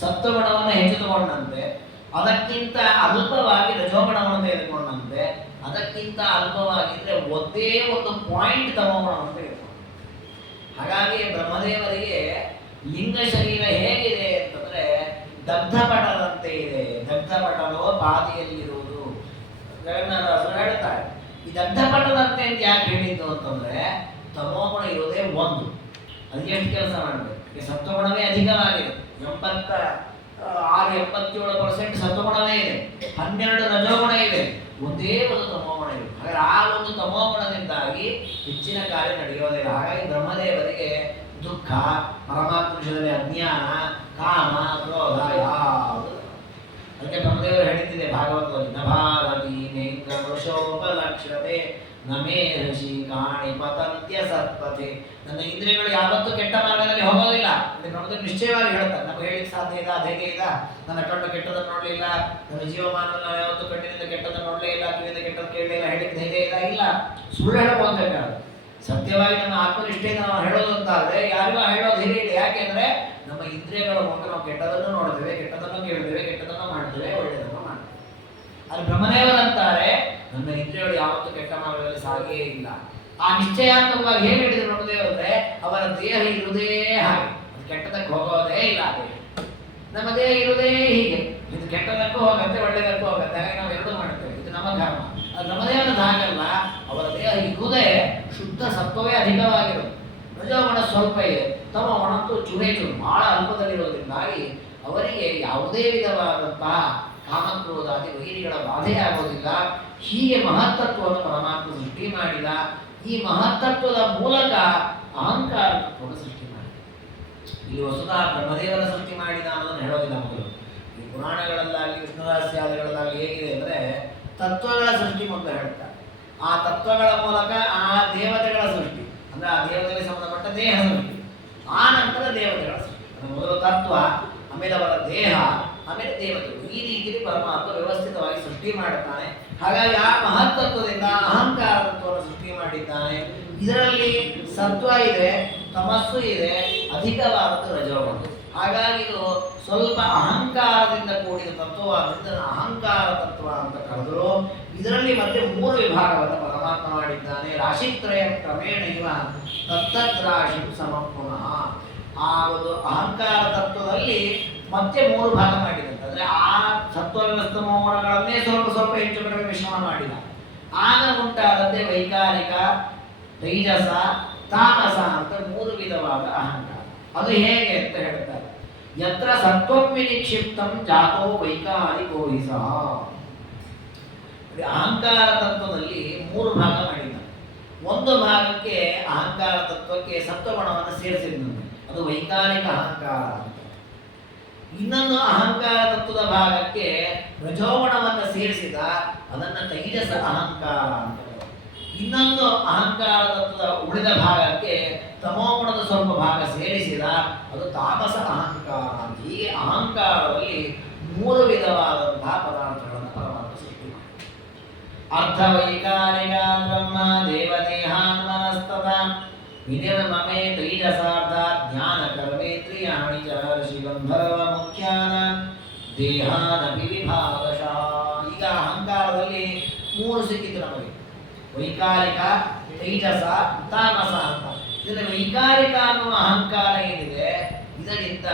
ಸತ್ವಗುಣವನ್ನು ಹೆಚ್ಚು ತಗೊಂಡಂತೆ, ಅದಕ್ಕಿಂತ ಅಲ್ಪವಾಗಿ ರಜೋಗುಣವನ್ನು ತೆಗೆದುಕೊಂಡಂತೆ, ಅದಕ್ಕಿಂತ ಅಲ್ಪವಾಗಿದ್ರೆ ಒಂದೇ ಒಂದು ಪಾಯಿಂಟ್ ತಮೋಗುಣವನ್ನು ತೆಗೆದುಕೊಂಡು. ಹಾಗಾಗಿ ಬ್ರಹ್ಮದೇವರಿಗೆ ಲಿಂಗ ಶರೀರ ಹೇಗಿದೆ ಅಂತಂದ್ರೆ ದಗ್ಧಪಟದಂತೆ ಇದೆ. ದಗ್ಧಪಟಲೋ ಪಾದಿಯಲ್ಲಿರುವುದು ಗಗನದಾಸರು ಹೇಳ್ತಾರೆ. ಈ ದಗ್ಧಪಟದಂತೆ ಅಂತ ಯಾಕೆ ಹೇಳಿದ್ದು ಅಂತಂದ್ರೆ, ತಮೋಗುಣ ಇರೋದೇ ಒಂದು, ಅದಕ್ಕೆ ಎಷ್ಟು ಕೆಲಸ ಮಾಡಬೇಕು? ಸತ್ವಗುಣವೇ ಅಧಿಕವಾಗಿದೆ, 76-77% ಸತ್ವಗುಣವೇ ಇದೆ, 12 ರಜೋಗುಣ ಇದೆ, ಒಂದೇ ಒಂದು ತಮೋಗುಣ ಇದೆ. ಹಾಗಾದ್ರೆ ಆ ಒಂದು ತಮೋಗುಣದಿಂದಾಗಿ ಹೆಚ್ಚಿನ ಕಾರ್ಯ ನಡೆಯೋದಿಲ್ಲ. ಹಾಗಾಗಿ ಬ್ರಹ್ಮದೇವರಿಗೆ ದುಃಖ, ಪರಮಾತ್ಮ ವಿಷಯದಲ್ಲಿ ಅಜ್ಞಾನ, ಕಾಮ, ಕ್ರೋಧ ಯಾವುದು. ಅದಕ್ಕೆ ಬ್ರಹ್ಮದೇವರು ಹೇಳಿದ್ದಿದೆ ಭಾಗವತದಲ್ಲಿ, ನ ಭಾರತಿ ನೇಂದ್ರ ವೃಷೋಪಲಕ್ಷ್ಯತೆ ನಮೇ ಋಷಿ ಕಾಣಿ ಪತಂತ್ಯ ಸತ್ಪಥೆ. ನನ್ನ ಇಂದ್ರಿಯಗಳು ಯಾವತ್ತೂ ಕೆಟ್ಟ ಮಾರ್ಗದಲ್ಲಿ ಹೋಗೋದಿಲ್ಲ ಅಂತ ಬ್ರಹ್ಮದೇವರು ನಿಶ್ಚಯವಾಗಿ ಹೇಳ್ತಾರೆ. ನಮಗೆ ಹೇಳಿಕ್ಕೆ ಸಾಧ್ಯ ಇದೆ, ಧೈರ್ಯ ಇದೆ. ನನ್ನ ಕಣ್ಣು ಕೆಟ್ಟದನ್ನು ನೋಡಲಿಲ್ಲ, ನನ್ನ ಜೀವಮಾನವನ್ನು ಯಾವತ್ತೂ ಕಣ್ಣಿನಿಂದ ಕೆಟ್ಟದನ್ನು ನೋಡಲೇ ಇಲ್ಲ, ಕಿವಿಯಿಂದ ಕೆಟ್ಟದ್ದು ಕೇಳಲಿಲ್ಲ, ಹೇಳಿಕ್ಕೆ ಧೈರ್ಯ ಇಲ್ಲ. ಸುಳ್ಳು ಹೇಳಬಹುದಾದ್ರೆ ಸತ್ಯವಾಗಿ ನಮ್ಮ ಆತ್ಮನಿಷ್ಠೆಯಿಂದ ನಾವು ಹೇಳೋದು ಅಂತಾದ್ರೆ ಯಾರಿಗೂ ಹೇಳೋ ಧೈರ್ಯ ಇಲ್ಲ. ಯಾಕೆಂದ್ರೆ ನಮ್ಮ ಇಂದ್ರಿಯಗಳ ಮೂಲಕ ನಾವು ಕೆಟ್ಟದನ್ನು ನೋಡ್ತೇವೆ, ಕೆಟ್ಟದನ್ನು ಕೇಳ್ತೇವೆ, ಕೆಟ್ಟದನ್ನು ಮಾಡ್ತೇವೆ, ಒಳ್ಳೆಯದನ್ನು ಮಾಡ್ತೇವೆ. ಅಲ್ಲಿ ಬ್ರಹ್ಮದೇವರಂತಾರೆ, ನನ್ನ ಇಂದ್ರಿಯಗಳು ಯಾವತ್ತೂ ಕೆಟ್ಟ ಮಾರ್ಗದಲ್ಲಿ ಸಾಗಿಯೇ ಇಲ್ಲ. ಆ ನಿಶ್ಚಯಾತ್ಮಕವಾಗಿ ಹೇಗೆ ಹೇಳಿದ್ರು ಬ್ರಹ್ಮದೇವರಂದ್ರೆ, ಅವರ ದೇಹ ಇರುವುದೇ ಹಾಗೆ, ಅದು ಕೆಟ್ಟದಕ್ಕೆ ಹೋಗೋದೇ ಇಲ್ಲ. ದೇಹ ನಮ್ಮ ದೇಹ ಇರುವುದೇ ಹೀಗೆ, ಇದು ಕೆಟ್ಟದಕ್ಕೂ ಹೋಗತ್ತೆ, ಒಳ್ಳೆಯದಕ್ಕೂ ಹೋಗತ್ತೆ. ಹಾಗೆ ನಾವು ಎರಡು ಮಾಡ್ತೇವೆ, ಇದು ನಮ್ಮ ಧರ್ಮ. ಅದು ಬ್ರಹ್ಮದೇವರದ ಹಾಗಲ್ಲ, ಅವರ ದೇಹ ಇರುವುದೇ ಶುದ್ಧ ಸತ್ವವೇ ಅಧಿಕವಾಗಿರೋದು, ರಜೋಗುಣ ಸ್ವಲ್ಪ ಇದೆ, ತಮೋಗುಣ ಅಂತೂ ಚೂರೇ ಚೂರು ಬಹಳ ಅಲ್ಪದಲ್ಲಿರೋದ್ರಿಂದಾಗಿ ಅವರಿಗೆ ಯಾವುದೇ ವಿಧವಾದಂತಹ ಕಾಮಕ್ರೋಧಾದಿ ವೈರಿಗಳ ಬಾಧೆ ಆಗೋದಿಲ್ಲ. ಹೀಗೆ ಮಹತ್ತತ್ವವನ್ನು ಪರಮಾತ್ಮ ಸೃಷ್ಟಿ ಮಾಡಿದ. ಈ ಮಹತ್ತತ್ವದ ಮೂಲಕ ಅಹಂಕಾರ ತತ್ವವನ್ನು ಸೃಷ್ಟಿ ಮಾಡಿದ. ಇಲ್ಲಿ ವಸುಧಾ ಬ್ರಹ್ಮದೇವರ ಸೃಷ್ಟಿ ಮಾಡಿದ ಅನ್ನೋದನ್ನು ಹೇಳೋದಿಲ್ಲ. ಮೊದಲು ಈ ಪುರಾಣಗಳಲ್ಲಾಗಲಿ ವಿಷ್ಣುರಹಸ್ಯಾದಿಗಳಲ್ಲಾಗಲಿ ಹೇಗಿದೆ ಅಂದರೆ, ತತ್ವಗಳ ಸೃಷ್ಟಿ ಮೊದಲು ಹೇಳ್ತಾರೆ. ಆ ತತ್ವಗಳ ಮೂಲಕ ಆ ದೇವತೆಗಳ ಸೃಷ್ಟಿ, ಅಂದ್ರೆ ಆ ದೇವತೆಗಳಿಗೆ ಸಂಬಂಧಪಟ್ಟ ದೇಹ ಸೃಷ್ಟಿ, ಆ ನಂತರ ದೇವತೆಗಳ ಸೃಷ್ಟಿ. ಅದು ಮೊದಲು ತತ್ವ, ಆಮೇಲೆ ಅವರ ದೇಹ, ಆಮೇಲೆ ದೇವತೆಗಳು. ಈ ರೀತಿಯಲ್ಲಿ ಪರಮಾತ್ಮ ವ್ಯವಸ್ಥಿತವಾಗಿ ಸೃಷ್ಟಿ ಮಾಡುತ್ತಾನೆ. ಹಾಗಾಗಿ ಆ ಮಹತ್ತತ್ವದಿಂದ ಅಹಂಕಾರ ತತ್ವವನ್ನು ಸೃಷ್ಟಿ ಮಾಡಿದ್ದಾನೆ. ಇದರಲ್ಲಿ ಸತ್ವ ಇದೆ, ತಮಸ್ಸು ಇದೆ, ಅಧಿಕವಾದದ್ದು ರಜೋಗುಣ. ಹಾಗಾಗಿ ಇದು ಸ್ವಲ್ಪ ಅಹಂಕಾರದಿಂದ ಕೂಡಿದ ತತ್ವವಾದ್ದರಿಂದ ಅಹಂಕಾರ ತತ್ವ ಅಂತ ಕರೆದರು. ಇದರಲ್ಲಿ ಮತ್ತೆ 3 ವಿಭಾಗವನ್ನು ಪರಮಾತ್ಮ ಮಾಡಿದ್ದಾನೆ. ರಾಶಿತ್ರಯ ಕ್ರಮೇಣ ಇವ ತತ್ತದ್ರಾಶಿ ಸಮಪುನಃ. ಆ ಒಂದು ಅಹಂಕಾರ ತತ್ವದಲ್ಲಿ ಮತ್ತೆ 3 ಭಾಗ ಮಾಡಿದಂತೆ. ಅಂದ್ರೆ ಆ ಸತ್ವಗ್ರಸ್ತ ಮೋಹಗಳನ್ನೇ ಸ್ವಲ್ಪ ಸ್ವಲ್ಪ ಹೆಚ್ಚು ಕಡಿಮೆ ಮಿಶ್ರಣ ಮಾಡಿದ. ಆಗ ಉಂಟಾದಂತೆ ವೈಕಾರಿಕ, ತೈಜಸ, ತಾಮಸ ಅಂತ 3 ವಿಧವಾದ ಅಹಂಕಾರ. ಅದು ಹೇಗೆ ಅಂತ ಹೇಳ್ತಾರೆ, ಯತ್ರ ಸತ್ವಂ ವಿನಿಕ್ಷಿಪ್ತಂ ಜಾತೋ ವೈಕಾರಿಕೋ ಹಿ ಸಹ. ಅಹಂಕಾರ ತತ್ವದಲ್ಲಿ 3 ಭಾಗ ಮಾಡಿದ. ಒಂದು ಭಾಗಕ್ಕೆ ಅಹಂಕಾರ ತತ್ವಕ್ಕೆ ಸತ್ವಗುಣವನ್ನು ಸೇರಿಸಿದ್ದಂತೆ, ಅದು ವೈಕಾರಿಕ ಅಹಂಕಾರ ಅಂತ. ಇನ್ನೊಂದು ಅಹಂಕಾರ ತತ್ವದ ಭಾಗಕ್ಕೆ ರಜೋಗುಣವನ್ನು ಸೇರಿಸಿದ, ಅದನ್ನು ತೈಜಸ ಅಹಂಕಾರ ಅಂತ. ಇನ್ನೊಂದು ಅಹಂಕಾರ ತತ್ವದ ಉಳಿದ ಭಾಗಕ್ಕೆ ತಮೋಗುಣದ ಸ್ವಲ್ಪ ಭಾಗ ಸೇರಿಸಿದ, ಅದು ತಾಮಸ ಅಹಂಕಾರ. ಹೀಗೆ ಅಹಂಕಾರದಲ್ಲಿ 3 ವಿಧವಾದಂತಹ ಪದಾರ್ಥಗಳನ್ನು ಪರಮಾತ್ಮ ಸೃಷ್ಟಿ ಮಾಡಿ. ಅರ್ಥವೈಕಾರಿಕ ಬ್ರಹ್ಮ ದೇವದೇಹಾನ್ಮನಸ್ತತ ವಿನಿರ್ಮಮೇ ತೈಜಸಾರ್ಧ ಜ್ಞಾನ ಕರ್ಮೇಂದ್ರಿಯಾಣಿ ಚ ಋಷಿ ಗಂಧರ್ವ ಮುಖ್ಯ ದೇಹಾನಪಿ ವಿಭಾಗಶಃ. ಈಗ ಅಹಂಕಾರದಲ್ಲಿ ಮೂರು ಸಿಕ್ಕಿತು ನಮಗೆ, ವೈಕಾರಿಕ, ತೈಜಸ, ತಾಮಸ ಅಂತ. ಇದರ ವೈಕಾರಿಕ ಅನ್ನುವ ಅಹಂಕಾರ ಏನಿದೆ, ಇದರಿಂದ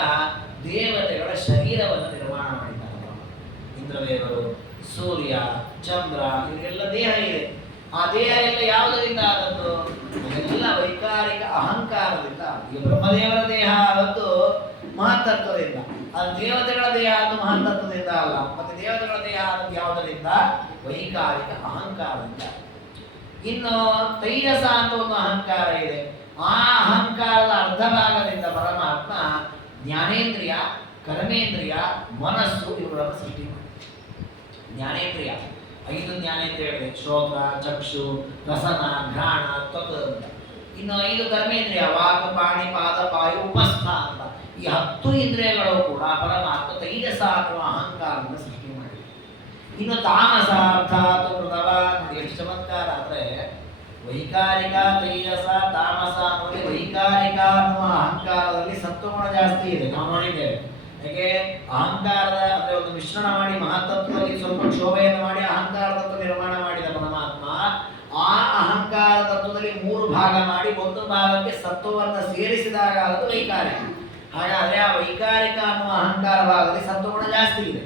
ದೇವತೆಗಳ ಶರೀರವನ್ನು ನಿರ್ಮಾಣ ಮಾಡಿದ್ದಾರೆ. ಇಂದ್ರದೇವರು, ಸೂರ್ಯ, ಚಂದ್ರ, ಇವರಿಗೆಲ್ಲ ದೇಹ ಇದೆ. ಆ ದೇಹ ಎಲ್ಲ ಯಾವುದರಿಂದ ಆದದ್ದು? ಎಲ್ಲ ವೈಕಾರಿಕ ಅಹಂಕಾರದಿಂದ. ಈಗ ಬ್ರಹ್ಮದೇವರ ದೇಹ ಆದದ್ದು ಮಹತ್ತತ್ವದಿಂದ, ಅದು ದೇವತೆಗಳ ದೇಹ ಆದ ಮಹತ್ತತ್ವದಿಂದ ಅಲ್ಲ. ಮತ್ತೆ ದೇವತೆಗಳ ದೇಹ ಆದದ್ದು ಯಾವುದರಿಂದ? ವೈಕಾರಿಕ ಅಹಂಕಾರದಿಂದ. ಇನ್ನು ತೈಜಸ ಅಂತ ಒಂದು ಅಹಂಕಾರ ಇದೆ. ಆ ಅಹಂಕಾರದ ಅರ್ಧ ಭಾಗದಿಂದ ಪರಮಾತ್ಮ ಜ್ಞಾನೇಂದ್ರಿಯ, ಕರ್ಮೇಂದ್ರಿಯ, ಮನಸ್ಸು ಇವುಗಳನ್ನು ಸೃಷ್ಟಿ ಮಾಡಿ. ಜ್ಞಾನೇಂದ್ರಿಯ 5 ಜ್ಞಾನೇಂದ್ರಿಯಗಳಿವೆ: ಶ್ರೋತ್ರ, ಚಕ್ಷು, ರಸನ, ಘ್ರಾಣ, ತ್ವಕ್ ಅಂತ. ಇನ್ನು 5 ಕರ್ಮೇಂದ್ರಿಯ: ವಾಕ್, ಪಾಣಿ, ಪಾದ, ಪಾಯು, ಉಪಸ್ಥ ಅಂತ. ಈ 10 ಇಂದ್ರಿಯಗಳು ಕೂಡ ಪರಮಾತ್ಮ ತೈಜಸ ಅಥವಾ ಅಹಂಕಾರದಿಂದ ಸೃಷ್ಟಿ ಮಾಡಿದೆ. ಇನ್ನು ತಾಮಸ ಅರ್ಥಾತ್ ಮೃದವ. ನೋಡಿ ಎಷ್ಟು ಚಮತ್ಕಾರ ಅಂದ್ರೆ, ವೈಕಾರಿಕ, ತೈಜಸ, ತಾಮಸ ಅನ್ನೋದು ವೈಕಾರಿಕ ಅನ್ನುವ ಅಹಂಕಾರದಲ್ಲಿ ಸತ್ವಗುಣ ಜಾಸ್ತಿ ಇದೆ, ನಾವು ನೋಡಿದ್ದೇವೆ. ಹೇಗೆ ಅಹಂಕಾರದ ಅಂದ್ರೆ ಒಂದು ಮಿಶ್ರಣ ಮಾಡಿ ಮಹತ್ತತ್ವದಲ್ಲಿ ಸ್ವಲ್ಪ ಕ್ಷೋಭೆಯನ್ನು ಮಾಡಿ ಅಹಂಕಾರ ತತ್ವ ನಿರ್ಮಾಣ ಮಾಡಿದ ಪರಮಾತ್ಮ, ಆ ಅಹಂಕಾರ ತತ್ವದಲ್ಲಿ 3 ಭಾಗ ಮಾಡಿ ಒಂದು ಭಾಗಕ್ಕೆ ಸತ್ವವನ್ನು ಸೇರಿಸಿದಾಗ ಅದು ವೈಕಾರಿಕ. ಹಾಗಾದ್ರೆ ಆ ವೈಕಾರಿಕ ಅನ್ನುವ ಅಹಂಕಾರ ಭಾಗದಲ್ಲಿ ಸತ್ವಗುಣ ಜಾಸ್ತಿ ಇದೆ.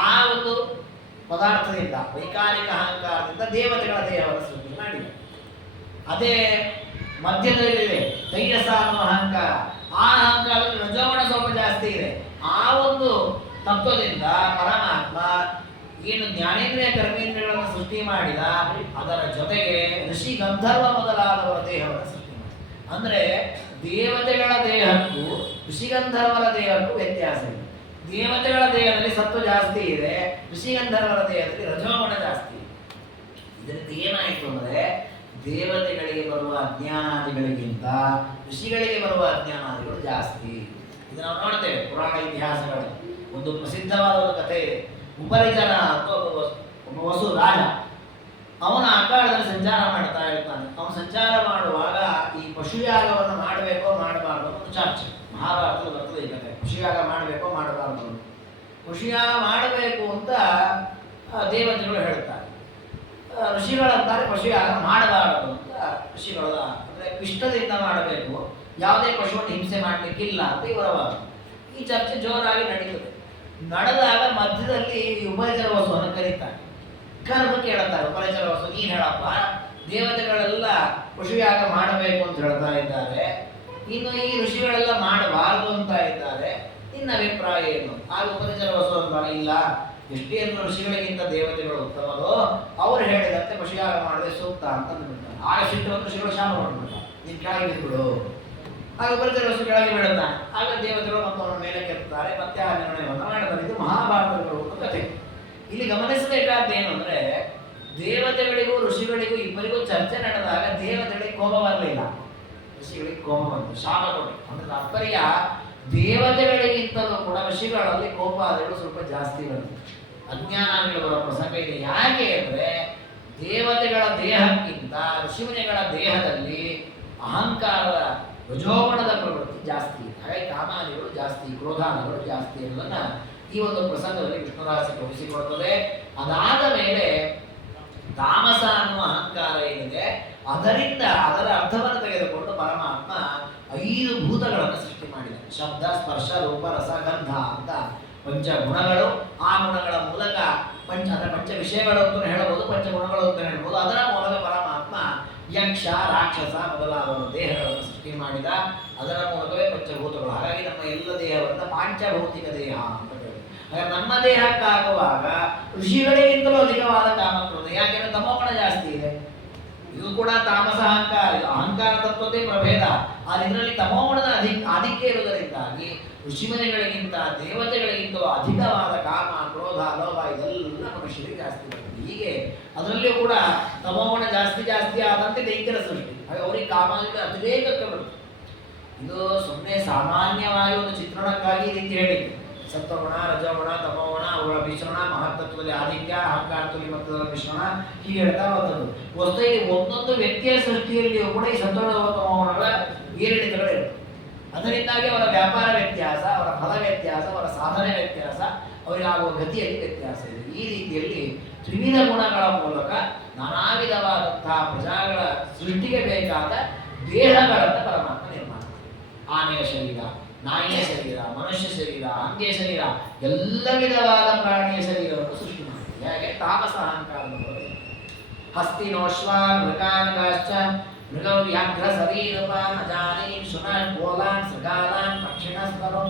ಆ ಒಂದು ಪದಾರ್ಥದಿಂದ, ವೈಕಾರಿಕ ಅಹಂಕಾರದಿಂದ ದೇವತೆಗಳ ದೇಹವನ್ನು ಸೃಷ್ಟಿ ಮಾಡಿದೆ. ಅದೇ ಮಧ್ಯದಲ್ಲಿದೆ ತೈಜಸ ಅನ್ನುವ ಅಹಂಕಾರ. ಆ ಅಹಂಕಾರದಲ್ಲಿ ರಜೋಗುಣ ಸ್ವಲ್ಪ ಜಾಸ್ತಿ ಇದೆ. ಆ ಒಂದು ತತ್ವದಿಂದ ಪರಮಾತ್ಮ ಏನು ಜ್ಞಾನೇಂದ್ರಿಯ, ಕರ್ಮೇಂದ್ರಿಯಗಳನ್ನು ಸೃಷ್ಟಿ ಮಾಡಿದ, ಅದರ ಜೊತೆಗೆ ಋಷಿ, ಗಂಧರ್ವ ಮೊದಲಾದವರ ದೇಹವನ್ನು ಸೃಷ್ಟಿ ಮಾಡಿದ. ಅಂದ್ರೆ ದೇವತೆಗಳ ದೇಹಕ್ಕೂ ಋಷಿಗಂಧರ್ವರ ದೇಹಕ್ಕೂ ವ್ಯತ್ಯಾಸ ಇದೆ. ದೇವತೆಗಳ ದೇಹದಲ್ಲಿ ಸತ್ವ ಜಾಸ್ತಿ ಇದೆ, ಋಷಿಗಂಧರ್ವರ ದೇಹದಲ್ಲಿ ರಜೋಗುಣ ಜಾಸ್ತಿ ಇದೆ. ಇದರಿಂದ ಏನಾಯಿತು ಅಂದ್ರೆ, ದೇವತೆಗಳಿಗೆ ಬರುವ ಅಜ್ಞಾನಾದಿಗಳಿಗಿಂತ ಋಷಿಗಳಿಗೆ ಬರುವ ಅಜ್ಞಾನಾದಿಗಳು ಜಾಸ್ತಿ. ಇದು ನಾವು ನೋಡ್ತೇವೆ ಪುರಾಣ ಇತಿಹಾಸಗಳಲ್ಲಿ. ಒಂದು ಪ್ರಸಿದ್ಧವಾದ ಒಂದು ಕಥೆ ಇದೆ. ಉಪರಿಚರ ಅಂತ ಒಬ್ಬ ವಸು ರಾಜ, ಅವನ ಅಖಾಡದಲ್ಲಿ ಸಂಚಾರ ಮಾಡ್ತಾ ಇರ್ತಾನೆ. ಅವನು ಸಂಚಾರ ಮಾಡುವಾಗ ಈ ಪಶುಯಾಗವನ್ನು ಮಾಡಬೇಕೋ ಮಾಡಬಾರ್ದು ಒಂದು ಚರ್ಚೆ. ಮಹಾಭಾರತದಲ್ಲಿ ಬರ್ತದೆ ಈ ಕಥೆ. ಪಶುಯಾಗ ಮಾಡಬೇಕೋ ಮಾಡಬಾರ್ದು. ಪಶುಯಾಗ ಮಾಡಬೇಕು ಅಂತ ದೇವತೆಗಳು ಹೇಳ್ತಾರೆ. ಋಷಿಗಳಂತಾರೆ ಪಶುಯಾಗ ಮಾಡಬಾರದು ಅಂತ. ಋಷಿಗಳ ಅಂದರೆ ಇಷ್ಟದಿಂದ ಮಾಡಬೇಕು, ಯಾವುದೇ ಪಶುವನ್ನು ಹಿಂಸೆ ಮಾಡಲಿಕ್ಕಿಲ್ಲ ಅಂತ ಇವರ ವಾದ. ಈ ಚರ್ಚೆ ಜೋರಾಗಿ ನಡೀತದೆ. ನಡೆದಾಗ ಮಧ್ಯದಲ್ಲಿ ಉಪರಿಚರ ವಸುವನ್ನು ಕರೀತಾರೆ. ಕರೆದು ಕೇಳುತ್ತಾರೆ, ಉಪರಿಚರ ವಸು ನೀನು ಹೇಳಪ್ಪ, ದೇವತೆಗಳೆಲ್ಲ ಪಶುಯಾಗ ಮಾಡಬೇಕು ಅಂತ ಹೇಳ್ತಾ ಇದ್ದಾರೆ, ಇನ್ನು ಈ ಋಷಿಗಳೆಲ್ಲ ಮಾಡಬಾರದು ಅಂತ ಇದ್ದಾರೆ, ನಿನ್ನ ಅಭಿಪ್ರಾಯ ಏನು? ಆಗ ಉಪರಿಚರ ವಸು ಅಂತಾರೆ, ಇಲ್ಲ, ಎಷ್ಟೇ ಅಂದ್ರೆ ಋಷಿಗಳಿಗಿಂತ ದೇವತೆಗಳು ಉತ್ತಮರು, ಅವ್ರು ಹೇಳಿದಂತೆ ಪಶುಯಾಗ ಮಾಡದೆ ಸೂಕ್ತ ಅಂತ ಅಂದ್ಬಿಡ್ತಾರೆ. ಆಗ ಸಿಟ್ಟು ಋಷಿಗಳು ಶಾಪ ಮಾಡ್ಬಿಡ್ತಾರೆ, ನೀನು ಕೆಳಗೆ ಬಿದ್ದುಬಿಡು. ಆಗ ಉಪರಿಚರ ವಸು ಕೆಳಗೆ ಬೀಳುತ್ತಾನೆ. ಆಗ ದೇವತೆಗಳು ಮತ್ತವನ ಮೇಲೆ ಕೆತ್ತಾರೆ, ಮತ್ತೆ ಆ ನಿರ್ಣಯವನ್ನು ಮಾಡ್ತಾರೆ. ಇದು ಮಹಾಭಾರತಗಳು ಒಂದು ಕಥೆ. ಇಲ್ಲಿ ಗಮನಿಸಬೇಕಾದ್ದೇನು ಅಂದ್ರೆ, ದೇವತೆಗಳಿಗೂ ಋಷಿಗಳಿಗೂ ಇಬ್ಬರಿಗೂ ಚರ್ಚೆ ನಡೆದಾಗ ದೇವತೆಗಳಿಗೆ ಕೋಪ ಬರಲಿಲ್ಲ, ಋಷಿಗಳಿಗೆ ಕೋಪ ಬಂತು, ಶಾಪ ಕೊಡಿ. ಅಂದ್ರೆ ತಾತ್ಪರ್ಯ ದೇವತೆಗಳಿಗಿಂತಲೂ ಕೂಡ ಋಷಿಗಳಲ್ಲಿ ಕೋಪ ಆದಗಳು ಸ್ವಲ್ಪ ಜಾಸ್ತಿ ಬಂತು. ಅಜ್ಞಾನಿಗಳು ಬರೋ ಪ್ರಸಂಗ ಇದೆ. ಯಾಕೆ ಅಂದ್ರೆ, ದೇವತೆಗಳ ದೇಹಕ್ಕಿಂತ ಋಷಿಮುನಿಗಳ ದೇಹದಲ್ಲಿ ಅಹಂಕಾರದ ರಜೋಗುಣದ ಪ್ರವೃತ್ತಿ ಜಾಸ್ತಿ. ಹಾಗಾಗಿ ಕಾಮಾದಿಗಳು ಜಾಸ್ತಿ, ಕ್ರೋಧಾದಿಗಳು ಜಾಸ್ತಿ ಅನ್ನೋದನ್ನ ಈ ಒಂದು ಪ್ರಸಂಗದಲ್ಲಿ ವಿಷ್ಣುದಾಸ ತೋರಿಸಿಕೊಡುತ್ತದೆ. ಅದಾದ ಮೇಲೆ ತಾಮಸ ಅನ್ನುವ ಅಹಂಕಾರ ಏನಿದೆ, ಅದರಿಂದ ಅದರ ಅರ್ಥವನ್ನು ತೆಗೆದುಕೊಂಡು ಪರಮಾತ್ಮ 5 ಭೂತಗಳನ್ನು ಸೃಷ್ಟಿ ಮಾಡಿದ. ಶಬ್ದ, ಸ್ಪರ್ಶ, ರೂಪ, ರಸ, ಗಂಧ ಅಂತ 5 ಗುಣಗಳು. ಆ ಗುಣಗಳ ಮೂಲಕ ಪಂಚ ವಿಷಯಗಳು ಅಂತ ಹೇಳಬಹುದು, 5 ಗುಣಗಳು ಅಂತ ಹೇಳ್ಬೋದು. ಅದರ ಮೂಲಕ ಪರಮಾತ್ಮ ಯಕ್ಷ, ರಾಕ್ಷಸ ಮೊದಲಾದ ದೇಹಗಳನ್ನು ಸೃಷ್ಟಿ ಮಾಡಿದ. ಅದರ ಮೂಲಕವೇ ಪಂಚಭೂತಗಳು. ಹಾಗಾಗಿ ನಮ್ಮ ಎಲ್ಲ ದೇಹವನ್ನು ಪಾಂಚಭೌತಿಕ ದೇಹ ಅಂತ ಹೇಳಿ. ಹಾಗೆ ನಮ್ಮ ದೇಹಕ್ಕಾಗುವಾಗ ಋಷಿಗಳಿಗಿಂತಲೂ ಅಧಿಕವಾದ ಕಾಮಕ್ರೋಧ. ಯಾಕೆಂದ್ರೆ ತಮೋಗುಣ ಜಾಸ್ತಿ ಇದೆ. ಇದು ಕೂಡ ತಾಮಸ ಅಹಂಕಾರ, ಅಹಂಕಾರ ತತ್ವತೆ ಪ್ರಭೇದ. ಆದರೆ ಇದರಲ್ಲಿ ತಮೋಗುಣದ ಆಧಿಕ್ಯ ಇರುವುದರಿಂದಾಗಿ ಋಷಿಮನೆಗಳಿಗಿಂತ ದೇವತೆಗಳಿಗಿಂತಲೂ ಅಧಿಕವಾದ ಕಾಮ, ಕ್ರೋಧ, ಲೋಭ ಇದೆಲ್ಲ ಮನುಷ್ಯರಿಗೆ ಜಾಸ್ತಿ ಬರ್ತದೆ. ಹೀಗೆ ಅದರಲ್ಲಿಯೂ ಕೂಡ ತಮೋಗುಣ ಜಾಸ್ತಿ ಆದಂತೆ ದೈತ್ಯರ ಸೃಷ್ಟಿ. ಹಾಗೆ ಅವರಿಗೆ ಕಾಮಾದಿಗಳು ಅತಿರೇಕಕ್ಕೆ ಬರುತ್ತೆ. ಇದು ಸುಮ್ಮನೆ ಸಾಮಾನ್ಯವಾಗಿ ಒಂದು ಚಿತ್ರಣಕ್ಕಾಗಿ ಈ ರೀತಿ ಹೇಳಿದ್ದು. ಸತ್ವಗುಣ, ರಜಗುಣ, ತಮೋಗುಣ ಅವುಗಳ ಮಿಶ್ರಣ, ಮಹತ್ತತ್ವದಲ್ಲಿ ಆಧಿಕ್ಯ, ಅಹಂಕಾರದಲ್ಲಿ ಮತ್ತದರ ಮಿಶ್ರಣ, ಹೀಗೆ ಹೇಳ್ತಾ ಹೋದದ್ದು. ವಸ್ತು ಇಲ್ಲಿ ಒಂದೊಂದು ವ್ಯಕ್ತಿಯ ಸೃಷ್ಟಿಯಲ್ಲಿಯೂ ಕೂಡ ಈ ಸತ್ವಗುಣ ತಮೋಗುಣಗಳ ಏರಿಳಿತಗಳಿರುತ್ತೆ. ಅದರಿಂದಾಗಿ ಅವರ ವ್ಯಾಪಾರ ವ್ಯತ್ಯಾಸ, ಅವರ ಫಲ ವ್ಯತ್ಯಾಸ, ಅವರ ಸಾಧನೆ ವ್ಯತ್ಯಾಸ, ಅವರಿಗಾಗುವ ಗತಿಯಲ್ಲಿ ವ್ಯತ್ಯಾಸ ಇದೆ. ಈ ರೀತಿಯಲ್ಲಿ ತ್ರಿವಿಧ ಗುಣಗಳ ಮೂಲಕ ನಾನಾ ವಿಧವಾದಂತಹ ಪ್ರಜಾಗಳ ಸೃಷ್ಟಿಗೆ ಬೇಕಾದ ದೇಹಗಳನ್ನು ಪರಮಾತ್ಮ ನಿರ್ಮಾಣ ಆನೆಯ ಶರೀರ, ನಾಯಿಯ ಶರೀರ, ಮನುಷ್ಯ ಶರೀರ, ಹಂದಿಯ ಶರೀರ, ಎಲ್ಲ ವಿಧವಾದ ಪ್ರಾಣಿಯ ಶರೀರವನ್ನು ಸೃಷ್ಟಿ ಮಾಡಿದೆ. ಹಾಗೆ ತಾಮಸ ಅಹಂಕಾರಗಳು ಹಸ್ತಿನೋಶ್ವಾನ್ ಮೃಗಾನ್ಗಾಶ್ಚ ಮೃಗೌ ವ್ಯಾಘ್ರ ಸರೀರಪಾನ್ ಅಜಾನೀನ್ ಶುನನ್ ಗೋಲಾನ್ ಸೃಗಾಲಾನ್ ಪಕ್ಷಿಣಸ್ತರು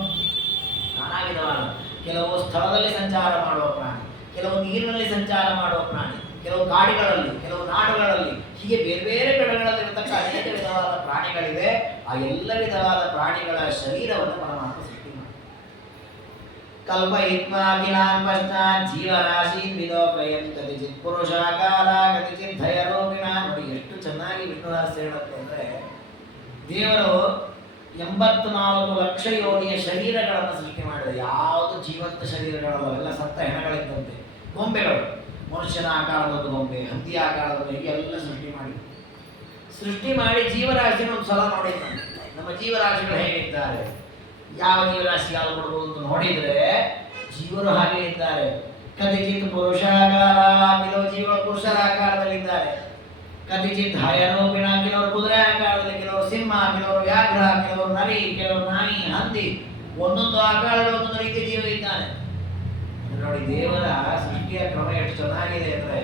ನಾನಾ ವಿಧವಾದ ಕೆಲವು ಸ್ಥಳದಲ್ಲಿ ಸಂಚಾರ ಮಾಡುವ ಪ್ರಾಣಿ, ಕೆಲವು ನೀರಿನಲ್ಲಿ ಸಂಚಾರ ಮಾಡುವ ಪ್ರಾಣಿ, ಕೆಲವು ಕಾಡುಗಳಲ್ಲಿ, ಕೆಲವು ನಾಡುಗಳಲ್ಲಿ, ಹೀಗೆ ಬೇರೆ ಬೇರೆ ಕಡೆಗಳಲ್ಲಿರತಕ್ಕ ಅನೇಕ ವಿಧವಾದ ಪ್ರಾಣಿಗಳಿವೆ. ಆ ಎಲ್ಲ ವಿಧವಾದ ಪ್ರಾಣಿಗಳ ಶರೀರವನ್ನು ಪರಮಾತ್ಮ ಸೃಷ್ಟಿ ಮಾಡಿ ಕಲ್ಪಯಿತ್ವಾಖಿಲಾನ್ ಪಶ್ಚಾತ್ ಜೀವರಾಶೀನ್ ವಿಲೋಕಯನ್ ಕತಿಚಿತ್ ಪುರುಷಾಕಾರ ಕತಿಚಿತ್ ಧಯರೋಗಿಣ. ನೋಡಿ ಎಷ್ಟು ಚೆನ್ನಾಗಿ ವಿಷ್ಣುದಾಸ್ ಹೇಳುತ್ತೆ ಅಂದ್ರೆ, ದೇವರು 84 ಲಕ್ಷ ಯೋನಿಯ ಶರೀರಗಳನ್ನು ಸೃಷ್ಟಿ ಮಾಡಿದೆ. ಯಾವುದು ಜೀವಂತ ಶರೀರಗಳಲ್ಲ, ಎಲ್ಲ ಸತ್ತ ಹೆಣಗಳಿದ್ದಂತೆ. ಗೊಂಬೆಗಳು, ಮನುಷ್ಯನ ಆಕಾರದೊಂದು ಗೊಂಬೆ, ಹಂದಿಯ ಆಕಾರದ ಎಲ್ಲ ಸೃಷ್ಟಿ ಮಾಡಿ ಜೀವರಾಶಿನ ಒಂದು ಸಲ ನೋಡಿದ್ದಾನೆ. ನಮ್ಮ ಜೀವರಾಶಿಗಳು ಹೇಗಿದ್ದಾರೆ, ಯಾವ ಜೀವರಾಶಿ ಯಾವ್ದು ಕೊಡ್ಬೋದು ಅಂತ ನೋಡಿದ್ರೆ ಜೀವರು ಹಾಗೆ ಇದ್ದಾರೆ. ಕತಿಚಿತ್ ಪುರುಷಾಕಾರ, ಕೆಲವು ಜೀವಗಳು ಪುರುಷರ ಆಕಾರದಲ್ಲಿದ್ದಾರೆ. ಕತಿಚಿತ್ ಹಯರೋಪಿಣ, ಕೆಲವರು ಕುದುರೆ ಆಕಾರದಲ್ಲಿ, ಕೆಲವರು ಸಿಂಹ, ಕೆಲವರು ವ್ಯಾಘ್ರ, ಕೆಲವರು ನರಿ, ಕೆಲವರು ನಾಯಿ, ಹಂದಿ, ಒಂದೊಂದು ಆಕಾರದಲ್ಲಿ ಒಂದೊಂದು ರೀತಿಯ ಜೀವ ಇದ್ದಾನೆ. ನೋಡಿ, ದೇವರ ಸೃಷ್ಟಿಯ ಕ್ರಮ ಎಷ್ಟು ಚೆನ್ನಾಗಿದೆ ಅಂದ್ರೆ,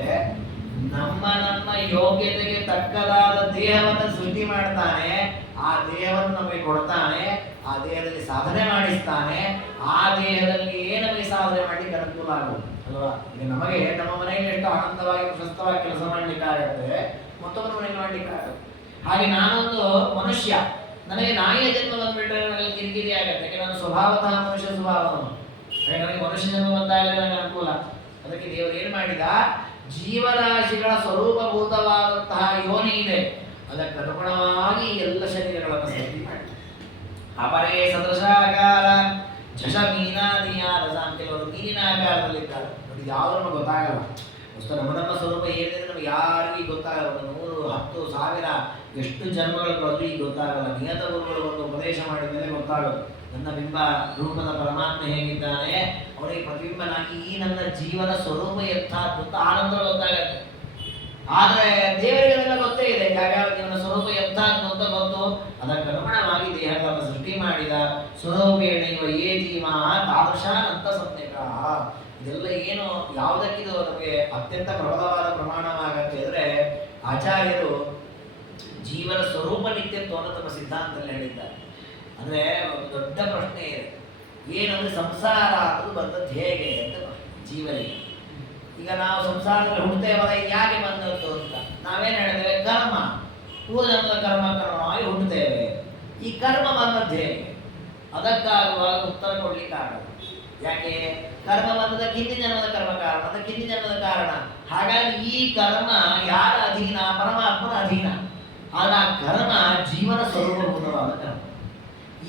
ನಮ್ಮ ನಮ್ಮ ಯೋಗ್ಯತೆಗೆ ತಕ್ಕದಾದ ದೇಹವನ್ನು ಸೃಷ್ಟಿ ಮಾಡ್ತಾನೆ, ಆ ದೇಹವನ್ನು ನಮಗೆ ಕೊಡ್ತಾನೆ, ಆ ದೇಹದಲ್ಲಿ ಸಾಧನೆ ಮಾಡಿಸ್ತಾನೆ. ಆ ದೇಹದಲ್ಲಿ ನಮಗೆ ಸಾಧನೆ ಮಾಡ್ಲಿಕ್ಕೆ ಅನುಕೂಲ ಆಗುತ್ತೆ ಅಲ್ವಾ? ಈಗ ನಮಗೆ ನಮ್ಮ ಮನೆಯಲ್ಲಿ ಎಷ್ಟು ಆನಂದವಾಗಿ ಪ್ರಶಸ್ತವಾಗಿ ಕೆಲಸ ಮಾಡ್ಲಿಕ್ಕಾಗತ್ತೆ, ಮತ್ತೊಬ್ಬರ ಮನೆಯಲ್ಲಿ ಮಾಡ್ಲಿಕ್ಕೆ ಆಗುತ್ತೆ. ಹಾಗೆ ನಾನೊಂದು ಮನುಷ್ಯ, ನನಗೆ ನಾಯಿಯ ಜನ್ಮ ಬಂದ್ಬಿಟ್ರೆ ನನಗೆ ಕಿರಿಕಿರಿ ಆಗತ್ತೆ. ಯಾಕೆ ನಾನು ಸ್ವಭಾವತಃ ಮನುಷ್ಯ ಸ್ವಭಾವವನ್ನು, ನನಗೆ ಮನುಷ್ಯ ಜನ್ಮ ಬಂದಾಗಲೇ ನನಗೆ ಅನುಕೂಲ. ಅದಕ್ಕೆ ದೇವರು ಏನು ಮಾಡಿದ, ಜೀವರಾಶಿಗಳ ಸ್ವರೂಪಭೂತವಾದಂತಹ ಯೋನಿ ಇದೆ, ಅದಕ್ಕೆ ಅನುಗುಣವಾಗಿ ಎಲ್ಲ ಶರೀರಗಳನ್ನು ಸೃಷ್ಟಿ ಮಾಡಿ ಅಪರೇ ಸದೃಶಾಕಾರ ಜಶ ಮೀನಾದಿಯಾದ ಕೆಲವರು ಮೀನಿನ ಆಕಾರದಲ್ಲಿದ್ದಾರೆ. ನೋಡಿ, ಯಾವ್ದನ್ನು ಗೊತ್ತಾಗಲ್ಲ. ಅಷ್ಟು ನಮ್ಮ ಸ್ವರೂಪ ಏನಿದೆ ನಮಗೆ ಯಾರಿಗೂ ಗೊತ್ತಾಗಲ್ಲ. 100, 10, 1000 ಎಷ್ಟು ಜನ್ಮಗಳು ಕಳೆದು ಈಗ ಗೊತ್ತಾಗಲ್ಲ. ನಿಯತ ಗುರುಗಳು ಒಂದು ಉಪದೇಶ ಮಾಡಿದ ಮೇಲೆ ಗೊತ್ತಾಗೋದು ನನ್ನ ಬಿಂಬ ರೂಪದ ಪರಮಾತ್ಮ ಹೇಗಿದ್ದಾನೆ, ಅವನಿಗೆ ಪ್ರತಿಬಿಂಬನಾಗಿ ಈ ನನ್ನ ಜೀವನ ಸ್ವರೂಪ ಎಂಥದ್ದು ಅಂತ ಆನಂದ ಗೊತ್ತಾಗತ್ತೆ. ಆದರೆ ದೇವರಿಗೆ ಅದೆಲ್ಲ ಗೊತ್ತೇ ಇದೆ, ಯಾವ್ಯಾವ ಜೀವನ ಸ್ವರೂಪ ಎಂಥದ್ದು ಅಂತ ಗೊತ್ತು. ಅದಕ್ಕೆ ಅನುಗುಣವಾಗಿ ದೇಹಗಳನ್ನು ಸೃಷ್ಟಿ ಮಾಡಿದ. ಸ್ವರೂಪೇಣ ಏ ಜೀವ ತಾದೃಶ ಅಂತ ಸತ್ಯಕ. ಇದೆಲ್ಲ ಏನು ಯಾವುದಕ್ಕಿದು ನಮಗೆ ಅತ್ಯಂತ ಪ್ರಬಲವಾದ ಪ್ರಮಾಣವಾಗತ್ತೆ ಅಂದರೆ, ಆಚಾರ್ಯರು ಜೀವನ ಸ್ವರೂಪ ನಿತ್ಯತ್ವವನ್ನು ತಮ್ಮ ಸಿದ್ಧಾಂತದಲ್ಲಿ ಹೇಳಿದ್ದಾರೆ. ಅಂದರೆ ಒಂದು ದೊಡ್ಡ ಪ್ರಶ್ನೆ ಇದೆ, ಏನಂದ್ರೆ ಸಂಸಾರ ಅದು ಬಂದದ್ದು ಹೇಗೆ ಅಂತ ಜೀವನಿಗೆ. ಈಗ ನಾವು ಸಂಸಾರದಲ್ಲಿ ಹುಡ್ತೇವಲ್ಲ, ಇದು ಯಾಕೆ ಬಂದದ್ದು ಅಂತ ನಾವೇನು ಹೇಳಿದ್ದೇವೆ, ಕರ್ಮ, ಪೂರ್ವಜನ್ಮದ ಕರ್ಮಕರ್ಮವಾಗಿ ಹುಡ್ತೇವೆ. ಈ ಕರ್ಮ ಬಂದದ್ದು ಹೇಗೆ, ಅದಕ್ಕಾಗುವಾಗ ಉತ್ತರ ಕೊಡ್ಲಿಕ್ಕಾಗಲ್ಲ. ಯಾಕೆ, ಕರ್ಮ ಬಂದದಕ್ಕೆ ಹಿಂದಿನ ಜನ್ಮದ ಕರ್ಮ ಕಾರಣ, ಅದಕ್ಕೆ ಹಿಂದಿನ ಜನ್ಮದ ಕಾರಣ. ಹಾಗಾಗಿ ಈ ಕರ್ಮ ಯಾರ ಅಧೀನ, ಪರಮಾತ್ಮನ ಅಧೀನ. ಆಗ ಆ ಕರ್ಮ ಜೀವನ ಸ್ವರೂಪಭೂತವಾದ ಕರ್ಮ.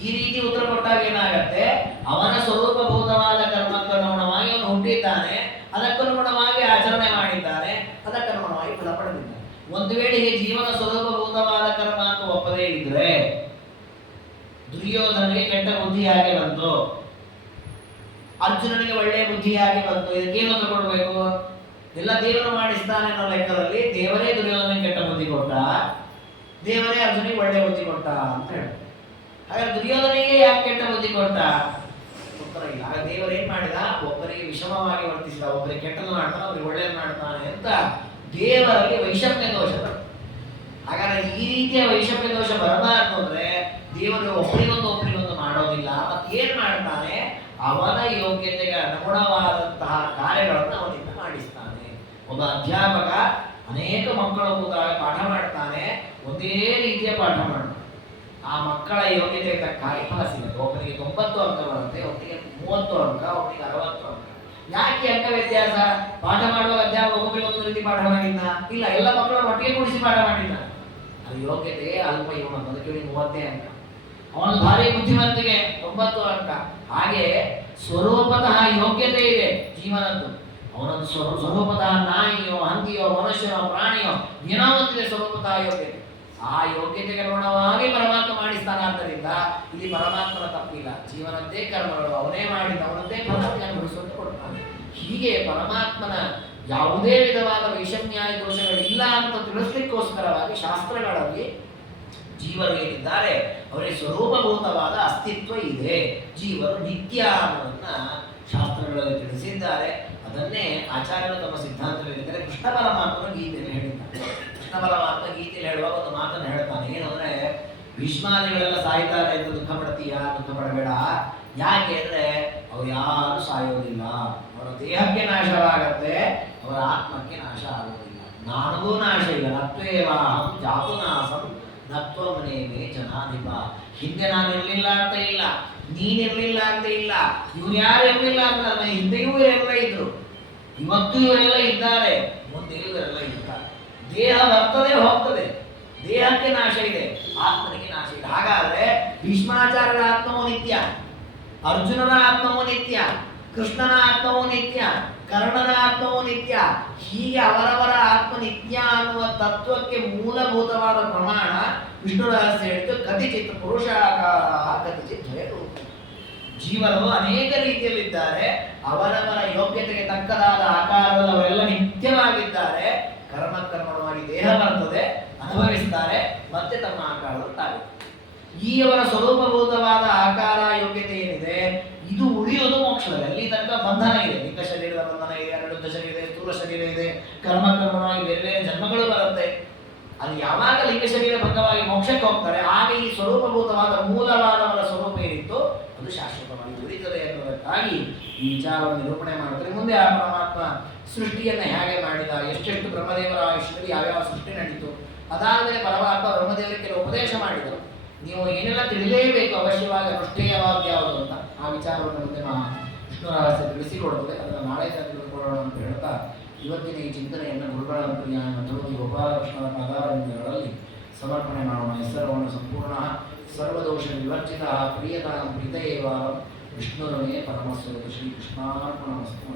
ಈ ರೀತಿ ಉತ್ತರ ಕೊಟ್ಟಾಗ ಏನಾಗತ್ತೆ, ಅವನ ಸ್ವರೂಪಭೂತವಾದ ಕರ್ಮಕ್ಕನುಗುಣವಾಗಿ ಅವನು ಹುಟ್ಟಿದ್ದಾನೆ, ಅದಕ್ಕನುಗುಣವಾಗಿ ಆಚರಣೆ ಮಾಡಿದ್ದಾನೆ, ಅದಕ್ಕನುಗುಣವಾಗಿ ಫಲ ಪಡೆದಿದ್ದಾನೆ. ಒಂದು ವೇಳೆ ಹೀಗೆ ಜೀವನ ಸ್ವರೂಪಭೂತವಾದ ಕರ್ಮ ಅಂತ ಒಪ್ಪದೇ ಇದ್ರೆ, ದುರ್ಯೋಧನಿಗೆ ಕೆಟ್ಟ ಬುದ್ಧಿ ಹೇಗೆ ಬಂತು, ಅರ್ಜುನನಿಗೆ ಒಳ್ಳೆಯ ಬುದ್ಧಿ ಹೇಗೆ ಬಂತು, ಇದಕ್ಕೇನು ಉತ್ತರ ಕೊಡಬೇಕು? ಎಲ್ಲ ದೇವರು ಮಾಡಿಸ್ತಾನೆ ಅನ್ನೋ ಲೆಕ್ಕದಲ್ಲಿ ದೇವರೇ ದುರ್ಯೋಧನಿಗೆ ಕೆಟ್ಟ ಬುದ್ಧಿ ಕೊಟ್ಟ, ದೇವರೇ ಅರ್ಜುನಿಗೆ ಒಳ್ಳೆಯ ಬುದ್ಧಿ ಕೊಟ್ಟ ಅಂತ ಹೇಳಿ. ಹಾಗಾದ್ರೆ ದುರ್ಯೋಧನಿಗೆ ಯಾಕೆ ಕೆಟ್ಟ ಬುದ್ಧಿ ಕೊಟ್ಟ? ಉತ್ತರ ಇಲ್ಲ. ಆಗ ದೇವರು ಏನ್ ಮಾಡಿದ, ಒಬ್ಬರಿಗೆ ವಿಷಮವಾಗಿ ವರ್ತಿಸಿದ, ಒಬ್ಬರಿಗೆ ಕೆಟ್ಟದ್ದು ಮಾಡ್ತಾನೆ, ಒಬ್ಬರಿಗೆ ಒಳ್ಳೆಯದು ಮಾಡ್ತಾನೆ ಅಂತ ದೇವರಲ್ಲಿ ವೈಷಮ್ಯ ದೋಷ. ಹಾಗಾದ್ರೆ ಈ ರೀತಿಯ ವೈಷಮ್ಯ ದೋಷ ಬರಬಾರದು ಅಂದ್ರೆ ದೇವರು ಒಬ್ಬರಿಗೊಂದು ಮಾಡೋದಿಲ್ಲ. ಮತ್ತೇನ್ ಮಾಡ್ತಾನೆ, ಅವನ ಯೋಗ್ಯತೆಗೆ ಅನುಗುಣವಾದಂತಹ ಕಾರ್ಯಗಳನ್ನು ಅವನಿಂದ ಮಾಡಿಸ್ತಾನೆ. ಒಬ್ಬ ಅಧ್ಯಾಪಕ ಅನೇಕ ಮಕ್ಕಳು ಕೂತಾಗ ಪಾಠ ಮಾಡ್ತಾನೆ, ಒಂದೇ ರೀತಿಯ ಪಾಠ ಮಾಡ್ತಾನೆ. ಆ ಮಕ್ಕಳ ಯೋಗ್ಯತೆಗೆ ತಕ್ಕ ಹಾಗೆ ಫಲ ಸಿಗುತ್ತೆ. ಒಬ್ಬನಿಗೆ 90 ಅಂಕ ಬರುತ್ತೆ, ಒಬ್ಬನಿಗೆ 30 ಅಂಕ, ಒಬ್ಬನಿಗೆ 60 ಅಂಕ. ಯಾಕೆ ಅಂಕ ವ್ಯತ್ಯಾಸ? ಪಾಠ ಮಾಡುವ ಅಧ್ಯಾಪಕ ಒಬ್ಬರಿಗೆ ಒಂದು ರೀತಿ ಪಾಠ ಮಾಡಿದ್ದ ಇಲ್ಲ, ಎಲ್ಲ ಮಕ್ಕಳನ್ನು ಒಟ್ಟಿಗೆ ಕೂಡಿಸಿ ಪಾಠ ಮಾಡಿದ್ದ. ಅದು ಯೋಗ್ಯತೆ ಅಲ್ಪ ಇವನು, ಅದಕ್ಕೆ ಇವನಿಗೆ 30 ಅಂಕ. ಅವನು ಭಾರಿ ಬುದ್ಧಿವಂತಿಗೆ 90 ಅಂಕ. ಹಾಗೆ ಸ್ವರೂಪತಃ ಯೋಗ್ಯತೆ ಇದೆ ಜೀವನದ್ದು. ಅವನೊಂದು ಸ್ವರೂಪತಃ ನಾಯಿಯೋ, ಹಂದಿಯೋ, ಮನುಷ್ಯನೋ, ಪ್ರಾಣಿಯೋ ಏನೋ ಒಂದಿದೆ ಸ್ವರೂಪತಃ ಯೋಗ್ಯತೆ. ಆ ಯೋಗ್ಯತೆಗೆ ಅನುಗುಣವಾಗಿ ಪರಮಾತ್ಮ ಮಾಡಿಸ್ತಾನೆ. ಆದ್ದರಿಂದ ಇಲ್ಲಿ ಪರಮಾತ್ಮನ ತಪ್ಪಿಲ್ಲ. ಜೀವನದ್ದೇ ಕರ್ಮಗಳು, ಅವನೇ ಮಾಡಿದ ಅವನದ್ದೇ ಫಲವನ್ನು ಅನುಭವಿಸುವಂತೆ ಕೊಡ್ತಾನೆ. ಹೀಗೆ ಪರಮಾತ್ಮನ ಯಾವುದೇ ವಿಧವಾದ ವೈಷಮ್ಯಾದಿ ದೋಷಗಳಿಲ್ಲ ಅಂತ ತಿಳಿಸ್ಲಿಕ್ಕೋಸ್ಕರವಾಗಿ ಶಾಸ್ತ್ರಗಳಲ್ಲಿ ಜೀವರು ಏನಿದ್ದಾರೆ ಅವರಿಗೆ ಸ್ವರೂಪಭೂತವಾದ ಅಸ್ತಿತ್ವ ಇದೆ, ಜೀವರು ನಿತ್ಯ ಅನ್ನೋದನ್ನ ಶಾಸ್ತ್ರಗಳಲ್ಲಿ ತಿಳಿಸಿದ್ದಾರೆ. ಅದನ್ನೇ ಆಚಾರ್ಯರು ತಮ್ಮ ಸಿದ್ಧಾಂತದಲ್ಲಿ ಹೇಳಿದ್ದಾರೆ. ಕೃಷ್ಣ ಪರಮಾತ್ಮನ ಗೀತೆಯಲ್ಲಿ ಹೇಳಿದ್ದಾರೆ. ಕೃಷ್ಣ ಪರಮಾತ್ಮ ಗೀತೆಯಲ್ಲಿ ಹೇಳುವಾಗ ಒಂದು ಮಾತನ್ನು ಹೇಳ್ತಾನೆ. ಏನು ಅಂದ್ರೆ, ಭೀಷ್ಮಾದಿಗಳೆಲ್ಲ ಸಾಯ್ತಾರೆ ಎಂದು ದುಃಖ ಪಡ್ತೀಯಾ? ದುಃಖ ಪಡಬೇಡ. ಯಾಕೆ ಅಂದ್ರೆ ಅವ್ರು ಯಾರು ಸಾಯೋದಿಲ್ಲ, ಅವರ ದೇಹಕ್ಕೆ ನಾಶವಾಗತ್ತೆ, ಅವರ ಆತ್ಮಕ್ಕೆ ನಾಶ ಆಗೋದಿಲ್ಲ. ನನಗೂ ನಾಶ ಇಲ್ಲ. ನತ್ವೇವಾ ಜಾತು ನಾಸಂ ನತ್ವಮನೇಮೇ ಜನಾಧಿಪ. ಹಿಂದೆ ನಾನು ಇರಲಿಲ್ಲ ಅಂತ ಇಲ್ಲ, ನೀನಿರ್ಲಿಲ್ಲ ಅಂತ ಇಲ್ಲ, ಇವ್ರು ಯಾರು ಇರಲಿಲ್ಲ ಅಂತ ನನ್ನ ಹಿಂದೆಯೂ ಇವರೆಲ್ಲ ಇದ್ರು, ಇವತ್ತು ಇವರೆಲ್ಲ ಇದ್ದಾರೆ, ಮುಂದೆ ಇವರೆಲ್ಲ ಇರ್ತಾರೆ. ದೇಹ ಬರ್ತದೆ ಹೋಗ್ತದೆ, ದೇಹಕ್ಕೆ ನಾಶ ಇದೆ, ಆತ್ಮನಿಗೆ ನಾಶ ಇದೆ. ಹಾಗಾದ್ರೆ ಭೀಷ್ಮಾಚಾರ್ಯರ ಆತ್ಮವೂ ನಿತ್ಯ, ಅರ್ಜುನನ ಆತ್ಮವೂ ನಿತ್ಯ, ಕೃಷ್ಣನ ಆತ್ಮವೂ ನಿತ್ಯ, ಕರ್ಣನ ಆತ್ಮವೂ ನಿತ್ಯ. ಹೀಗೆ ಅವರವರ ಆತ್ಮ ನಿತ್ಯ ಅನ್ನುವ ತತ್ವಕ್ಕೆ ಮೂಲಭೂತವಾದ ಪ್ರಮಾಣ ವಿಷ್ಣು ರಹಸ್ಯ ಹೇಳಿದ್ದು. ಕತಿಚಿತ್ ಪುರುಷಾಕಾರ ಕತಿಚಿತ್ ದ್ವಯರು. ಜೀವರು ಅನೇಕ ರೀತಿಯಲ್ಲಿದ್ದಾರೆ, ಅವರವರ ಯೋಗ್ಯತೆಗೆ ತಕ್ಕದಾದ ಆಕಾರದಲ್ಲಿ ಅವರೆಲ್ಲ ನಿತ್ಯವಾಗಿದ್ದಾರೆ. ಕರ್ಮಕರ್ಮವಾಗಿ ದೇಹ ಬರ್ತದೆ, ಅನುಭವಿಸ್ತಾರೆ, ಮತ್ತೆ ತಮ್ಮ ಆಕಾರದಲ್ಲಿ ತಾವೆ. ಈ ಅವರ ಸ್ವರೂಪಭೂತವಾದ ಆಕಾರ ಯೋಗ್ಯತೆ ಏನಿದೆ, ಇದು ಉಳಿಯೋದು ಮೋಕ್ಷದಲ್ಲಿ. ಅಲ್ಲಿ ತನಕ ಬಂಧನ ಇದೆ, ಲಿಂಗ ಶರೀರದ ಬಂಧನ ಇದೆ, ಅನಿರುದ್ಧ ಶರೀರ ಇದೆ, ಸ್ಥೂಲ ಶರೀರ ಇದೆ, ಕರ್ಮಕರ್ಮವಾಗಿ ಬೇರೆ ಬೇರೆ ಜನ್ಮಗಳು ಬರುತ್ತೆ. ಅಲ್ಲಿ ಯಾವಾಗ ಲಿಂಗ ಶರೀರ ಭಂಗವಾಗಿ ಮೋಕ್ಷಕ್ಕೆ ಹೋಗ್ತಾರೆ, ಆಗ ಈ ಸ್ವರೂಪಭೂತವಾದ ಮೂಲವಾದವರ ಸ್ವರೂಪ ಏನಿತ್ತು ಅದು ಶಾಶ್ವತವಾಗಿ ಉಳಿತದೆ ಎನ್ನುವುದಕ್ಕಾಗಿ ಈ ವಿಚಾರವನ್ನು ನಿರೂಪಣೆ ಮಾಡ್ತಾರೆ. ಮುಂದೆ ಆ ಪರಮಾತ್ಮ ಸೃಷ್ಟಿಯನ್ನು ಹೇಗೆ ಮಾಡಿದ, ಎಷ್ಟೆಷ್ಟು ಬ್ರಹ್ಮದೇವರ ಆಯುಷ್ಯದಲ್ಲಿ ಯಾವ್ಯಾವ ಸೃಷ್ಟಿ ನಡೀತು, ಅದಾದಮೇಲೆ ಪರಮಾತ್ಮ ಬ್ರಹ್ಮದೇವರಿಗೆ ಕೆಲವು ಉಪದೇಶ ಮಾಡಿದರು. ನೀವು ಏನೆಲ್ಲ ತಿಳಿಯಲೇಬೇಕು ಅವಶ್ಯವಾಗಿ ಅನುಷ್ಠೇಯವಾದ ಯಾವುದು ಅಂತ. ಆ ವಿಚಾರವನ್ನು ಮುಂದೆ ವಿಷ್ಣು ರಹಸ್ಯ ತಿಳಿಸಿಕೊಡುತ್ತದೆ. ಅದನ್ನು ನಾಳೆ ತಿಳಿದುಕೊಳ್ಳೋಣ ಅಂತ ಹೇಳ್ತಾ ಇವತ್ತಿನ ಈ ಚಿಂತನೆಯನ್ನು ಗುರುಗಳ ಪ್ರಿಯ ಗೋಪಾಲಕೃಷ್ಣರ ಪದಾರಗಳಲ್ಲಿ ಸಮರ್ಪಣೆ ಮಾಡೋಣ. ಹೆಸರವನ್ನು ಸಂಪೂರ್ಣ ಸರ್ವದೋಷ ವಿವರ್ಜಿತ ಪ್ರಿಯತಾಂ ಪ್ರೀತಯೇವ ವಿಷ್ಣುರಮೇ ಪರಮಸ್ವರೂಪ ಶ್ರೀ ಕೃಷ್ಣಾರ್ಪಣಮಸ್ತು.